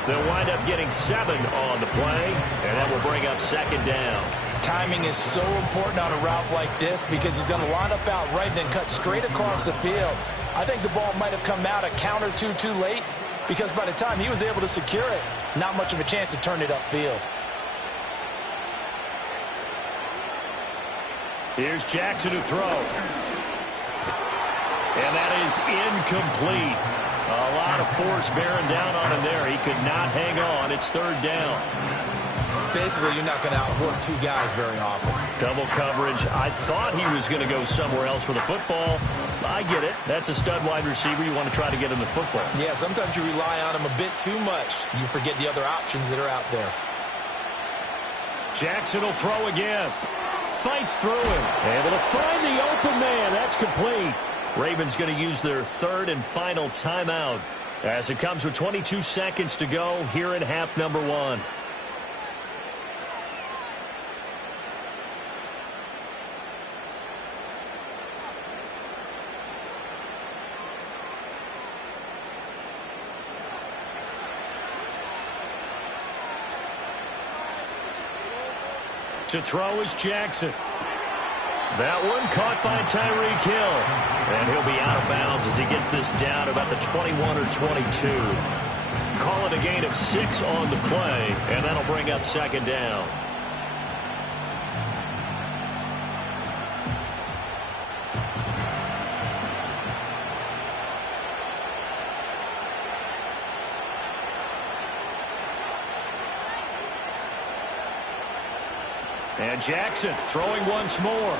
They'll wind up getting 7 on the play, and that will bring up 2nd down. Timing is so important on a route like this because he's going to line up out right and then cut straight across the field. I think the ball might have come out a count or two too late because by the time he was able to secure it, not much of a chance to turn it upfield. Here's Jackson to throw. And that is incomplete. A lot of force bearing down on him there. He could not hang on. It's 3rd down. Basically, you're not going to outwork 2 guys very often. Double coverage. I thought he was going to go somewhere else for the football. I get it. That's a stud wide receiver. You want to try to get him the football. Yeah, sometimes you rely on him a bit too much. You forget the other options that are out there. Jackson will throw again. Fights through him. Able to find the open man. That's complete. Ravens going to use their 3rd and final timeout as it comes with 22 seconds to go here in half number 1. To throw is Jackson. That one caught by Tyreek Hill. And he'll be out of bounds as he gets this down about the 21 or 22. Call it a gain of 6 on the play, and that'll bring up 2nd down. And Jackson throwing once more.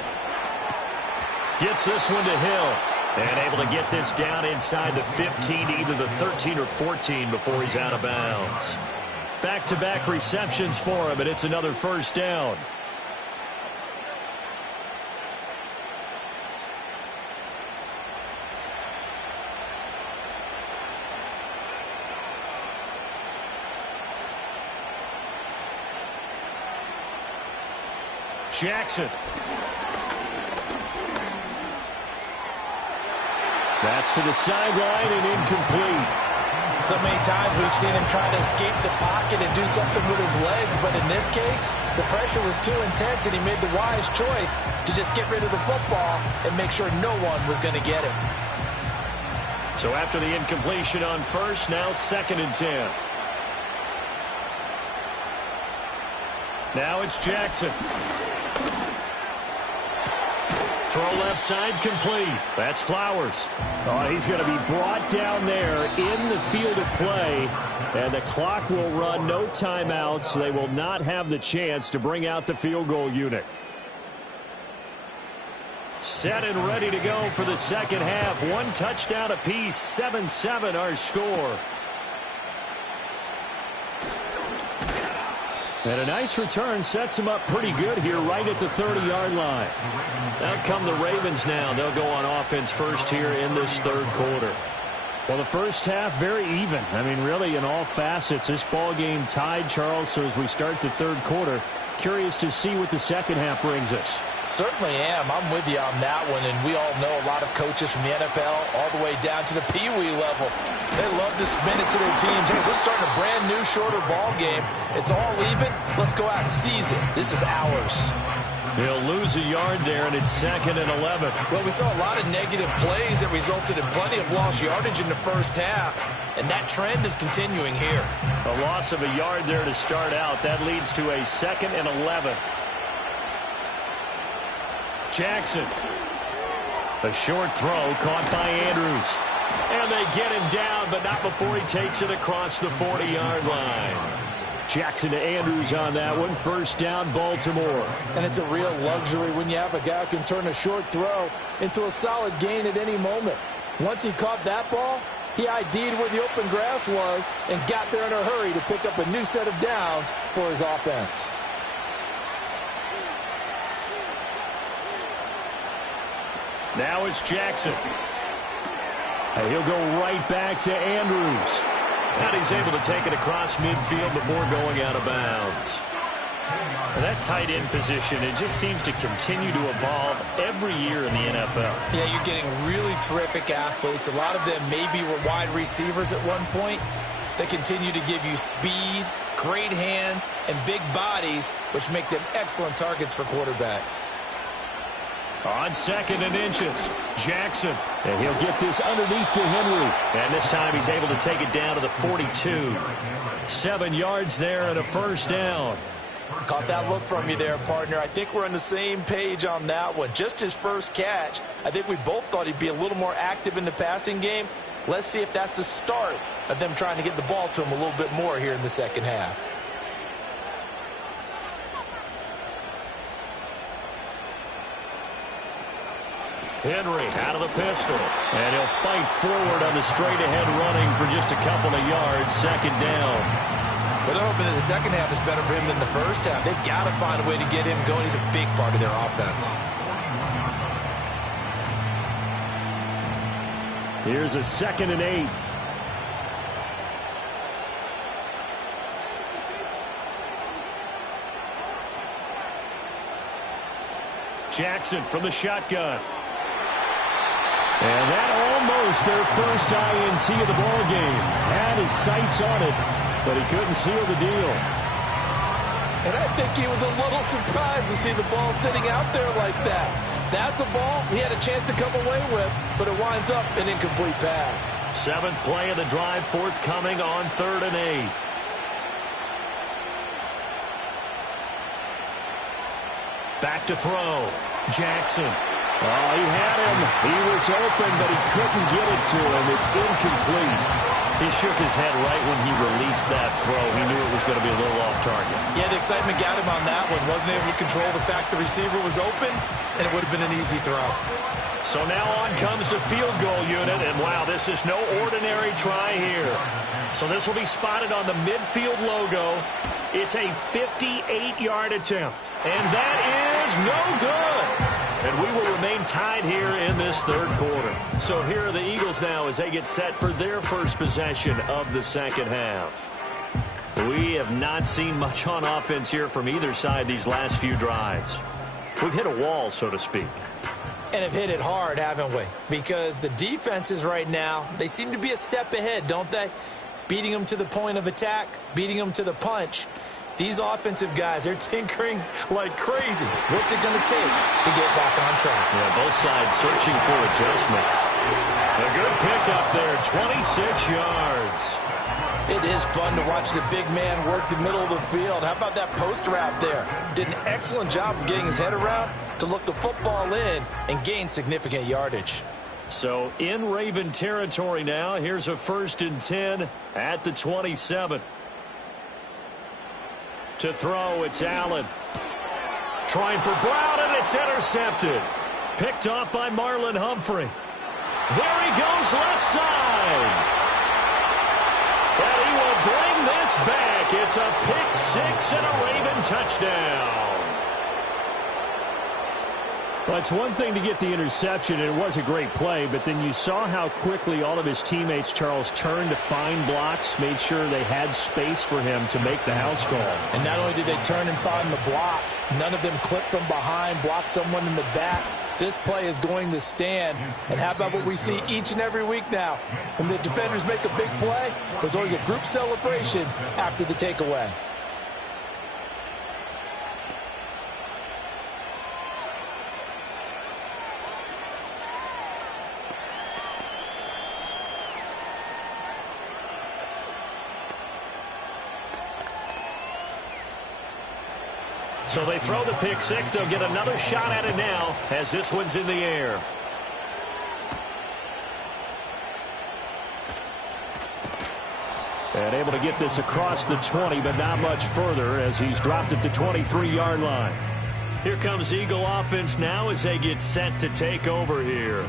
Gets this one to Hill. And able to get this down inside the 15, either the 13 or 14 before he's out of bounds. Back-to-back receptions for him, and it's another first down. Jackson. That's to the sideline and incomplete. So many times we've seen him try to escape the pocket and do something with his legs, but in this case, the pressure was too intense and he made the wise choice to just get rid of the football and make sure no one was going to get it. So after the incompletion on first, now 2nd and 10. Now it's Jackson. Throw left side complete. That's Flowers. Oh, he's going to be brought down there in the field of play. And the clock will run, no timeouts. They will not have the chance to bring out the field goal unit. Set and ready to go for the second half. 1 touchdown apiece, 7-7 our score. And a nice return sets them up pretty good here right at the 30-yard line. Out come the Ravens now. They'll go on offense first here in this third quarter. Well, the first half, very even. I mean, really, in all facets, this ball game tied, Charles. So as we start the third quarter, curious to see what the second half brings us. Certainly am. I'm with you on that one, and we all know a lot of coaches from the NFL all the way down to the Pee-wee level. They love to spin it to their teams. Hey, we're starting a brand new, shorter ball game. It's all even. Let's go out and seize it. This is ours. He'll lose a yard there, and it's 2nd and 11. Well, we saw a lot of negative plays that resulted in plenty of lost yardage in the first half, and that trend is continuing here. A loss of a yard there to start out. That leads to a 2nd and 11. Jackson. A short throw caught by Andrews. And they get him down, but not before he takes it across the 40-yard line. Jackson to Andrews on that one. First down, Baltimore. And it's a real luxury when you have a guy who can turn a short throw into a solid gain at any moment. Once he caught that ball, he ID'd where the open grass was and got there in a hurry to pick up a new set of downs for his offense. Now it's Jackson. And he'll go right back to Andrews. And he's able to take it across midfield before going out of bounds. And that tight end position, it just seems to continue to evolve every year in the NFL. Yeah, you're getting really terrific athletes. A lot of them maybe were wide receivers at one point. They continue to give you speed, great hands, and big bodies, which make them excellent targets for quarterbacks. On 2nd and inches, Jackson. And he'll get this underneath to Henry. And this time he's able to take it down to the 42. 7 yards there and a first down. Caught that look from you there, partner. I think we're on the same page on that one. Just his first catch. I think we both thought he'd be a little more active in the passing game. Let's see if that's the start of them trying to get the ball to him a little bit more here in the second half. Henry out of the pistol. And he'll fight forward on the straight-ahead running for just a couple of yards. 2nd down. But they're hoping that the second half is better for him than the first half. They've got to find a way to get him going. He's a big part of their offense. Here's a 2nd and 8. Jackson from the shotgun. And that almost their first INT of the ball game. Had his sights on it, but he couldn't seal the deal. And I think he was a little surprised to see the ball sitting out there like that. That's a ball he had a chance to come away with, but it winds up an incomplete pass. 7th play of the drive, forthcoming on 3rd and 8. Back to throw. Jackson. Oh, he had him. He was open, but he couldn't get it to him. It's incomplete. He shook his head right when he released that throw. He knew it was going to be a little off target. Yeah, the excitement got him on that one. Wasn't able to control the fact the receiver was open, and it would have been an easy throw. So now on comes the field goal unit, and wow, this is no ordinary try here. So this will be spotted on the midfield logo. It's a 58-yard attempt, and that is no good. And we will remain tied here in this third quarter. So here are the Eagles now as they get set for their first possession of the second half. We have not seen much on offense here from either side these last few drives. We've hit a wall, so to speak. And have hit it hard, haven't we? Because the defenses right now, they seem to be a step ahead, don't they? Beating them to the point of attack, beating them to the punch. These offensive guys, they're tinkering like crazy. What's it going to take to get back on track? Yeah, both sides searching for adjustments. A good pickup there, 26 yards. It is fun to watch the big man work the middle of the field. How about that post route there? Did an excellent job of getting his head around to look the football in and gain significant yardage. So in Raven territory now, here's a 1st and 10 at the 27. To throw, it's Allen. Trying for Brown, and it's intercepted. Picked off by Marlon Humphrey. There he goes, left side. And he will bring this back. It's a pick six and a Raven touchdown. Well, it's one thing to get the interception, and it was a great play, but then you saw how quickly all of his teammates, Charles, turned to find blocks, made sure they had space for him to make the house call. And not only did they turn and find the blocks, none of them clipped from behind, blocked someone in the back. This play is going to stand. And how about what we see each and every week now? When the defenders make a big play, there's always a group celebration after the takeaway. So they throw the pick six. They'll get another shot at it now as this one's in the air. And able to get this across the 20, but not much further as he's dropped it to 23-yard line. Here comes Eagle offense now as they get set to take over here.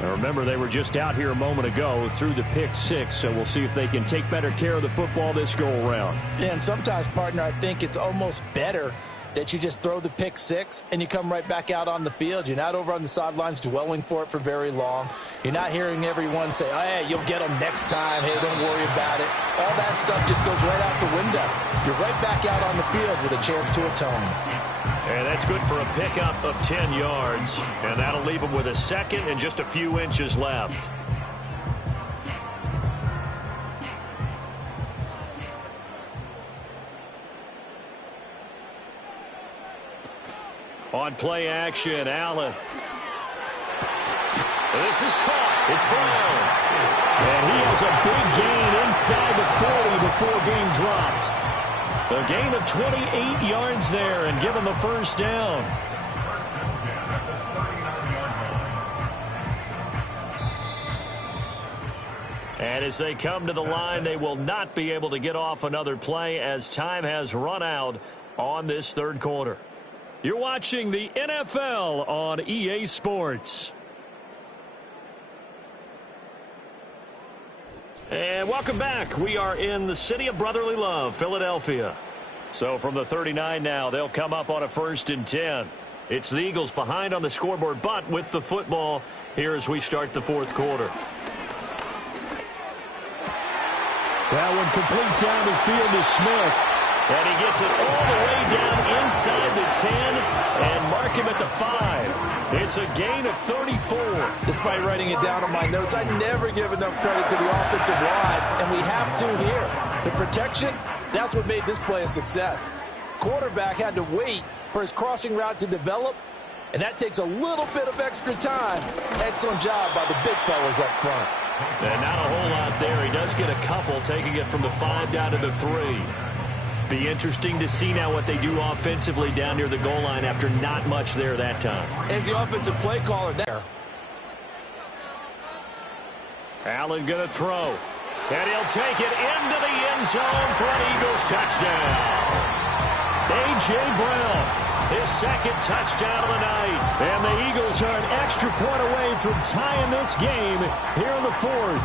Now remember, they were just out here a moment ago through the pick six, so we'll see if they can take better care of the football this go-around. Yeah, and sometimes, partner, I think it's almost better that you just throw the pick six and you come right back out on the field. You're not over on the sidelines dwelling for it for very long. You're not hearing everyone say, oh, hey, you'll get them next time. Hey, don't worry about it. All that stuff just goes right out the window. You're right back out on the field with a chance to atone. And that's good for a pickup of 10 yards. And that'll leave them with a second and just a few inches left. On play action, Allen. This is caught. It's Brown. And he has a big gain inside the 40 before being dropped. A gain of 28 yards there and give him the first down. And as they come to the line, they will not be able to get off another play as time has run out on this third quarter. You're watching the NFL on EA Sports. And welcome back. We are in the city of brotherly love, Philadelphia. So from the 39 now, they'll come up on a 1st and 10. It's the Eagles behind on the scoreboard, but with the football here as we start the fourth quarter. That one complete down the field to Smith. And he gets it all the way down inside the 10 and mark him at the 5. It's a gain of 34. Despite writing it down on my notes, I never give enough credit to the offensive line, and we have to here. The protection, that's what made this play a success. Quarterback had to wait for his crossing route to develop, and that takes a little bit of extra time. Excellent job by the big fellas up front. And not a whole lot there. He does get a couple, taking it from the 5 down to the 3. Be interesting to see now what they do offensively down near the goal line after not much there that time. As the offensive play caller there. Allen going to throw. And he'll take it into the end zone for an Eagles touchdown. A.J. Brown, his second touchdown of the night. And the Eagles are an extra point away from tying this game here in the fourth.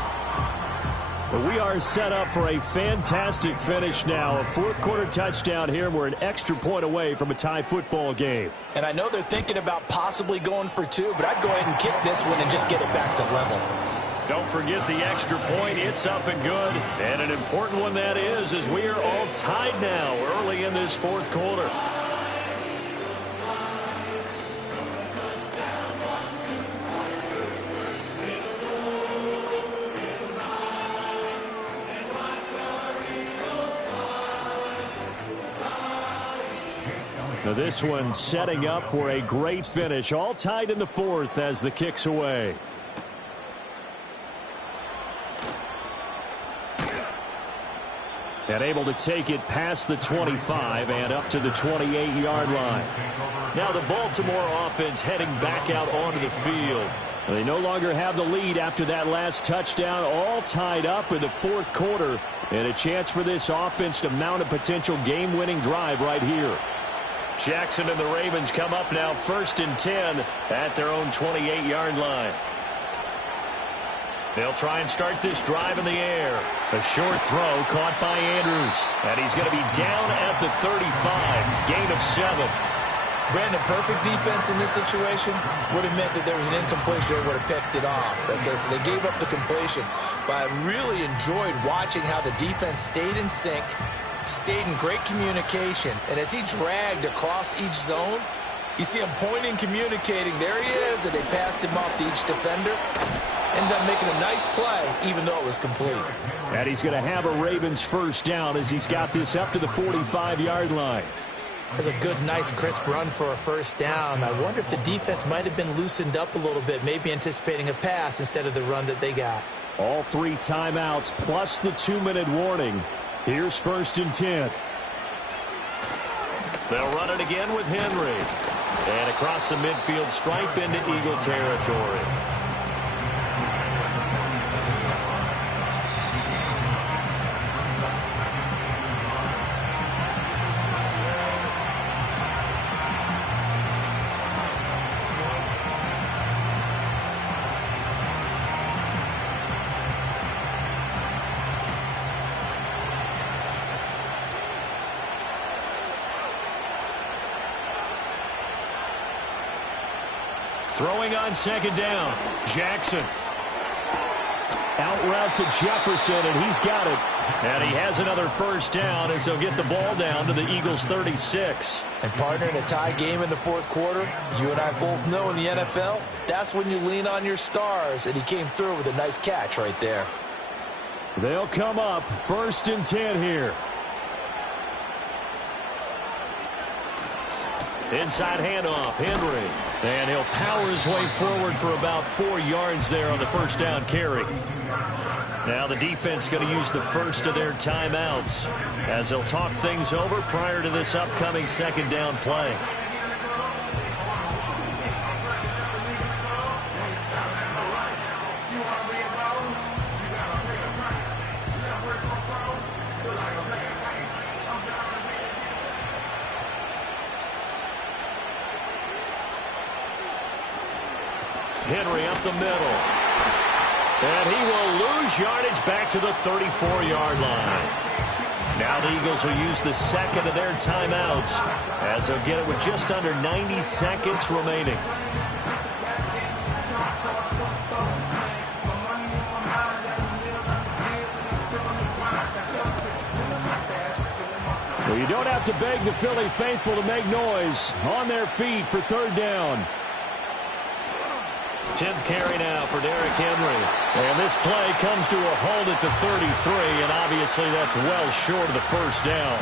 But we are set up for a fantastic finish now. A fourth-quarter touchdown here. We're an extra point away from a tie football game. And I know they're thinking about possibly going for two, but I'd go ahead and kick this one and just get it back to level. Don't forget the extra point. It's up and good. And an important one that is, as we are all tied now early in this fourth quarter. Now this one setting up for a great finish. All tied in the fourth as the kick's away. And able to take it past the 25 and up to the 28-yard line. Now the Baltimore offense heading back out onto the field. They no longer have the lead after that last touchdown. All tied up in the fourth quarter. And a chance for this offense to mount a potential game-winning drive right here. Jackson and the Ravens come up now 1st and 10 at their own 28-yard line. They'll try and start this drive in the air. A short throw caught by Andrews. And he's going to be down at the 35. Gain of 7. Brandon, perfect defense in this situation would have meant that there was an incompletion that would have picked it off. Okay, so they gave up the completion. But I really enjoyed watching how the defense stayed in sync, stayed in great communication, and as he dragged across each zone, you see him pointing, communicating. There he is, and they passed him off to each defender. Ended up making a nice play, even though it was complete. And he's going to have a Ravens first down as he's got this up to the 45-yard line. That's a good, nice, crisp run for a first down. I wonder if the defense might have been loosened up a little bit, maybe anticipating a pass instead of the run that they got. All 3 timeouts plus the 2-minute warning. Here's 1st and 10. They'll run it again with Henry. And across the midfield stripe into Eagle territory. Throwing on 2nd down. Jackson. Out route to Jefferson, and he's got it. And he has another first down as he'll get the ball down to the Eagles' 36. And partner, in a tie game in the fourth quarter, you and I both know in the NFL, that's when you lean on your stars, and he came through with a nice catch right there. They'll come up 1st and 10 here. Inside handoff, Henry. And he'll power his way forward for about 4 yards there on the first down carry. Now the defense going to use the first of their timeouts as they'll talk things over prior to this upcoming 2nd down play. Henry up the middle. And he will lose yardage back to the 34-yard line. Now the Eagles will use the 2nd of their timeouts as they'll get it with just under 90 seconds remaining. Well, you don't have to beg the Philly faithful to make noise. On their feet for 3rd down. 10th carry now for Derrick Henry. And this play comes to a halt at the 33, and obviously that's well short of the first down.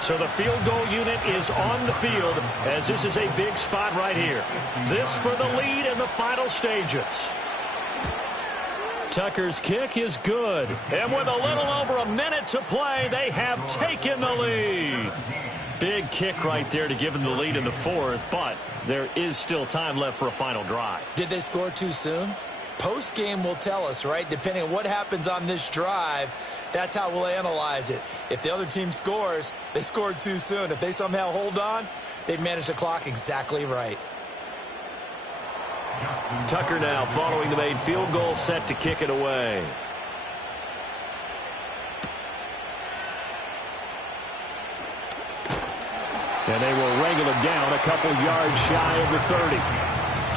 So the field goal unit is on the field as this is a big spot right here. This for the lead in the final stages. Tucker's kick is good. And with a little over a minute to play, they have taken the lead. Big kick right there to give them the lead in the fourth, but there is still time left for a final drive. Did they score too soon? Post-game will tell us, right? Depending on what happens on this drive, that's how we'll analyze it. If the other team scores, they scored too soon. If they somehow hold on, they've managed the clock exactly right. Tucker now following the made field goal, set to kick it away. And they will wrangle it down a couple yards shy of the 30.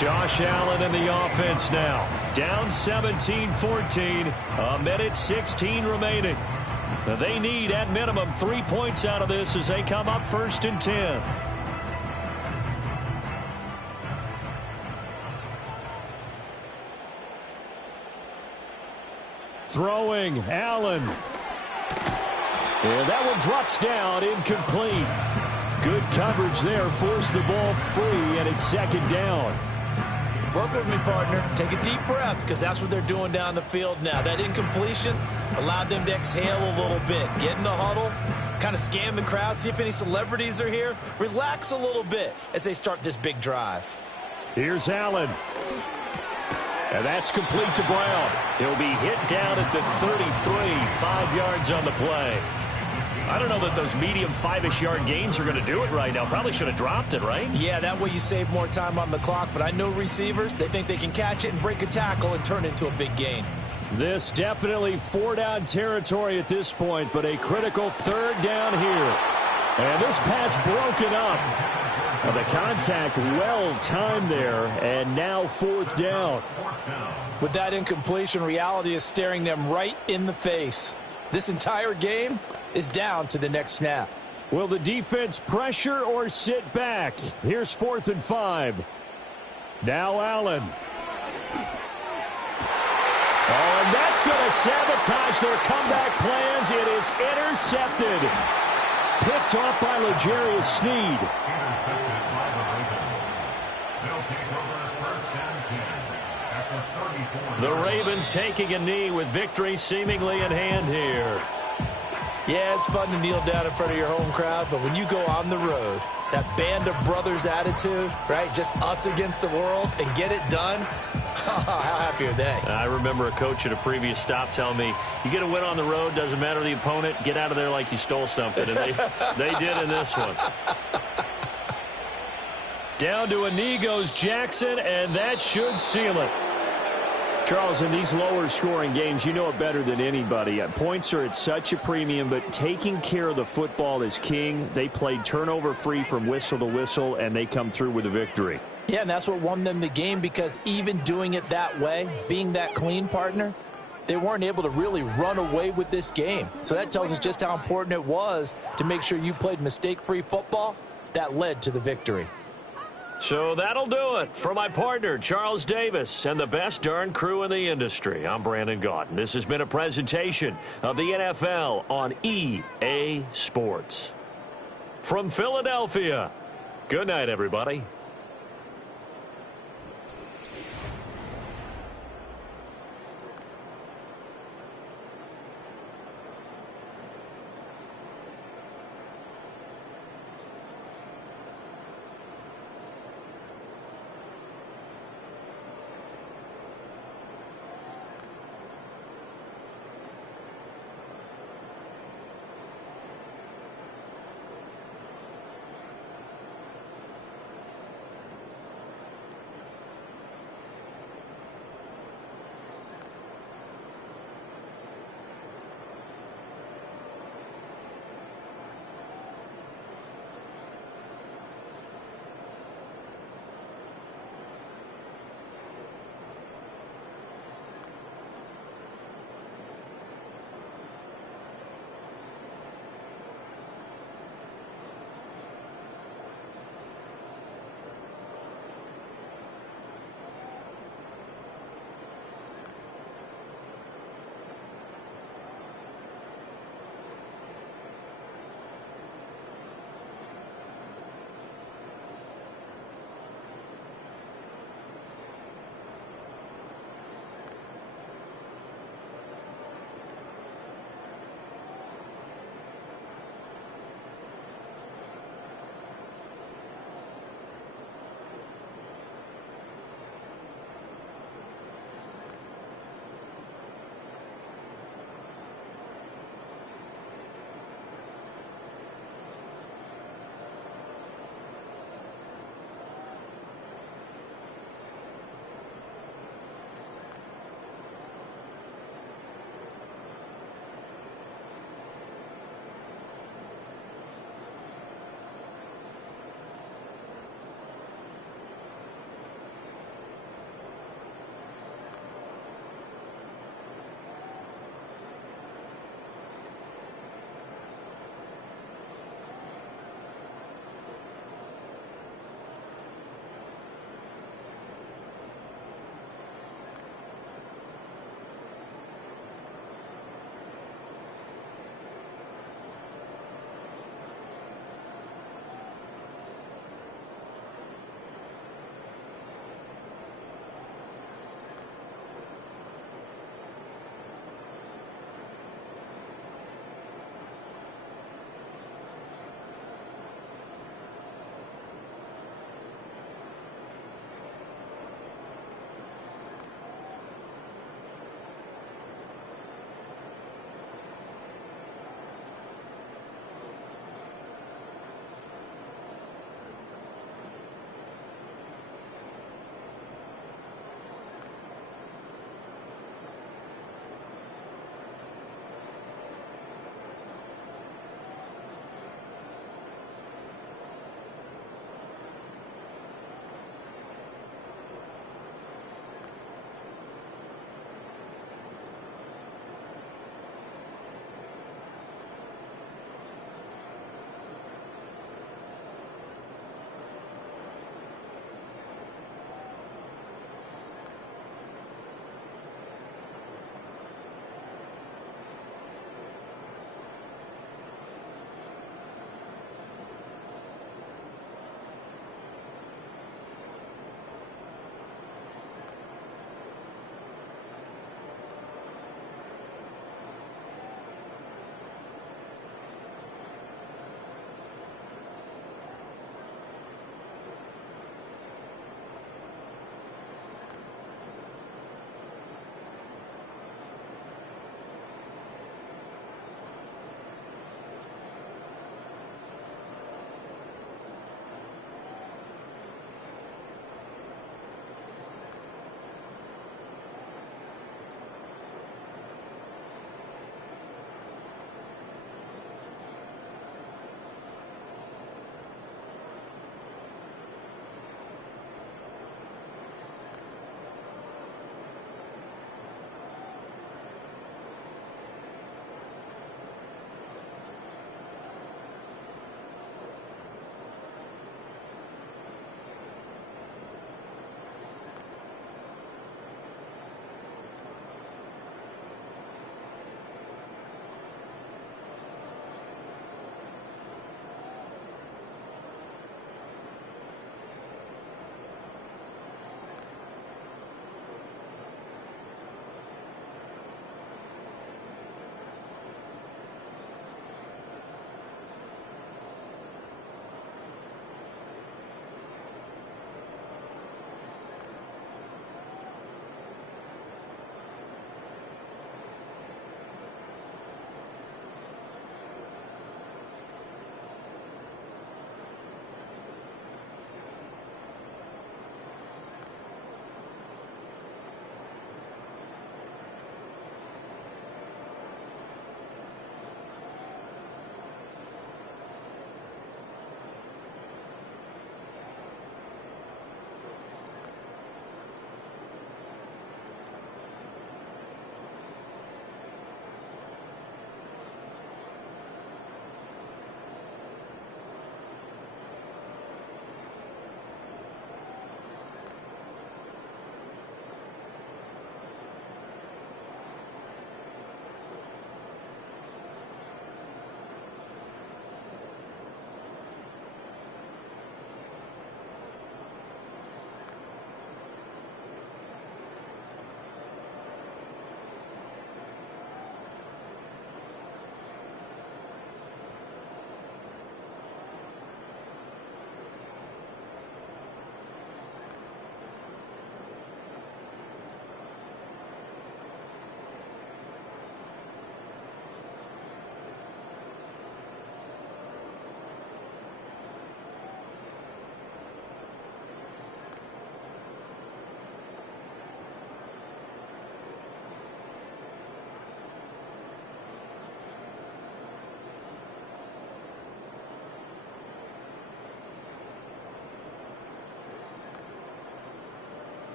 Josh Allen and the offense now. Down 17-14. A minute 16 remaining. They need at minimum 3 points out of this as they come up 1st and 10. Throwing, Allen. And that one drops down, incomplete. Good coverage there, forced the ball free, and it's 2nd down. Work with me, partner. Take a deep breath, because that's what they're doing down the field now. That incompletion allowed them to exhale a little bit. Get in the huddle, kind of scan the crowd, see if any celebrities are here. Relax a little bit as they start this big drive. Here's Allen. And that's complete to Brown. He'll be hit down at the 33, 5 yards on the play. I don't know that those medium 5-ish yard gains are going to do it right now. Probably should have dropped it, right? Yeah, that way you save more time on the clock. But I know receivers, they think they can catch it and break a tackle and turn it into a big gain. This definitely 4-down territory at this point, but a critical 3rd down here. And this pass broken up. Well, the contact well timed there, and now 4th down. With that incompletion, reality is staring them right in the face. This entire game is down to the next snap. Will the defense pressure or sit back? Here's 4th and 5. Now Allen. Oh, and that's going to sabotage their comeback plans. It is intercepted. Picked off by L'Jarius Sneed. The Ravens taking a knee with victory seemingly in hand here. Yeah, it's fun to kneel down in front of your home crowd, but when you go on the road, that band of brothers attitude, right, just us against the world, and get it done, how happy are they? I remember a coach at a previous stop telling me, you get a win on the road, doesn't matter the opponent, get out of there like you stole something, and they did in this one. Down to a knee goes Jackson, and that should seal it. Charles, in these lower-scoring games, you know it better than anybody. Points are at such a premium, but taking care of the football is king. They played turnover-free from whistle to whistle, and they come through with a victory. Yeah, and that's what won them the game, because even doing it that way, being that clean, partner, they weren't able to really run away with this game. So that tells us just how important it was to make sure you played mistake-free football. That led to the victory. So that'll do it for my partner, Charles Davis, and the best darn crew in the industry. I'm Brandon Gaudin. This has been a presentation of the NFL on EA Sports. From Philadelphia, good night, everybody.